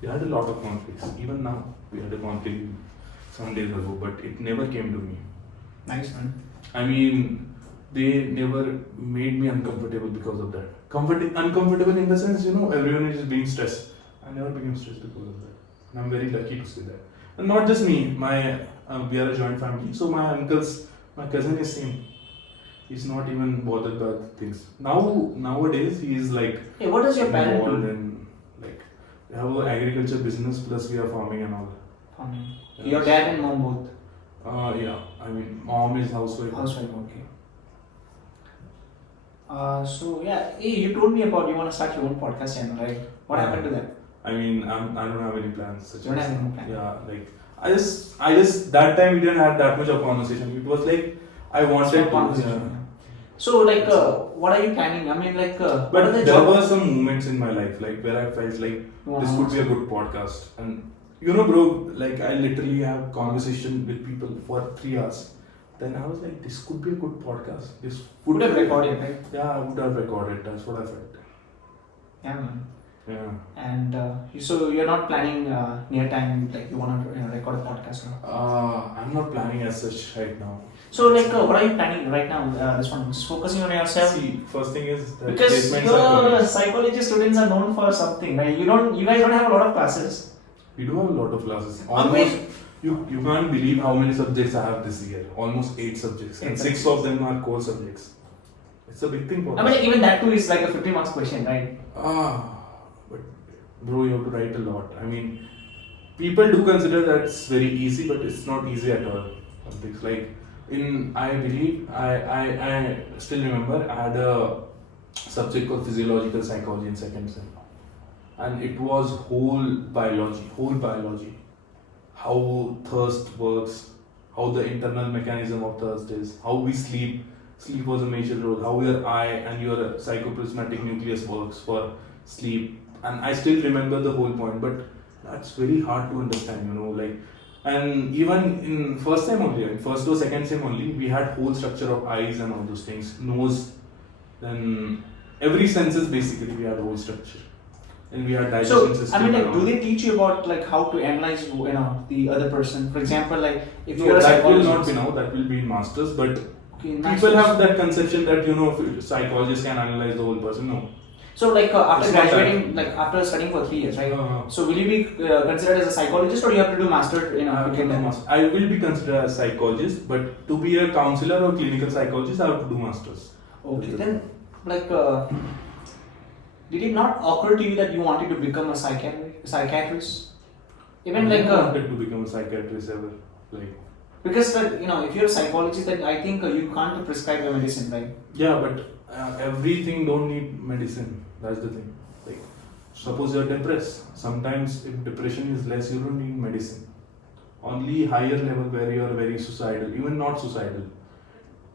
We had a lot of conflicts. Even now, we had a conflict some days ago, but it never came to me. Nice, man. I mean, they never made me uncomfortable because of that. Uncomfortable in the sense, everyone is being stressed. I never became stressed because of that. And I'm very lucky to say that. And not just me, we are a joint family. So my cousin is same. He's not even bothered by things. Nowadays, he is like. Hey, what does your parent do? And we have an agriculture business plus we are farming and all. Farming. Yes. Your dad and mom both? Yeah. I mean, mom is housewife. Housewife, okay. Hey, you told me about you want to start your own podcast channel, right? What happened to that? I mean, I don't have any plans. You don't have any plans? Yeah, I just that time we didn't have that much of conversation. It was like I wanted to. Yeah. So, what are you planning? I mean, but there were some moments in my life, where I felt like this could be a good podcast. And bro, I literally have conversation with people for 3 hours. Then I was like, this could be a good podcast. This would have recorded, right? Yeah, I would have recorded. That's what I felt. Yeah, man. Yeah. And so you're not planning near time, you want to record a podcast now? I'm not planning as such right now. So what are you planning right now? This one, just focusing on yourself. See, first thing is that because your psychology students are known for something, right? You guys don't have a lot of classes. We do have a lot of classes. Almost, you can't believe how many subjects I have this year. Almost 8 subjects, and 6 of them are core subjects. It's a big thing for us. I mean, even that too is like a 50 marks question, right? But bro, you have to write a lot. I mean, people do consider that it's very easy, but it's not easy at all. Subjects I still remember I had a subject called physiological psychology in second sem, and it was whole biology, how thirst works, how the internal mechanism of thirst is, how we sleep. Sleep was a major role. How your eye and your psychoplasmatic nucleus works for sleep, and I still remember the whole point. But that's very hard to understand, And even in first or second sem only, we had whole structure of eyes and all those things, nose, then every senses basically we had whole structure, and we had digestion system. I mean, do they teach you about how to analyze the other person? For example, if you are a that will psychologist, not be now. That will be in masters, but Okay, nice. People have that conception that psychologists can analyze the whole person. No. So like after It's not graduating, like after studying for 3 years, right? Uh-huh. So will you be considered as a psychologist, or you have to do master in I will be considered as a psychologist, but to be a counselor or clinical psychologist, I have to do masters. Okay, then like did it not occur to you that you wanted to become a psychiatrist? Even I like never wanted to become a psychiatrist ever. Like because if you're a psychologist, then I think you can't prescribe a medicine, right? yeah, but everything don't need medicine. That's the thing. Like suppose you're depressed. Sometimes if depression is less, you don't need medicine. Only higher level where you are very suicidal, even not suicidal.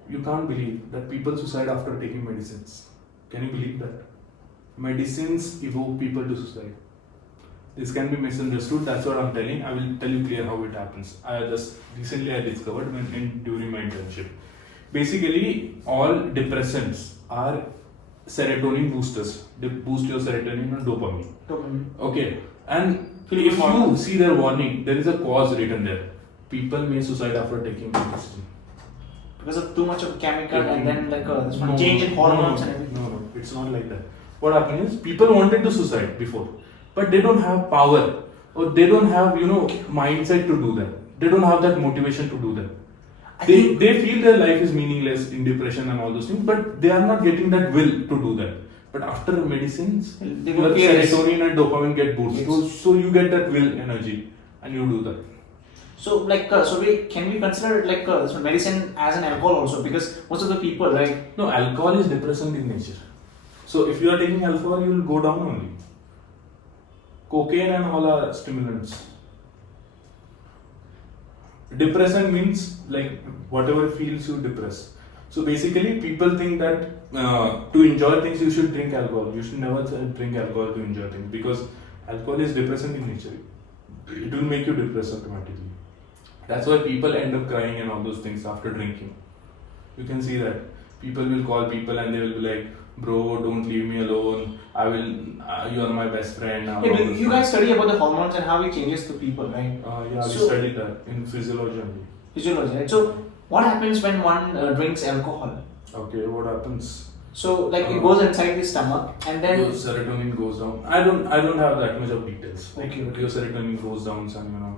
You can't believe that people suicide after taking medicines. Can you believe that? Medicines evoke people to suicide. This can be misunderstood. That's what I'm telling. I will tell you clear how it happens. I discovered during my internship. Basically, all depressants are serotonin boosters. They boost your serotonin and dopamine. Okay, and if you see their warning, there is a cause written there. People may suicide after taking medicine. Because of too much of chemical and then like this one change in hormones and everything. No, it's not like that. What happened is people wanted to suicide before, but they don't have power or they don't have mindset to do that. They don't have that motivation to do that. They feel their life is meaningless in depression and all those things, but they are not getting that will to do that. But after medicines, your serotonin and dopamine get boosted, so you get that will energy and you do that. So like can we consider like medicine as an alcohol also, because most of the people, right? No, alcohol is depressant in nature. So if you are taking alcohol, you will go down only. Cocaine and all are stimulants. Depressant means like whatever feels you depressed. So basically, people think that to enjoy things you should drink alcohol. You should never drink alcohol to enjoy things, because alcohol is depressant in nature. It will make you depressed automatically. That's why people end up crying and all those things after drinking. You can see that people will call people and they will be like, "Bro, don't leave me alone. You are my best friend." You guys study about the hormones and how it changes to people, right? We studied that in physiology only. Physiology, right? So what happens when one drinks alcohol? Okay, what happens? So like it goes inside the stomach and then your serotonin goes down. I don't have that much of details. Okay. Your serotonin goes down, and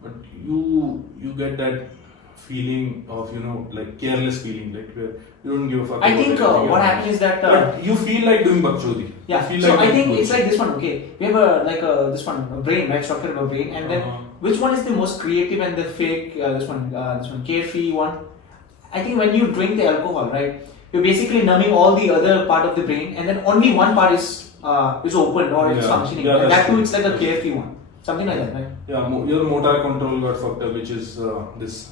but you get that feeling of like careless feeling, like where you don't give a fuck. I think what happens is that but you feel like doing bakchodi. Yeah. So I think it's like this one. Okay, we have this one a brain, right? Structure of a brain, and then which one is the most creative and the fake? This one carefree one. I think when you drink the alcohol, right, you're basically numbing all the other part of the brain, and then only one part is open or it's functioning. Yeah, and that too, it's like a carefree one, something like that, right? Yeah, your motor control got fucked up, which is this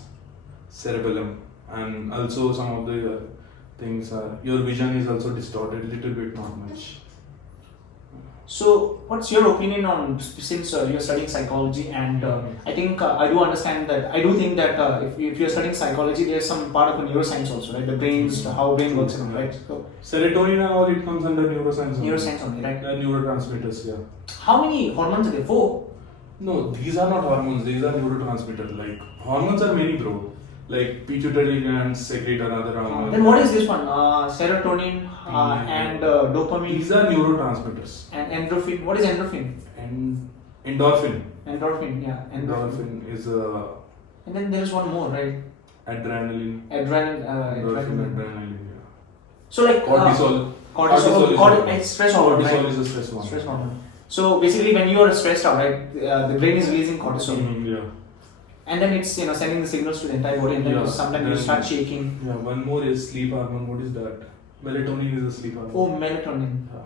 cerebellum, and also some of the things are your vision is also distorted a little bit, not much. So, what's your opinion on, since you're studying psychology, and I think I do understand that, I do think that if you're studying psychology, there's some part of a neuroscience also, right? The brains, how brain works, and all, right? So, serotonin and all, it comes under neuroscience. Neuroscience only, right? Neurotransmitters, yeah. How many hormones are there? 4? No, these are not hormones, these are neurotransmitters. Like, hormones are many, bro. Like, pituitary glands secrete another hormone. Then what is this one? Serotonin and dopamine. These are neurotransmitters. And endorphin. What is endorphin? And endorphin. Endorphin, yeah. Endorphin is and then there is one more, right? Adrenaline. Adrenaline. Yeah. So like cortisol. It's stress hormone. Cortisol right? is a stress hormone. Stress hormone. So basically, when you are stressed out, right, the brain is releasing cortisol. Yeah. And then it's sending the signals to the entire body, and then sometimes you start shaking. Yeah. One more is sleep hormone. What is that? Melatonin is a sleep hormone. Oh, melatonin. Yeah.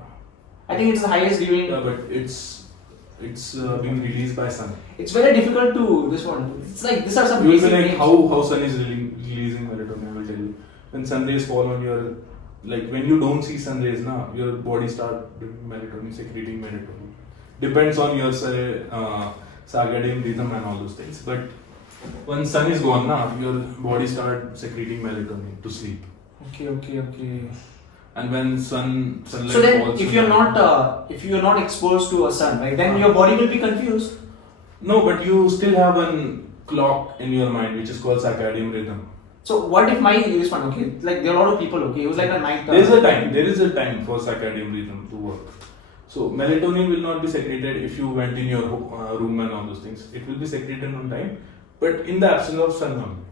I think it's the highest during. Yeah, but it's being released by sun. It's very difficult to this one. It's like these are some you basic like names. how sun is releasing melatonin. I will tell you. When sun rays fall on your, like when you don't see sun rays, your body start doing melatonin, secreting melatonin. Depends on your circadian rhythm and all those things. But when sun is gone, your body start secreting melatonin to sleep. Okay. And when sunlight so then falls, if you're not exposed to a sun, right, then your body will be confused. No, but you still have a clock in your mind which is called circadian rhythm. So what if my this one, okay, like there are a lot of people, okay, it was like a night. There is a time for circadian rhythm to work. So melatonin will not be secreted if you went in your room and all those things. It will be secreted on time, but in the absence of sun only.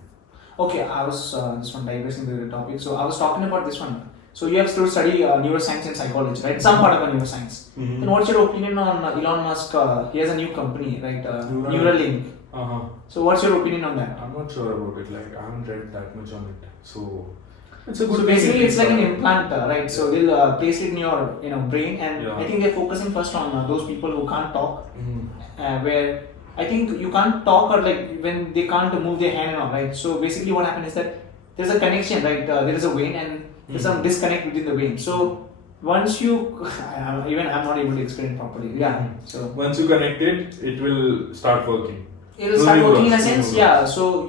Okay, I was this one digressing the topic. So I was talking about this one. So you have to study neuroscience and psychology, right? Some part of neuroscience. Mm-hmm. Then what's your opinion on Elon Musk? He has a new company, right? Neuralink. Uh-huh. So what's your opinion on that? I'm not sure about it. Like I haven't read that much on it. So it's a good. So basically, it's like an implant, right? So they'll place it in your brain, and Yeah. I think they're focusing first on those people who can't talk, Mm-hmm. where I think you can't talk or like when they can't move their hand and all, right? So basically, what happens is that there's a connection, right? There is a vein and there's some disconnect within the vein. So once you, even I'm not able to explain it properly. Yeah. So Once you connect it, it will start working. it will start No working in a neurones, no sense, neurones. yeah. So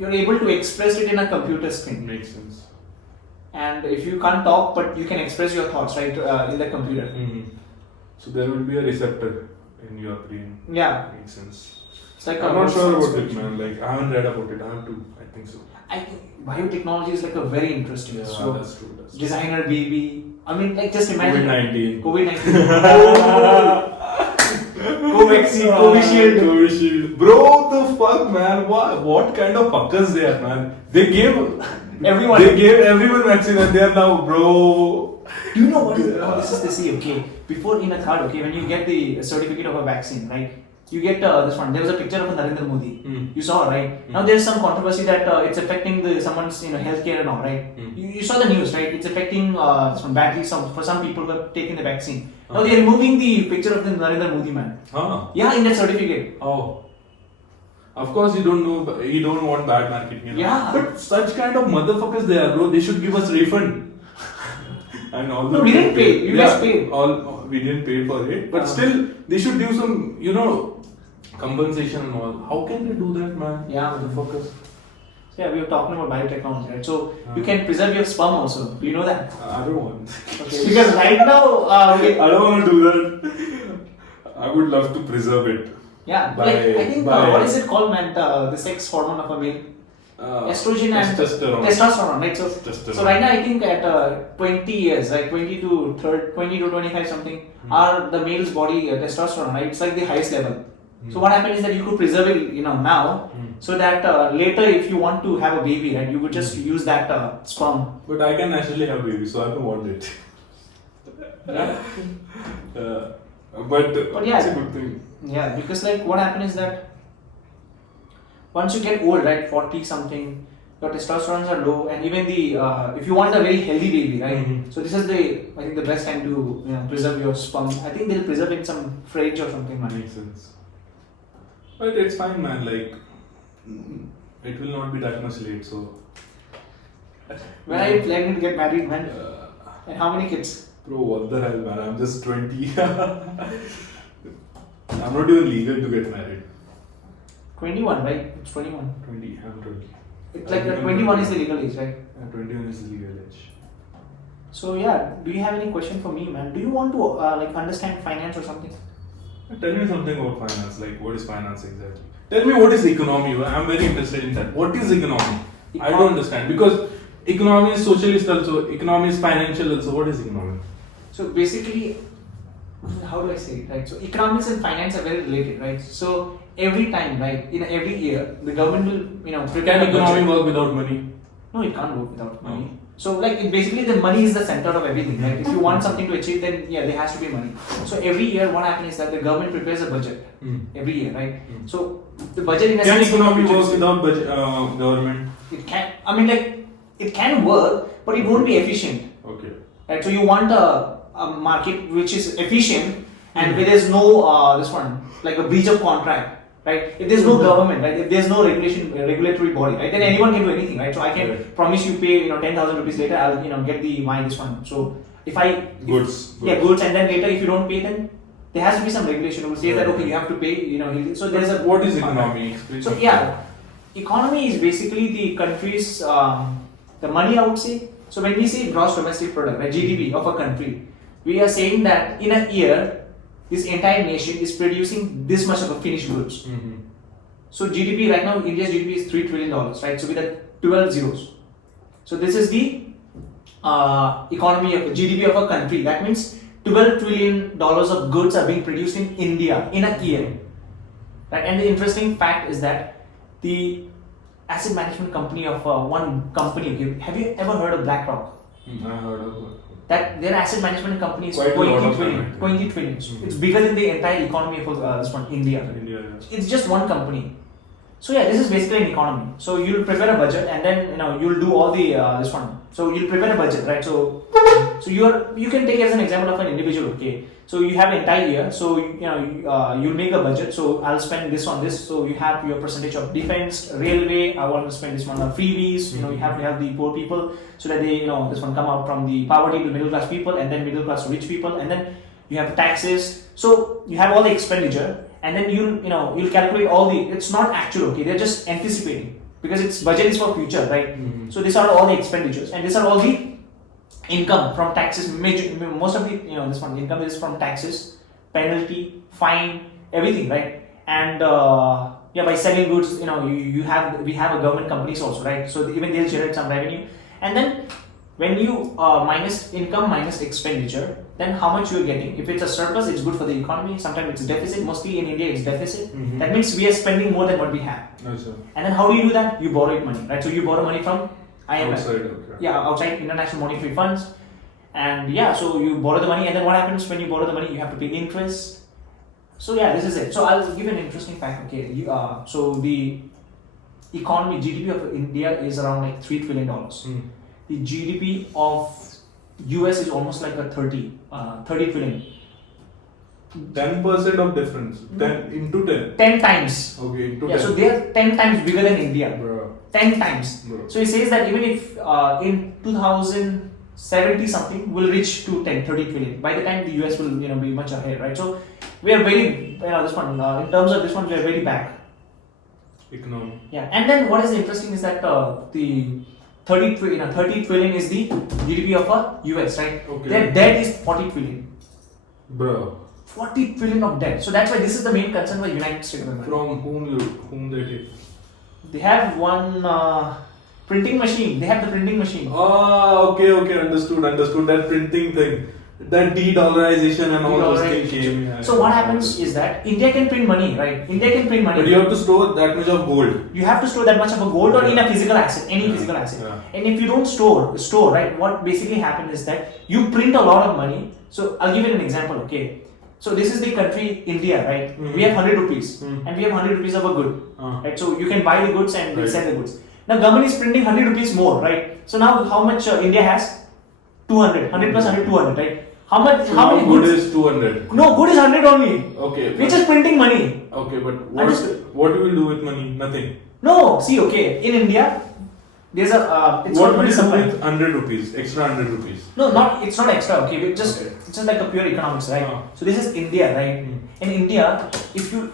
you're able to express it in a computer screen. Makes sense. And if you can't talk, but you can express your thoughts, right, in the computer. Mm-hmm. So there will be a receptor in your brain. Yeah. Makes sense. It's like I'm not sure about it, man. Like I haven't read about it. I have to. I think so. I think biotechnology is like a very interesting. Yeah, so that's true. That's true. designer baby. I mean, like just imagine COVID-19. COVID-19. Covaxin, Covishield. Covishield. Bro, the fuck, man? What kind of fuckers they are, man? They gave Everyone. They gave everyone vaccine, and they are now, bro. Do you know what is? Oh, this is the see. Okay, before in a card, okay, when you get the certificate of a vaccine, right? You get this one. There was a picture of Narendra Modi. You saw, right? Now there's some controversy that it's affecting someone's healthcare and all, right? You saw the news, right? It's affecting some badly for some people who have taken the vaccine. Now they're removing the picture of the Narendra Modi man. Huh? Yeah, in that certificate. Oh. Of course, you don't know. You don't want bad marketing. You know? Yeah. But such kind of motherfuckers they are, bro. They should give us refund. And all No, we didn't pay. You guys paid. We didn't pay for it, but still, they should give some, compensation and all. How can they do that, man? Yeah, motherfuckers. So yeah, we were talking about biotechnology, right? So you can preserve your sperm also. Do you know that? I don't want. Okay. Because right now, I don't want to do that. I would love to preserve it. yeah, By- like I think by- what is it called, man? The sex hormone of a male. Estrogen and testosterone. right? So Testosterone. right now I think at 20 years, like 20 to 25 something, are the male's body testosterone, right? It's like the highest level. So what happened is that you could preserve it, now, so that later if you want to have a baby, right, you would just use that sperm. But I can naturally have baby, so I don't want it. Yeah. But yeah. it's a good thing. Yeah, because like what happened is that once you get old, right, 40 something, your testosterone are low, and even the if you want a very healthy baby, right, so this is I think the best time to preserve your sperm. I think they'll preserve it in some fridge or something, man. Makes sense. But it's fine, man. Like, it will not be that much late, so. When are you planning to get married, man? And how many kids? Bro, what the hell, man? I'm just 20. I'm not even legal to get married. 21, right? It's 21. 20, I'm 20. It's like 21 is the legal age, right? 21 is the legal age. So yeah, do you have any question for me, man? Do you want to understand finance or something? Tell me something about finance. Like, what is finance exactly? Tell me what is economy. I'm very interested in that. What is economy? I don't understand because economy is socialist also. Economy is financial also. What is economy? So basically, how do I say it? Right. So economics and finance are very related, right? So every time, right, in every year, the government will, prepare Can a economy budget. work without money? No, it can't work without money. So like basically the money is the center of everything, right? If you want something to achieve, then yeah, there has to be money. So every year, what happens is that the government prepares a budget every year, right? So the budget in a Can sense economy work without budget, government? it can. I mean, like it can work, but it won't be efficient, Okay. right? So you want a market which is efficient and where there's no this one like a breach of contract. Right? If there's no government, right? If there's no regulatory body, right? Then anyone can do anything, right? So I can promise you pay, 10,000 rupees later, I'll get this one. So if Goods. goods, and then later if you don't pay, then there has to be some regulation who says that okay, you have to pay, So there's a What is economy? Explain. So yeah, economy is basically the country's the money, I would say. So when we say gross domestic product, right, GDP of a country, we are saying that in a year, this entire nation is producing this much of a finished goods. So GDP right now, India's GDP is $3 trillion, right? So with the 12 zeros. So this is the economy of GDP of a country. That means $12 trillion of goods are being produced in India in a year. Right? And the interesting fact is that the asset management company of one company, okay, have you ever heard of BlackRock? I heard of it. That their asset management company is Quite a lot 20 of trillion. money. 20 trillion. It's bigger than the entire economy of this one, India. India, yeah. It's just one company. So yeah, this is basically an economy. So you'll prepare a budget and then you'll do all the this one. So you'll prepare a budget, right? So you can take as an example of an individual, okay? So you have an entire year. So you'll make a budget. So I'll spend this on this. So you have your percentage of defense, railway. I want to spend this one on freebies. You have to have the poor people so that they this one come out from the poverty to middle class people and then middle class to rich people, and then you have taxes. So you have all the expenditure. And then you'll calculate all the. It's not actual, okay? They're just anticipating because its budget is for future, right? So these are all the expenditures, and these are all the income from taxes. Most of the this one income is from taxes, penalty, fine, everything, right? And by selling goods, we have a government companies also, right? So even they'll generate some revenue, and then when you minus income minus expenditure, then how much you're getting. If it's a surplus, it's good for the economy. Sometimes it's deficit. Mostly in India, it's deficit. That means we are spending more than what we have. Yes, sir. And then how do you do that? You borrow money, right? So you borrow money from IMF. Outside, okay. Yeah, outside International Monetary Funds. And yeah, so you borrow the money, and then what happens when you borrow the money? You have to pay interest. So yeah, this is it. So I'll give an interesting fact. Okay, so the economy GDP of India is around like $3 trillion. The GDP of US is almost like a 30 trillion. 10% of difference. 10 into 10. 10 times. Okay, into 10. Yeah, so they are 10 times bigger than India. Bro. 10 times. Bro. So he says that even if in 2070 something will reach to 30 trillion. By the time the US will be much ahead, right? So we are very this one in terms of this one we are very back. Economy. Yeah, and then what is interesting is that the 30 trillion is the GDP of a US, right? Okay. Their debt is 40 trillion. Bro. 40 trillion of debt. So that's why this is the main concern for United States government. From whom they take? They have one printing machine. They have the printing machine. Ah, okay, understood. That printing thing. That de-dollarization and all those things came. Yeah, so what happens is that India can print money, right? India can print money. But you have to store that much of gold. You have to store that much of a gold or in a physical asset, any physical asset. Yeah. And if you don't store, right? What basically happens is that you print a lot of money. So I'll give you an example, okay? So this is the country India, right? We have 100 rupees and we have 100 rupees of a good, right? So you can buy the goods and sell the goods. Now government is printing 100 rupees more, right? So now how much India has? 200, 100 plus 100, 200, right? How many good goods? is 200. No, good is 100 only. Okay. We're just printing money. Okay, but what you will do with money? Nothing. No, see, okay, in India, there's a it's what not will you do supply. with 100 rupees? Extra 100 rupees. No, it's not extra. Okay, it's just like a pure economics, right? So this is India, right? In India, if you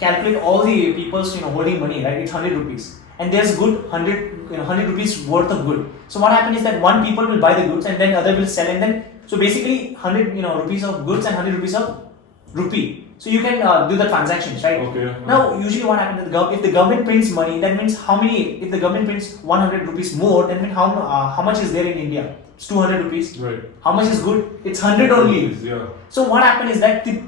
calculate all the people's holding money, right, it's 100 rupees, and there's good 100 rupees worth of good. So what happens is that one people will buy the goods and then other will sell, and then so basically 100 rupees of goods and 100 rupees of rupee. So you can do the transactions, right? Okay. Now, usually what happens if the government prints money, that means how many? If the government prints 100 rupees more, that means how much is there in India? It's 200 rupees. Right. How much is good? It's 100 only. Yeah. So what happens is that the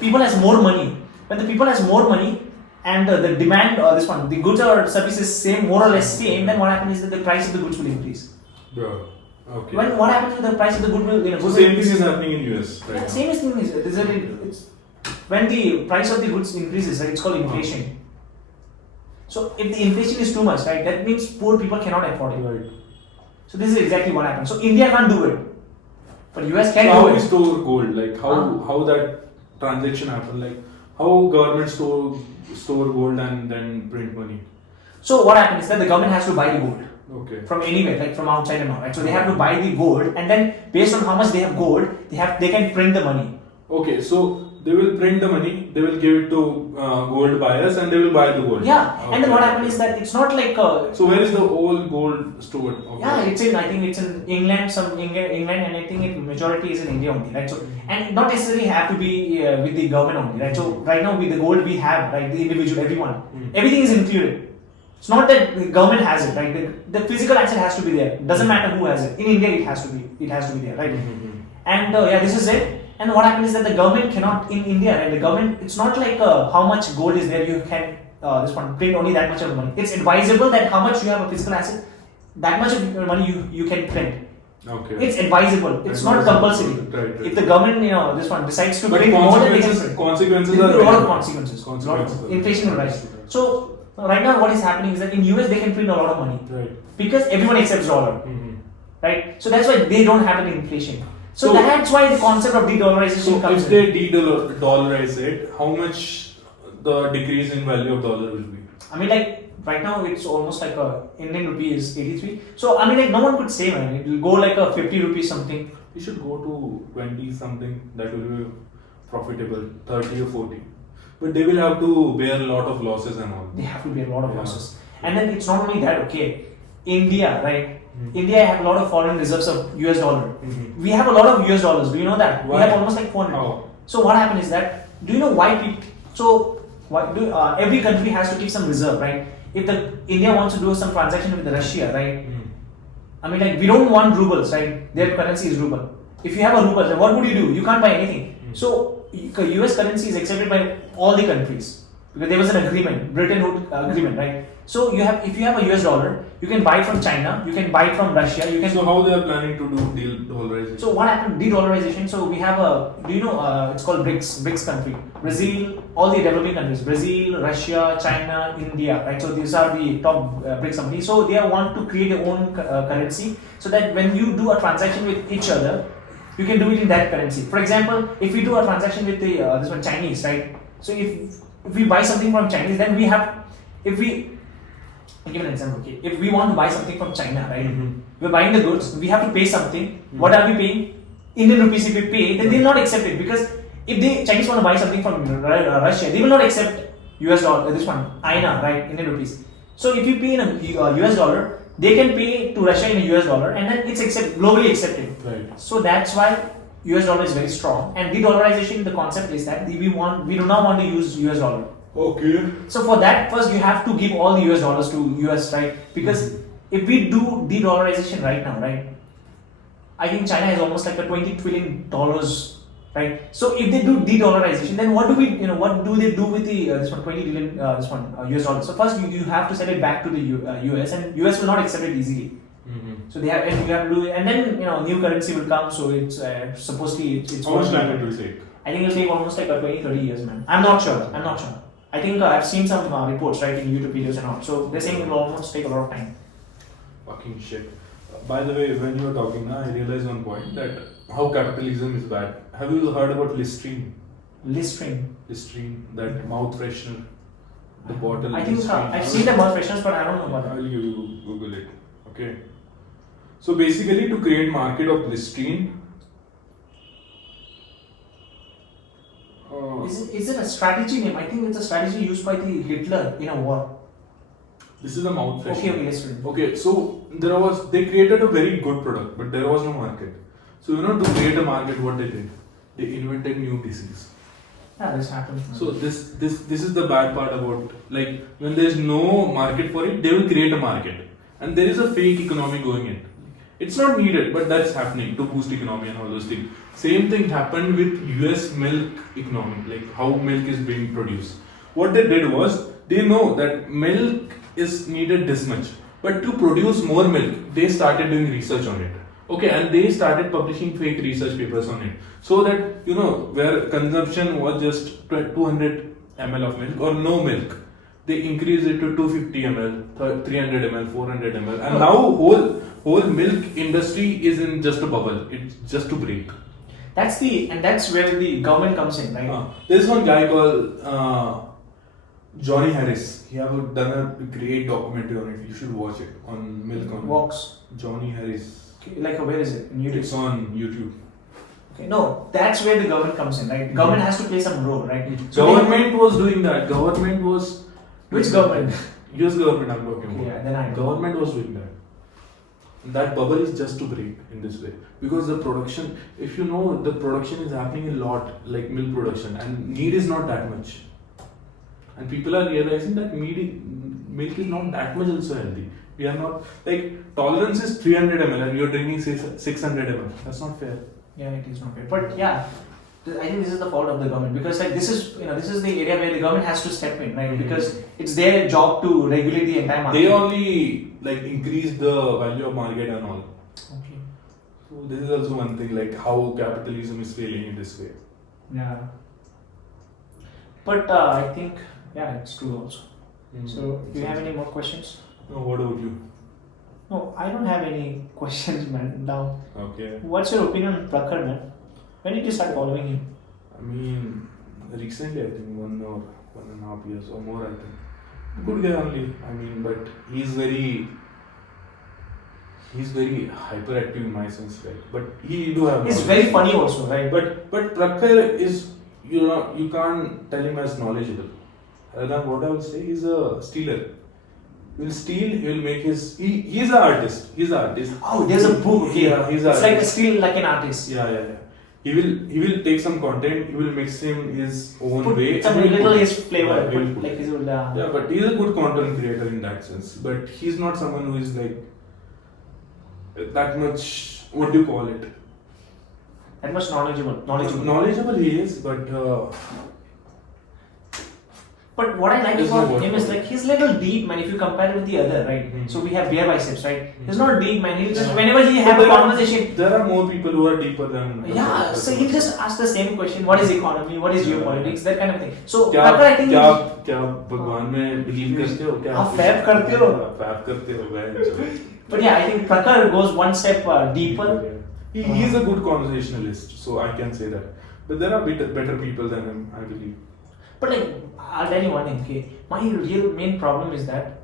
people has more money. When the people has more money and the demand the goods or services same, more or less same, then what happens is that the price of the goods will increase. Bro. Okay. When what happens with the price of the good will so same thing is happening in US right yeah, now. same thing is it's when the price of the goods increases, right, it's called inflation. So if the inflation is too much, right, that means poor people cannot afford it. Right. So this is exactly what happens. So India can't do it, but US can How do we it. store gold? Like how that transaction happen? Like how government store gold and then print money? So what happens is that the government has to buy the gold. Okay. From anywhere, like from outside and all, right? So they have to buy the gold, and then based on how much they have gold, they can print the money. Okay, so they will print the money, they will give it to gold buyers, and they will buy the gold. Yeah, Okay. and then what happened is that it's not like So where is the old gold stored? Okay. yeah, I think it's in England, England, and I think majority is in India only, right? So, and not necessarily have to be with the government only, right? So, right now with the gold we have, right, the individual, everyone, everything is included. It's not that the government has it, right? The physical asset has to be there. Doesn't matter who has it. In India, it has to be. It has to be there, right? And yeah, this is it. And what happens is that the government cannot in India, right? The government, it's not like how much gold is there. You can this one print only that much of money. It's advisable that how much you have a physical asset, that much of money you can print. Okay. It's advisable. It's not compulsory. Right. If the government, this one decides to But print more than they can consequences, print, consequences there are will be a lot very of big. consequences. Consequences are Inflation will very rise. big. So right now, what is happening is that in US they can print a lot of money Right. because everyone accepts dollar, right? So that's why they don't have an inflation. So that's why the concept of de-dollarization So comes if in. they de-dollarize it, how much the decrease in value of dollar will be? I mean, like right now it's almost like a Indian rupee is 83. So I mean, like no one could say, man, it will go like a 50 rupees something. We should go to 20 something, that will be profitable, 30 or 40. But they will have to bear a lot of losses and all. They have to bear a lot of Yeah. losses. And then it's not only that, okay. India, right? India have a lot of foreign reserves of US dollar. We have a lot of US dollars. Do you know that? Why? We have almost like 400. How? So what happened is that, do you know why people? So every country has to keep some reserve, right? If the India wants to do some transaction with Russia, right? I mean, like we don't want rubles, right? Their currency is ruble. If you have a ruble, then what would you do? You can't buy anything. So US currency is accepted by all the countries because there was an agreement, Bretton Woods agreement, right? So if you have a US dollar, you can buy from China, you can buy from Russia, you can. So how they are planning to do de-dollarization? So what happened? De-dollarization. So we have do you know? It's called BRICS country. Brazil, all the developing countries, Brazil, Russia, China, India, right? So these are the top BRICS companies. So they want to create their own currency, so that when you do a transaction with each other, you can do it in that currency. For example, if we do a transaction with the this one Chinese, right? So if we buy something from Chinese, then we have, I'll give an example. Okay, if we want to buy something from China, right? We're buying the goods. We have to pay something. What are we paying? Indian rupees. If we pay, then they will not accept it because if the Chinese want to buy something from Russia, they will not accept US dollar. This one, INR, right? Indian rupees. So if you pay in a US dollar, they can pay to Russia in a US dollar, and then it's globally accepted. Right. So that's why US dollar is very strong. And de-dollarization, the concept is that we do not want to use US dollar. Okay. So for that, first you have to give all the US dollars to US, right? Because if we do de-dollarization right now, right? I think China has almost like a $20 trillion, right? So if they do de-dollarization, then what do they do with the this one 20 trillion US dollars? So first you have to send it back to the US, and US will not accept it easily. So you have to do it, and then new currency will come. So it's supposedly it's How much time it will take? I think it'll take almost like 20-30 years, man. I'm not sure. I think I've seen some reports, right, in YouTube videos and all. So they're saying it will almost take a lot of time. Fucking shit. By the way, when you were talking now, I realized one point that how capitalism is bad. Have you heard about Listerine? Listerine, that mouth freshener, the bottle. I think Listerine. I've seen the mouth fresheners, but I don't know about I that. will give you Google it. Okay. So basically, to create market of Listerine. Is it a strategy name? I think it's a strategy used by the Hitler in a war. This is a mouth freshener. Okay, Listerine. Okay, so they created a very good product, but there was no market. So to create a market, what they did, they invented new disease. Yeah, this happens. So this is the bad part about, like, when there is no market for it, they will create a market, and there is a fake economy going in. It's not needed, but that's happening to boost economy and all those things. Same thing happened with US milk economy, like how milk is being produced. What they did was, they know that milk is needed this much, but to produce more milk, they started doing research on it. Okay, and they started publishing fake research papers on it, so that where consumption was just 200 ml of milk or no milk, they increased it to 250 ml, 300 ml, 400 ml, and now whole milk industry is in just a bubble. It's just to break. That's where the government comes in, right? There's one guy called Johnny Harris. He have done a great documentary on it. You should watch it on milk on Walks. Johnny Harris. Okay, like where is it? In YouTube. It's on YouTube. Okay, no, that's where the government comes in, right? Government has to play some role, right? Government was doing that. Government was. Which government? US government I'm talking about. Yeah, then I know. Government was doing that. That bubble is just to break in this way because the production, if you know, the production is happening a lot, like milk production, and need is not that much. And people are realizing that milk is not that much also healthy. We are not like tolerance is 300 ml and you're drinking 600 ml. That's not fair. Yeah, it is not fair. But yeah, I think this is the fault of the government because like this is the area where the government has to step in, right? Because it's their job to regulate the entire market. They only like increase the value of market and all. Okay. So this is also one thing, like how capitalism is failing in this way. Yeah. But I think it's true also. So do you have any more questions? No, what about you? No, I don't have any questions, man. Now, Okay. what's your opinion on Prakhar, man? When did you start following him? I mean, recently I think 1.5 years or more. I think good guy only. I mean, but he's very hyperactive in my sense, right? But he do have. He's knowledge. very funny also, right? But Prakhar is you can't tell him as knowledgeable. Other than what I would say, he's a stealer. He'll steal. He'll make his. He's an artist. He's an artist. Oh, there's a book. Okay. Yeah, he's it's like a artist. steal like an artist. Yeah. He will take some content. He will mix him his own Put way. some and he'll little put- his flavor. Yeah, he'll put- Like his old. Yeah, but he's a good content creator in that sense. But he's not someone who is like that much. What do you call it? That much knowledgeable. Knowledgeable he is, but But what I like There's no about word him for is it. like he's little deep, man. If you compare it with the other, right? So we have bare biceps, right? He's not deep, man. He'll just whenever he have a conversation. There are more people who are deeper than. Yeah, so he'll just ask the same question: what is economy? What is geopolitics? That kind of thing. So क्या Prakhar, I think. क्या भगवान में believe करते हो क्या? आप fab करते हो? Fab करते हो भाई. But yeah, I think Prakhar goes one step deeper. He is a good conversationalist, so I can say that. But there are better people than him, I believe. But like, I'll tell you one thing. Okay, my real main problem is that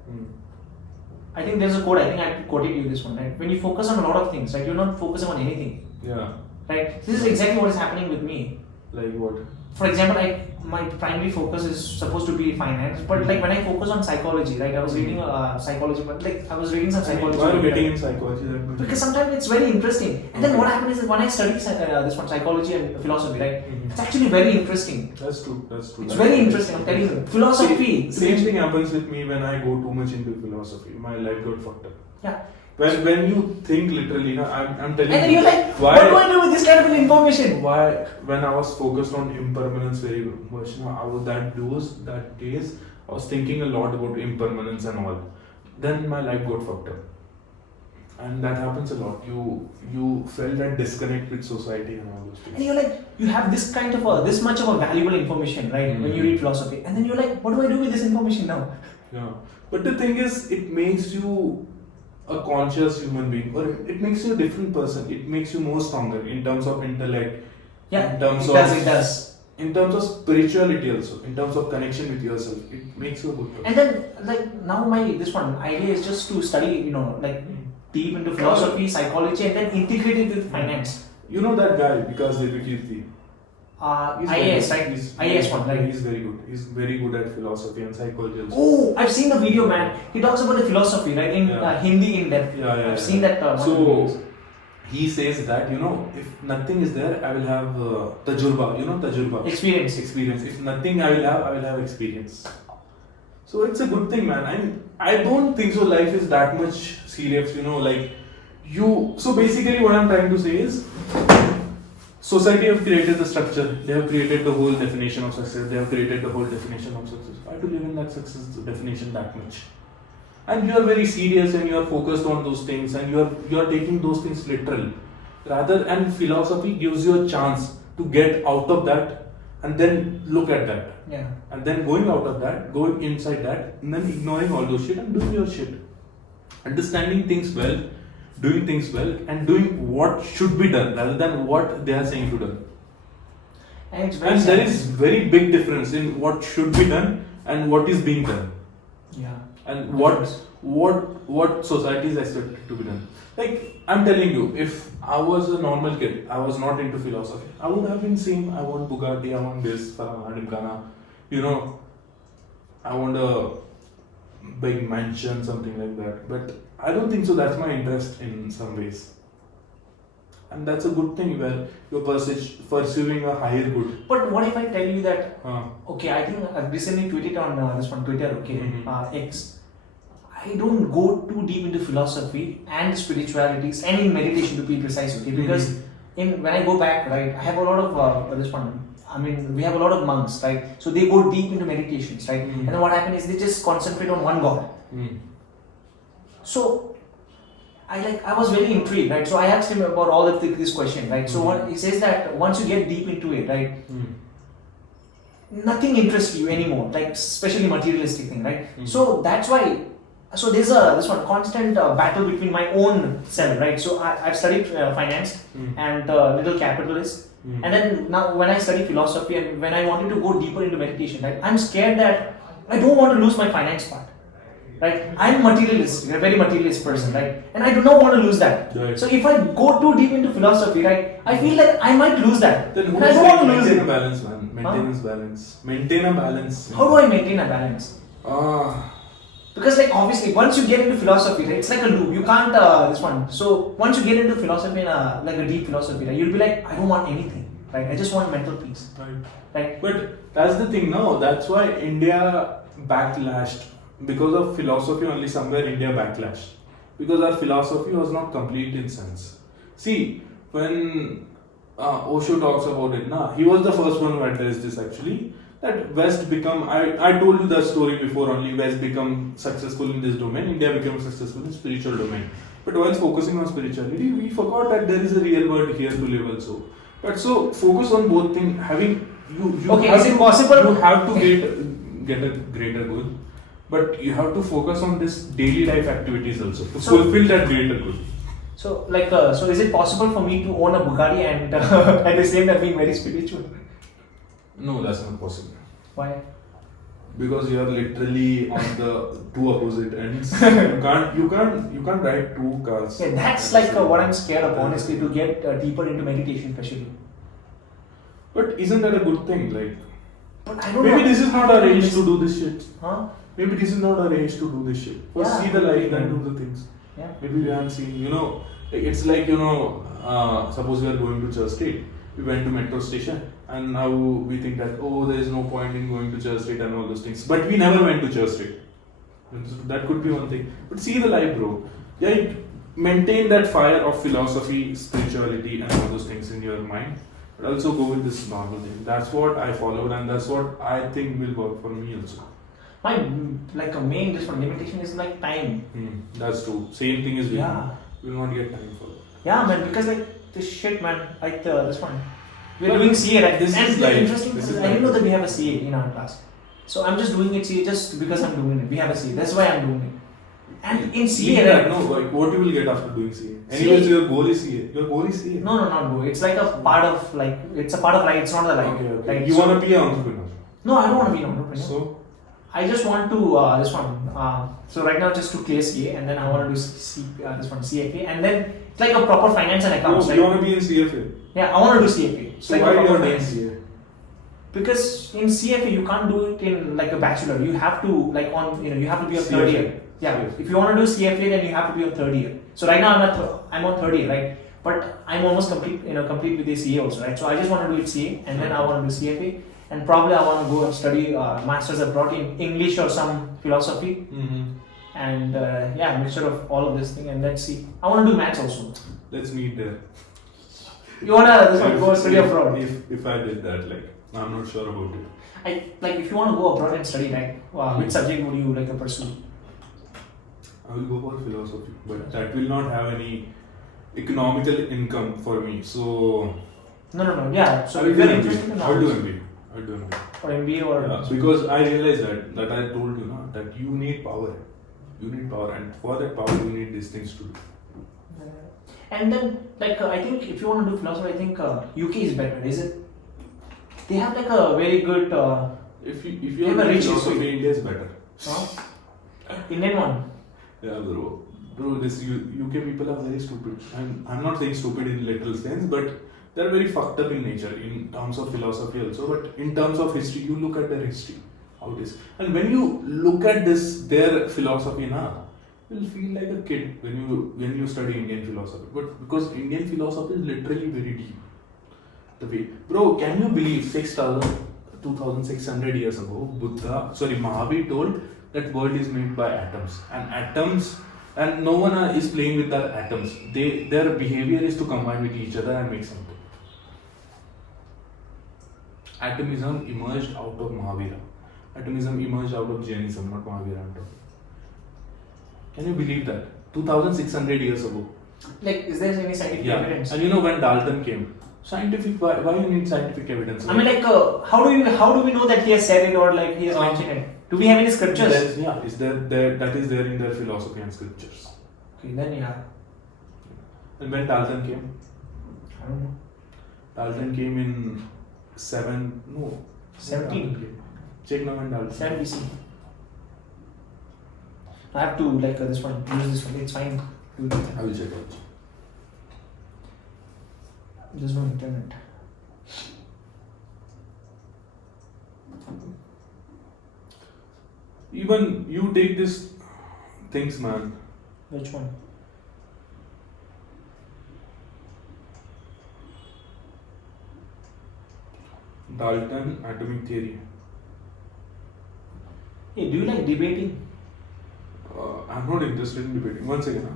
I think there's a quote. I think I quoted you this one, right? When you focus on a lot of things, right, you're not focusing on anything, Yeah. right? This is exactly what is happening with me. Like what? For example, my primary focus is supposed to be finance, but like when I focus on psychology, right? I was reading psychology, but like I was reading some psychology. Why are you getting in psychology? Because sometimes it's very interesting. And then what happens is when I study this one, psychology and philosophy, right? It's actually very interesting. That's true. It's very interesting. I'm telling you, philosophy. Same thing happens with me when I go too much into philosophy. My life got fucked up. Yeah. When you think literally, I'm telling And then you. you're like, why, what do I do with this kind of information? Why, when I was focused on impermanence very much, that days, I was thinking a lot about impermanence and all. Then my life got fucked up. And that happens a lot. You felt that disconnect with society and all those things. And you're like, you have this kind of this much of a valuable information, right? When you read philosophy. And then you're like, what do I do with this information now? Yeah. But the thing is, it makes you a conscious human being, or it makes you a different person. It makes you more stronger in terms of intellect. Yeah, in terms it does. In terms of spirituality also, in terms of connection with yourself, it makes you a good person. And then, like, now my idea is just to study, deep into philosophy, psychology, and then integrate it with finance. You know that guy, because Kirti. IAS, right? IAS one, right? He's very good. He's very good at philosophy and psychology also. Oh, I've seen the video, man. He talks about the philosophy, right? In Hindi in depth. Yeah. I've seen that. So he says that if nothing is there, I will have tajurba. Tajurba. Experience. If nothing I will have experience. So it's a good thing, man. I don't think so. Life is that much serious, So basically, what I'm trying to say is, society have created the structure. They have created the whole definition of success. They have created the whole definition of success. Why to live in that success definition that much? And you are very serious and you are focused on those things and you are taking those things literal. And philosophy gives you a chance to get out of that and then look at that. Yeah. And then going out of that, going inside that, and then ignoring all those shit and doing your shit. Understanding things well, doing things well, and doing what should be done rather than what they are saying to do. And there is very big difference in what should be done and what is being done. Yeah. And what what society is expected to be done. Like I'm telling you, if I was a normal kid, I was not into philosophy, I would have been same. I want Bugatti, I want this, Faramadimkana, you know, I want a big mansion, something like that. But I don't think so. That's my interest in some ways. And that's a good thing where you're pursuing a higher good. But what if I tell you that, Uh, okay, I think I've recently tweeted on this one, Twitter, okay, Mhm. X. I don't go too deep into philosophy and spiritualities and in meditation to be precise, okay, because in when I go back, right, I have a lot of this one. I mean, we have a lot of monks, right? So they go deep into meditations, right? Mhm. And then what happens is they just concentrate on one God. mm, So I was very intrigued, right? So I asked him about all of this question, right? So what he says that once you get deep into it, right, mm, nothing interests you anymore, like especially materialistic thing, right? Mhm. So that's why. So there's this one constant battle between my own self, right? So I've studied finance mm, and little capitalist, mm. and then now when I study philosophy and when I wanted to go deeper into meditation, right, I'm scared that I don't want to lose my finance part. Right, I'm materialist, a very materialist person, right? And I do not want to lose that. Right. So if I go too deep into philosophy, right, I feel that I might lose that. Then who And I is don't like want to lose maintain a it. balance, man? Maintenance balance. Maintain a balance. How do I maintain a balance? Ah, Because like obviously once you get into philosophy, right, it's like a loop. You can't this one. So once you get into philosophy and like a deep philosophy, right, you'll be like, I don't want anything, right? I just want mental peace, right. right? But that's the thing, no? That's why India backlashed. Because of philosophy, only somewhere India backlashed. Because our philosophy was not complete in sense. See, when Osho talks about it, he was the first one who addressed this actually. That West become, I told you that story before only, West become successful in this domain, India became successful in spiritual domain. But while focusing on spirituality, we forgot that there is a real world here to live also. But so focus on both things, having you Okay, have is it to, possible? you have to get a greater good, but you have to focus on this daily life activities also to So- fulfill that greater good. So like so is it possible for me to own a Bugatti and at the same time being very spiritual? No, that's not possible. Why? Because you are literally on the two opposite ends. You can't ride two cars. Yeah, that's like what I'm scared of, honestly, to get deeper into meditation, especially. But isn't that a good thing? Like But I don't maybe know. this is not our age to do this shit. Huh? Maybe this is not our age to do this shit. First Yeah. see the life, then do the things. Yeah. Maybe we haven't seen. It's like suppose we are going to Church Street. We went to metro station, and now we think that there is no point in going to Church Street and all those things. But we never went to Church Street. That could be one thing. But see the life, bro. Yeah, maintain that fire of philosophy, spirituality, and all those things in your mind. But also go with this normal thing. That's what I followed, and that's what I think will work for me also. My like a main this one limitation is like time. That's true. Same thing is Yeah. we will not get time for it. Yeah, man, because like this shit, man, like this one. We're But doing CA, right? this and is the life. interesting This thing is is I didn't know life. that we have a CA in our class. So I'm just doing it CA just because I'm doing it. We have a CA. That's why I'm doing it. And in CA, See right? that, no, like what you will get after doing CA. Anyways, your goal is CA. Your goal is CA. No, not go. It's like a part of like it's a part of life. It's not the life. Okay. Like, You so- want to be an entrepreneur. No, I don't want to be an entrepreneur. So, I just want to this one. So right now just to clear CA and then I want to do this one CFA and then it's like a proper finance and accounts. you want to be in CFA. Yeah, I want to do CFA. It's So like why a you proper are doing finance. CA? Because in CFA you can't do it in like a bachelor. You have to like on you have to be on third CFA. year. Yeah. CFA. If you want to do CFA then you have to be on third year. So right now I'm on third year, right? But I'm almost complete with the CA also, right? So I just want to do it CA and then I want to do CFA and probably I want to go and study masters abroad in English or some philosophy. And mixture of all of this thing and let's see. I want to do maths also. Let's meet there. You wanna go study abroad? If I did that, like, I'm not sure about it. Like if you want to go abroad and study, right? Which subject would you like to pursue? I will go for philosophy, but that will not have any economical income for me. So, No. Yeah. So I will if do you're MBA. interested in I will do knowledge MBA. I will do MBA. or MBA or Yeah, because I realized that I told you that you need power. You need power, and for that power, you need these things to do. and then like I think if you want to do philosophy, I think UK is better. Is it? They have like a very good If you They have have a a rich philosophy, history. India is better. Indian one. Yeah, bro. Bro, this UK people are very stupid. I'm not saying stupid in literal sense, but they're very fucked up in nature in terms of philosophy also. But in terms of history, you look at their history, how it is. And when you look at their philosophy now, you'll feel like a kid when you study Indian philosophy. But because Indian philosophy is literally very deep. The way, bro, can you believe 2,600 years ago, Mahavir told that world is made by atoms, and no one is playing with their atoms. Their behavior is to combine with each other and make something. Atomism emerged out of Mahavira. Atomism emerged out of Jainism, not Mahavira. Can you believe that? 2,600 years ago. Like, is there any scientific evidence? And you know when Dalton came, why you need scientific evidence? I mean, like, how do we know that he has said it or like he has mentioned it? Do we have any scriptures? That is there in their philosophy and scriptures. Okay, then yeah. And when Dalton came? I don't know. Dalton came in 17. Check now when Dalton. 7 BC. I have to use this one. It's fine. I will check out. There's no internet. Even you take these things, man. Which one? Dalton atomic theory. Hey, do you like debating? I'm not interested in debating. One second.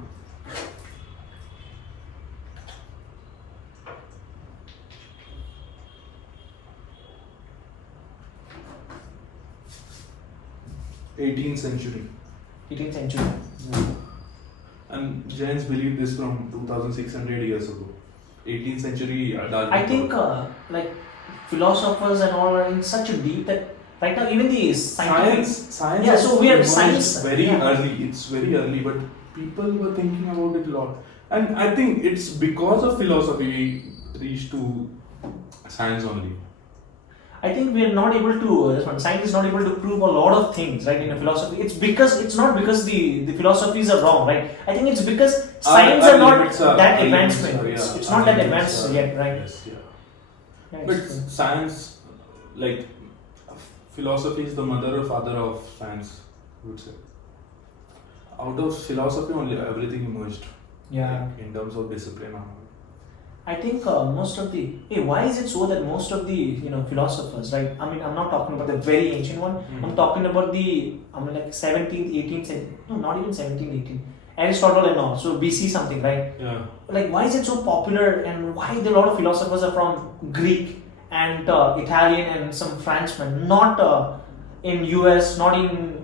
18th century. 18th century. Yeah. And Jains believed this from 2,600 years ago. 18th century. I think philosophers and all are in such a deep that right now even the science. Yeah, so we are science very early. It's very early, but people were thinking about it a lot. And I think it's because of philosophy we reached to science only. I think we are not able to. Science is not able to prove a lot of things, right? In a philosophy, it's not because the philosophies are wrong, right? I think it's because science are not that advancement. It's not that advanced yet, right? Yes, yeah. But science, like philosophy, is the mother or father of science. I would say. Out of philosophy only, everything emerged. Yeah. In terms of discipline. I think most of the why is it so that most of the philosophers, right? I mean, I'm not talking about the very ancient one. I'm talking about the 17th, 18th century. No, not even 17th, 18th. Aristotle and all. So BC something, right? Yeah. Like, why is it so popular, and why a lot of philosophers are from Greek and Italian and some Frenchmen, not in US, not in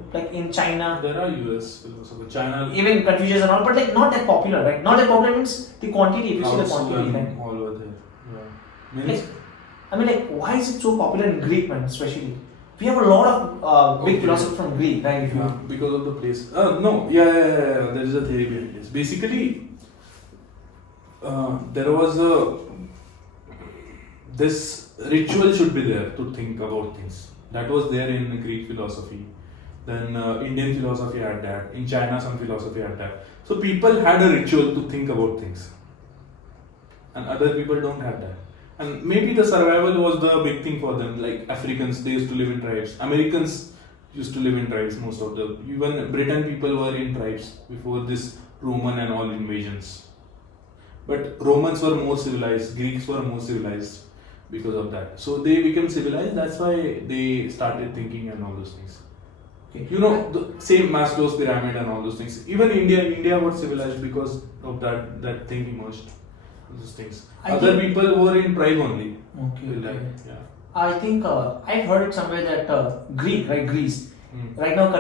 China. There are US philosophers. China. Even Confucius and all, but not that popular, right? Not that popular means the quantity. If you see the quantity, right? All over there. Yeah. Why is it so popular in Greek, man? Especially, we have a lot of big philosophers from Greek, right? Because of the place. No, yeah. There is a theory behind this. Basically, there was this ritual should be there to think about things. That was there in Greek philosophy. Then Indian philosophy had that. In China, some philosophy had that. So people had a ritual to think about things, and other people don't have that. And maybe the survival was the big thing for them. Like Africans, they used to live in tribes. Americans used to live in tribes. Most of the even Britain people were in tribes before this Roman and all invasions. But Romans were more civilized. Greeks were more civilized because of that. So they became civilized. That's why they started thinking and all those things. The same Maslow's pyramid and all those things. Even India was civilized because of that thing emerged. Those things. Other people were in tribe only. Okay. Yeah. I think I've heard it somewhere that Greece. Right now,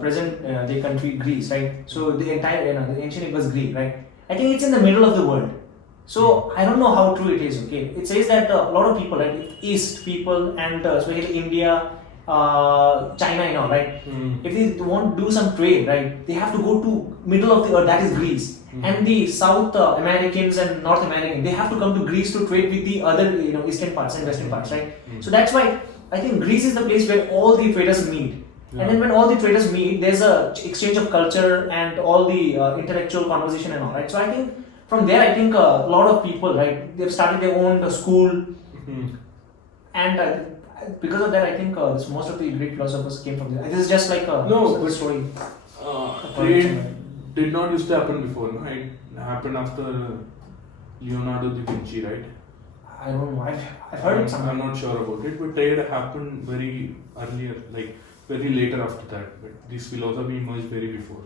present the country Greece, right? So the entire the ancient it was Greek, right? I think it's in the middle of the world. So I don't know how true it is. Okay, it says that a lot of people, like East people and especially India, China and all, right? If they want to do some trade, right, they have to go to middle of the earth, that is Greece. And the South Americans and North Americans, they have to come to Greece to trade with the other eastern parts and western parts, right? So that's why I think Greece is the place where all the traders meet. And then when all the traders meet, there's a exchange of culture and all the intellectual conversation and all, right? So I think from there, I think a lot of people, right, they've started their own school, and because of that, I think most of the Greek philosophers came from there. This is just like a story. Trade did not used to happen before, no? It happened after Leonardo da Vinci, right? I don't know. I've heard it somewhere. I'm not sure about it, but trade happened very earlier, like very later after that. But this philosophy emerged very before.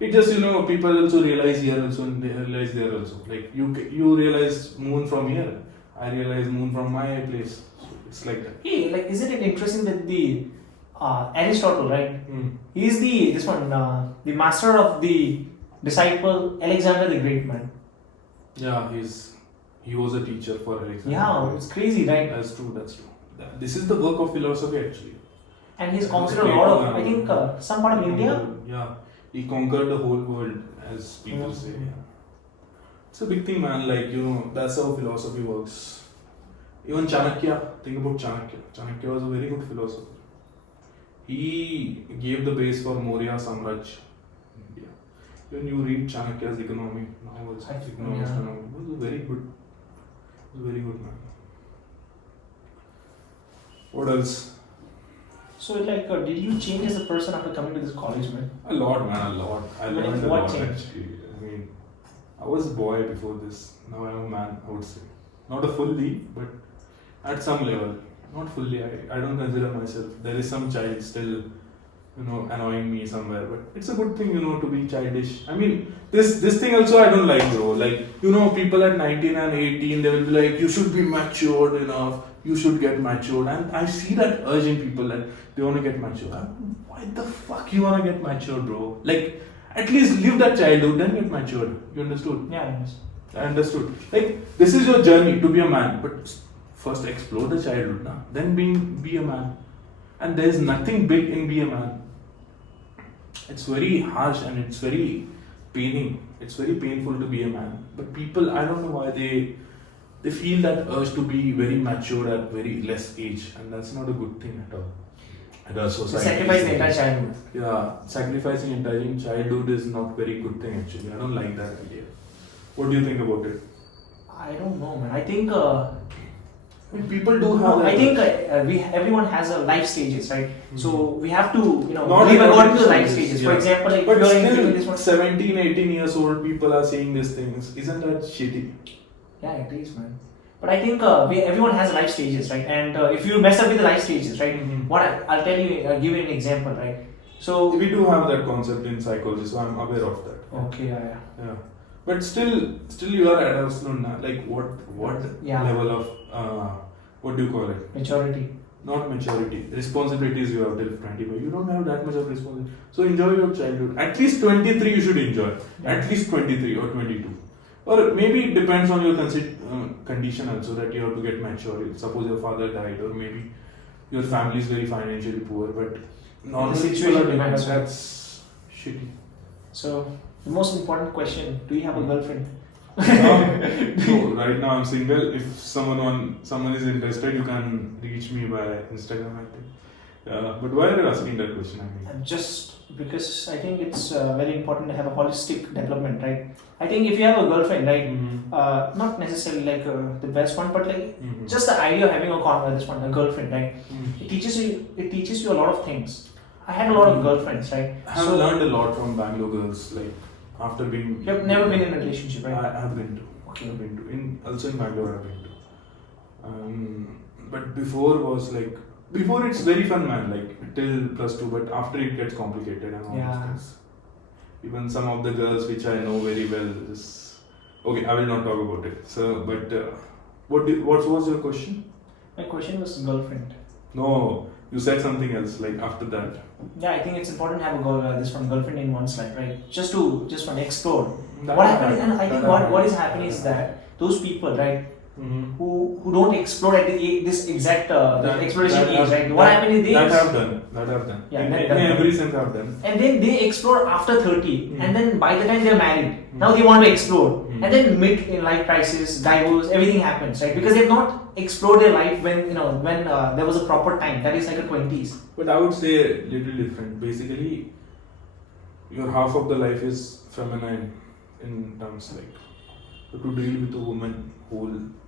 It just people also realize here also and they realize there also. Like you realize moon from here, I realize moon from my place. So it's like that. Hey, like isn't it interesting that the Aristotle, right? He's the master of the disciple Alexander the Great, man. Yeah, he was a teacher for Alexander. Yeah, it's crazy, right? That's true. This is the work of philosophy actually. And he's conquered a lot of, I think, some part of India. Yeah, he conquered the whole world, as people say. Yeah. It's a big thing, man. Like, that's how philosophy works. Even Chanakya, think about Chanakya. Chanakya was a very good philosopher. He gave the base for Maurya Samraj in India. When you read Chanakya's economy, novels, economics, it was very good. It was very good, man. What else? So, like, did you change as a person after coming to this college, man? A lot, man, a lot. I learned a what lot, changed? actually. I mean, I was a boy before this. Now I'm a man, I would say. Not a fully, but at some level. Not fully. I don't consider myself. There is some child still, annoying me somewhere. But it's a good thing, to be childish. I mean, this thing also I don't like, bro. Like, people at 19 and 18, they will be like, you should be matured enough. You should get matured. And I see that urge in people that they want to get matured. Why the fuck you want to get matured, bro? Like, at least live that childhood, then get matured. You understood? Yeah, I understood. Like, this is your journey to be a man. But first explore the childhood, then be a man. And there is nothing big in be a man. It's very harsh and it's very paining. It's very painful to be a man. But people, I don't know why they feel that urge to be very mature at very less age, and that's not a good thing at all. At our society. Sacrifice the entire childhood. Yeah, sacrificing entire childhood is not very good thing actually. I don't like that idea. What do you think about it? I don't know, man. I think people do have. I think everyone has a life stages, right? So we have to Not live everyone according to the life stages, stages. yeah. For example, like But you're still, in this one. 17, 18 years old people are saying these things. Isn't that shitty? Yeah, it is, man. But I think everyone has life stages, right? And if you mess up with the life stages, right? I'll tell you, give you an example, right? So We do have that concept in psychology, so I'm aware of that. okay, yeah. But still you are adults, no? Like what Yeah. level of what do you call it? Maturity. Not maturity. Responsibilities you have till 25. You don't have that much of responsibility. So enjoy your childhood. At least 23 you should enjoy. Yeah. At least 23 or 22. Or maybe it depends on your condition also that you have to get mature. Suppose your father died, or maybe your family is very financially poor, but normal situation people are demands, right? that's shitty. So the most important question: do you have a girlfriend? No, right now I'm single. If someone is interested, you can reach me by Instagram, I think. But why are you asking that question? I mean, Just because I think it's very important to have a holistic development, right? I think if you have a girlfriend, right, not necessarily like the best one, but like just the idea of having a girlfriend, right? It teaches you a lot of things. I had a lot of girlfriends, right? I have learned a lot from Bangalore girls. Like after being, You have never been in a relationship, right? I have been to. Okay. I've been to. Also in Bangalore, I've been to. But before it's very fun, man. Like till +2, but after it gets complicated and all Yeah. those things. Even some of the girls which I know very well, okay. I will not talk about it. So, but what was your question? My question was girlfriend. No, you said something else. Like after that. Yeah, I think it's important to have a girlfriend in one's life, right? Just to explore. That What happened. happens, and I think what is happening is that those people, right, who don't explore at this exact exploration age, right? What happened is that I've done. Yeah, in done. every sense I've done. And then they explore after 30, and then by the time they're married, now they want to explore. And then mid in life crisis, divorce, everything happens, right? Because they've not explored their life when there was a proper time. That is like a 20s. But I would say a little different. Basically, your half of the life is feminine in terms like to deal with a woman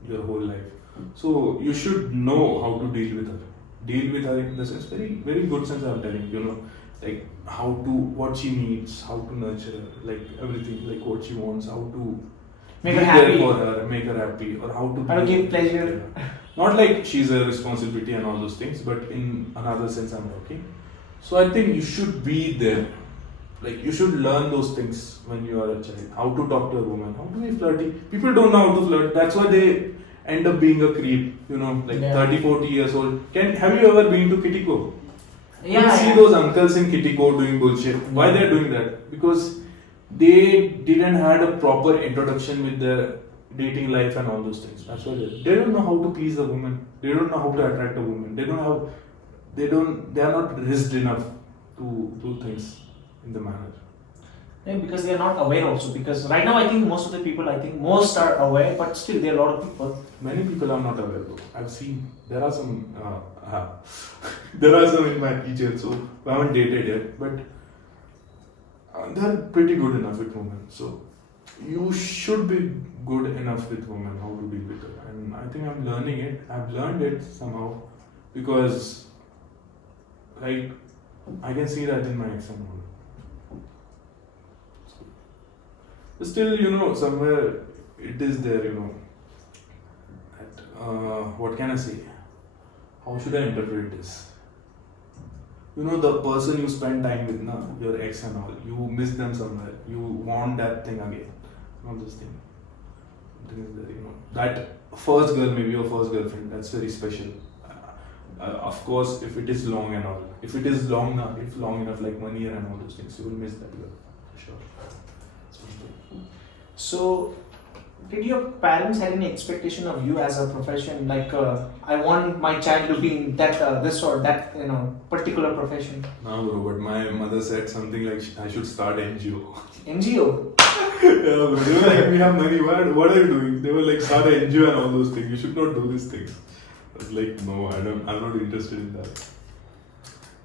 your whole life. So you should know how to deal with her. Deal with her in the sense, very very good sense I'm telling you, like what she needs, how to nurture her, like everything, like what she wants, how to Make be her happy. there for her, make her happy, or how to give pleasure. Yeah. Not like she's a responsibility and all those things, but in another sense I'm talking. So I think you should be there. Like you should learn those things when you are a child. How to talk to a woman, how to be flirty. People don't know how to flirt. That's why they end up being a creep. Like Yeah. 30, 40 years old. Have you ever been to Kittyco? Yeah. You see those uncles in Kittyco doing bullshit. Why they're doing that? Because they didn't had a proper introduction with their dating life and all those things. That's why they don't know how to please a woman. They don't know how to attract a woman. They are not risked enough to do things in the manner. Yeah, because they are not aware also. Because right now I think most of the people, most are aware, but still there are a lot of people. Many people are not aware though. I've seen there are some there are some in my teachers, so I haven't dated yet, but they're pretty good enough with women. So you should be good enough with women, how to deal with her. And I think I'm learning it. I've learned it somehow because like I can see that in my exam hall. Still, somewhere it is there, that, what can I say? How should I interpret this? The person you spend time with, your ex and all, you miss them somewhere, you want that thing again, not this thing. Something is there, that first girl, maybe your first girlfriend, that's very special. Of course, if it is long and all, if it is long enough, like 1 year and all those things, you will miss that girl, for sure. So, did your parents have any expectation of you as a profession? Like, I want my child to be in that, this or that, particular profession. No, bro, but my mother said something like I should start NGO. NGO? Yeah, bro, they were like, we have money, what are you doing? They were like, start an NGO and all those things. You should not do these things. I was like, no, I'm not interested in that.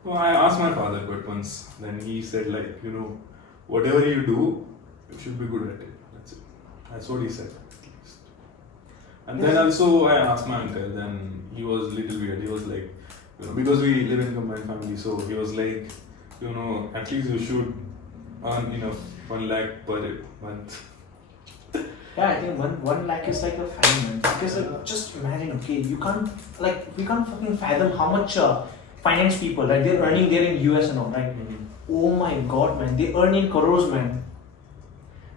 Well, I asked my father, but once, then he said like, whatever you do, you should be good at it. That's it. That's what he said. And then also I asked my uncle, then he was a little weird. He was like, because we live in a combined family, so he was like, at least you should earn 1 lakh per month. Yeah, I think 1 lakh is like a fine, man. Because just imagine, okay, we can't fucking fathom how much finance people, right? They're earning there in US and all, right? Mm-hmm. Oh my god, man, they earn in crores, man.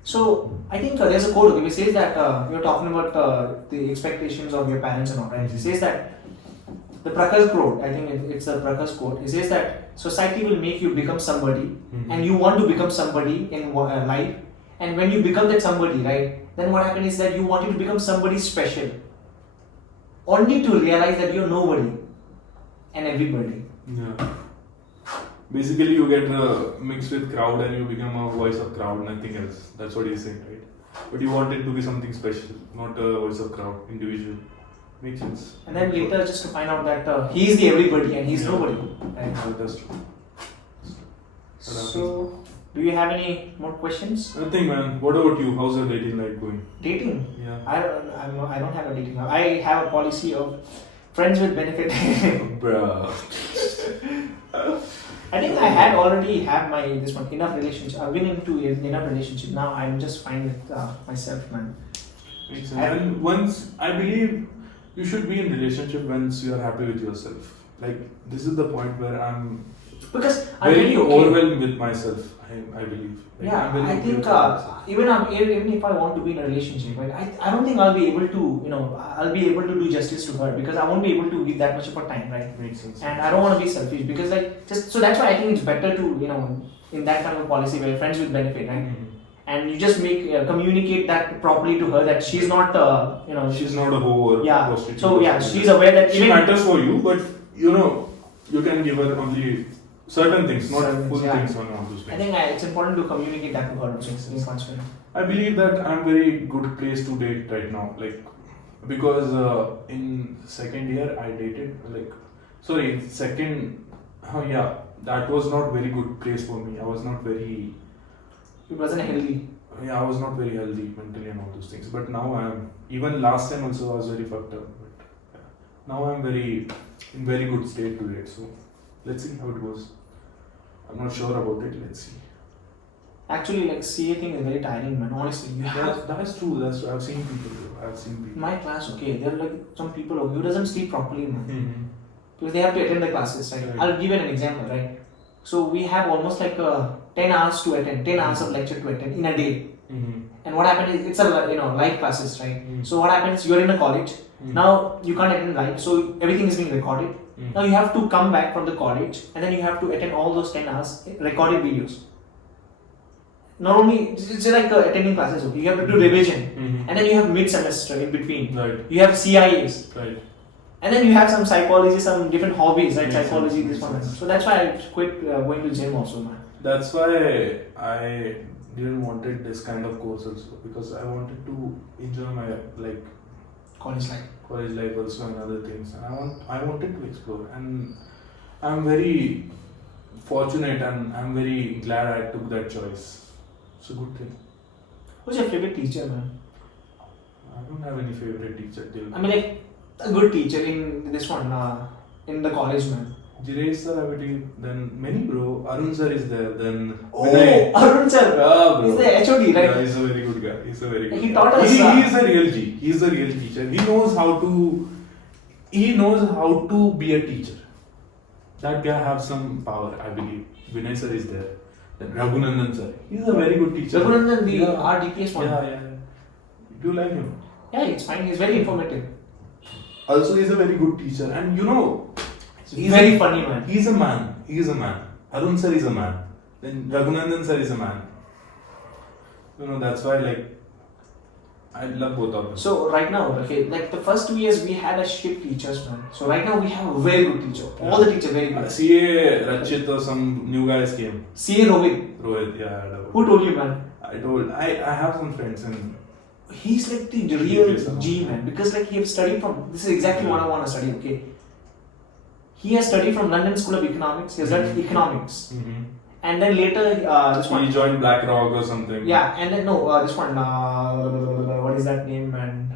So I think there's a quote, okay, which says that you're talking about the expectations of your parents and all, right? It says that the Prakash quote, I think it's the Prakash quote. It says that society will make you become somebody, and you want to become somebody in life. And when you become that somebody, right, then what happens is that you want to become somebody special, only to realize that you're nobody and everybody. Yeah. Basically, you get mixed with crowd and you become a voice of crowd, nothing else. That's what he's saying, right? But you want it to be something special, not a voice of crowd, individual. Makes sense. And then later, just to find out that he's the everybody and he's nobody. Right? Yeah, that's true. So, do you have any more questions? Nothing, man. What about you? How's your dating life going? Dating? Yeah. I don't have a dating life. I have a policy of friends with benefit. Bruh. I think I had already had enough relationship. I've been into enough relationship. Now I'm just fine with myself, man. Makes sense. And once, I believe you should be in relationship once you are happy with yourself. Like, this is the point where I'm because I'll tell very you, okay, overwhelmed with myself. I believe. Like, yeah, I'm very I okay think with myself. even if I want to be in a relationship, right, I don't think I'll be able to I'll be able to do justice to her because I won't be able to give that much of a time, right? Makes sense. And I don't want to be selfish because so that's why I think it's better to in that kind of policy where friends with benefit, right? Mm-hmm. And you just communicate that properly to her that she's not she's not a hoe or yeah. prostitute. So yeah, she's aware that she matters for you, but you can give her only certain things, not Certain full things, yeah. things on all those I things. think it's important to communicate that to her also. In concern. I believe that I'm very good place to date right now, like because in second year I dated second, yeah, that was not very good place for me. I was not very, It wasn't healthy. yeah, I was not very healthy mentally and all those things. But now I am. Even last time also I was very fucked up. But now I'm very in very good state to date. So let's see how it goes. I'm not sure about it. Let's see. Actually, like CA thing is very tiring, man. Honestly, you have That's true. That's true. I've seen people. I've seen people. my class. Okay, there are like some people who doesn't sleep properly, man. Mm-hmm. Because they have to attend the classes, right? Right. I'll give an example, right? So we have almost like 10 hours to attend, 10 hours of lecture to attend in a day. Mm-hmm. And what happened is it's a live classes, right? Mm. So what happens? You're in a college. Mm. Now you can't attend live, so everything is being recorded. Mm. Now you have to come back from the college and then you have to attend all those 10 hours recorded videos. Not only it's like attending classes, okay? You have to do revision, Mm-hmm. and then you have mid semester in between. Right. You have CIAs, Right. and then you have some psychology, some different hobbies, right? Makes Psychology, sense, this makes one. sense. So that's why I quit going to gym also, man. That's why I didn't wanted this kind of course also, because I wanted to enjoy my like College life. college life also and other things, and I wanted to explore, and I'm very fortunate and I'm very glad I took that choice. It's a good thing. Who's your favorite teacher, man? I don't have any favorite teacher till I mean, like a good teacher in this one, in the college, man. Jiresh sir, I would take, then many bro. Arun sir is there. Then Oh, Vinay. Arun sir. Yeah, bro. He's the HOD, right? Yeah, he's a very good guy. He's a very good He guy. taught us, He is a real G. He is a real teacher. He knows how to. He knows how to be a teacher. That guy have some power, I believe. Vinay sir is there. Then Raghunandan sir. He's a very good teacher. Raghunandan, the Yeah. our DPS one. Yeah. Do you like him? Yeah, it's fine. He's very informative. Also, he's a very good teacher, and you know, He's very funny, man. He's a man. He is a man. Arun sir is a man. Then Raghunandan sir is a man. You know, that's why like I love both of them. So right now, okay, like the first 2 years we had a shit teachers, man. So right now we have a very good teacher. All the teachers very good. CA Rachit or some new guys came. CA Rohit. Rohit, yeah. I know. Who told you, man? I have some friends and He's like the real G, man. Because like he have studied from. This is exactly what I want to study. Okay. He has studied from London School of Economics. He has done economics, and then later this one. he joined BlackRock or something. Yeah, and then no, this one. What is that name, man?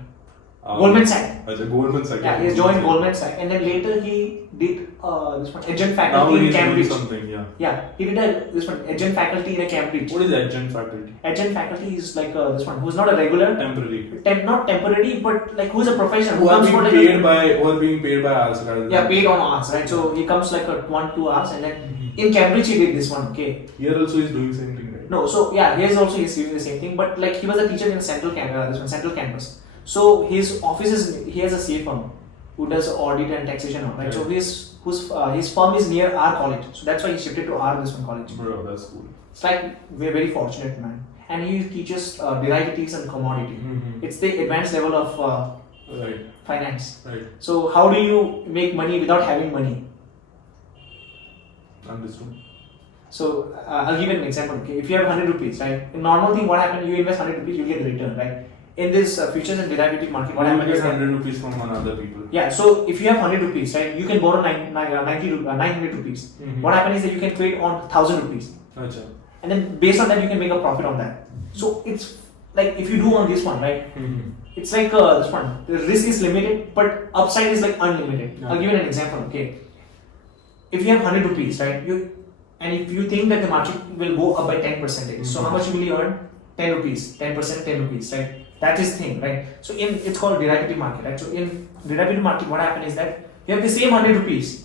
Goldman Sachs. As a Goldman Sachs. Yeah, he has joined Goldman Sachs, and then later he did this one adjunct Now faculty in he's doing Cambridge. something, yeah. Yeah, he did this one adjunct faculty in a Cambridge. What is adjunct faculty? Adjunct faculty is like this one who's not a regular, Temporary. not temporary, but like who's a professional Who are comes for being like paid by hours rather than yeah, paid on hours, right? So he comes like a 1-2 hours, and then in Cambridge he did this one. Okay. Here also he's doing same thing, right? No, so yeah, here's also he's doing the same thing, but like he was a teacher in central campus. So his office is he has a CA firm who does audit and taxation, right? Right. So his firm is near our college, so that's why he shifted to our this one college. Bro, that's cool. It's like we're very fortunate, man. And he teaches derivatives and commodity. It's the advanced level of Right. finance. Right. So how do you make money without having money? Understood. So I'll give you an example. Okay, if you have 100 rupees, right? In normal thing, what happens? You invest 100 rupees, you get the return, right? In this futures and derivative market, what You happens get is that 100 rupees from other people. yeah. So if you have 100 rupees, right, you can borrow 900 rupees. What happens is that you can trade on 1000 rupees, Acha. and then based on that you can make a profit on that. So it's like if you do on this one, right? It's like this one. The risk is limited, but upside is like unlimited. Yeah. I'll give you an example. Okay, if you have 100 rupees, right, and if you think that the market will go up by 10%, so how much will you earn? 10 rupees, 10%, 10 rupees, right? That is thing, right? So it's called derivative market, right? So in derivative market, what happens is that you have the same 100 rupees,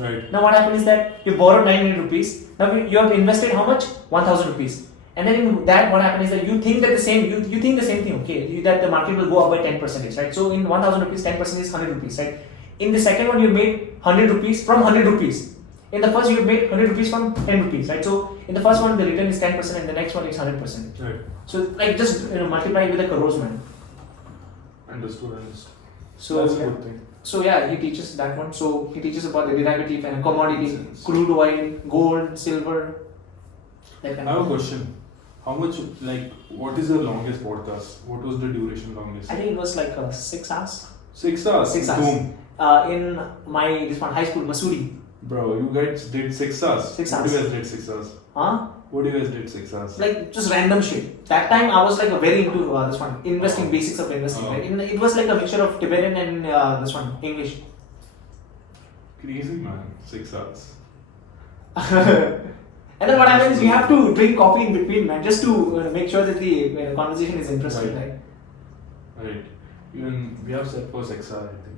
Right. Now what happens is that you borrowed 900 rupees. Now you have invested how much? 1000 rupees. And then in that, what happens is that you think that the same, you think the same thing, okay? That the market will go up by 10%, right? So in 1000 rupees, 10% is 100 rupees, right? In the second one, you made 100 rupees from 100 rupees. In the first, you made 100 rupees from 10 rupees, right? So in the first one, the return is 10%, and the next one is 100%. Right. So like just multiply with the crores, man. Understood. So That's a yeah. good thing. So yeah, he teaches that one. So he teaches about the derivative and commodity, Makes sense. crude oil, gold, silver. That I kind have a of. question. How much, like, what is the longest podcast? What was the duration longest? I think it was like 6 hours. 6 hours. 6 hours. Boom. In my this one high school, Missouri. Bro, you guys did 6 hours. 6 What hours. you guys did 6 hours? Huh? What you guys did 6 hours? Like just random shit. That time I was like very into this one, investing, basics of investing. Oh. Right? It was like a mixture of Tibetan and this one, English. Crazy man. 6 hours. And then what happens is you have to drink coffee in between, man, just to make sure that the conversation is interesting, Right. right? Right. Even we have set for 6 hours, I think.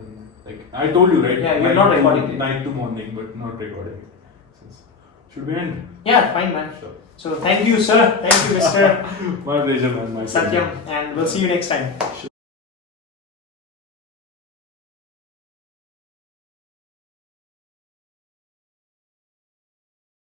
And, like, I told you, right? Yeah, you're not recording it. Night to morning, but not recording. Should we end? Yeah, fine, man. Sure. So thank you, sir. Thank you, Mr. My pleasure, man. My pleasure. Satyam, and we'll see you next time.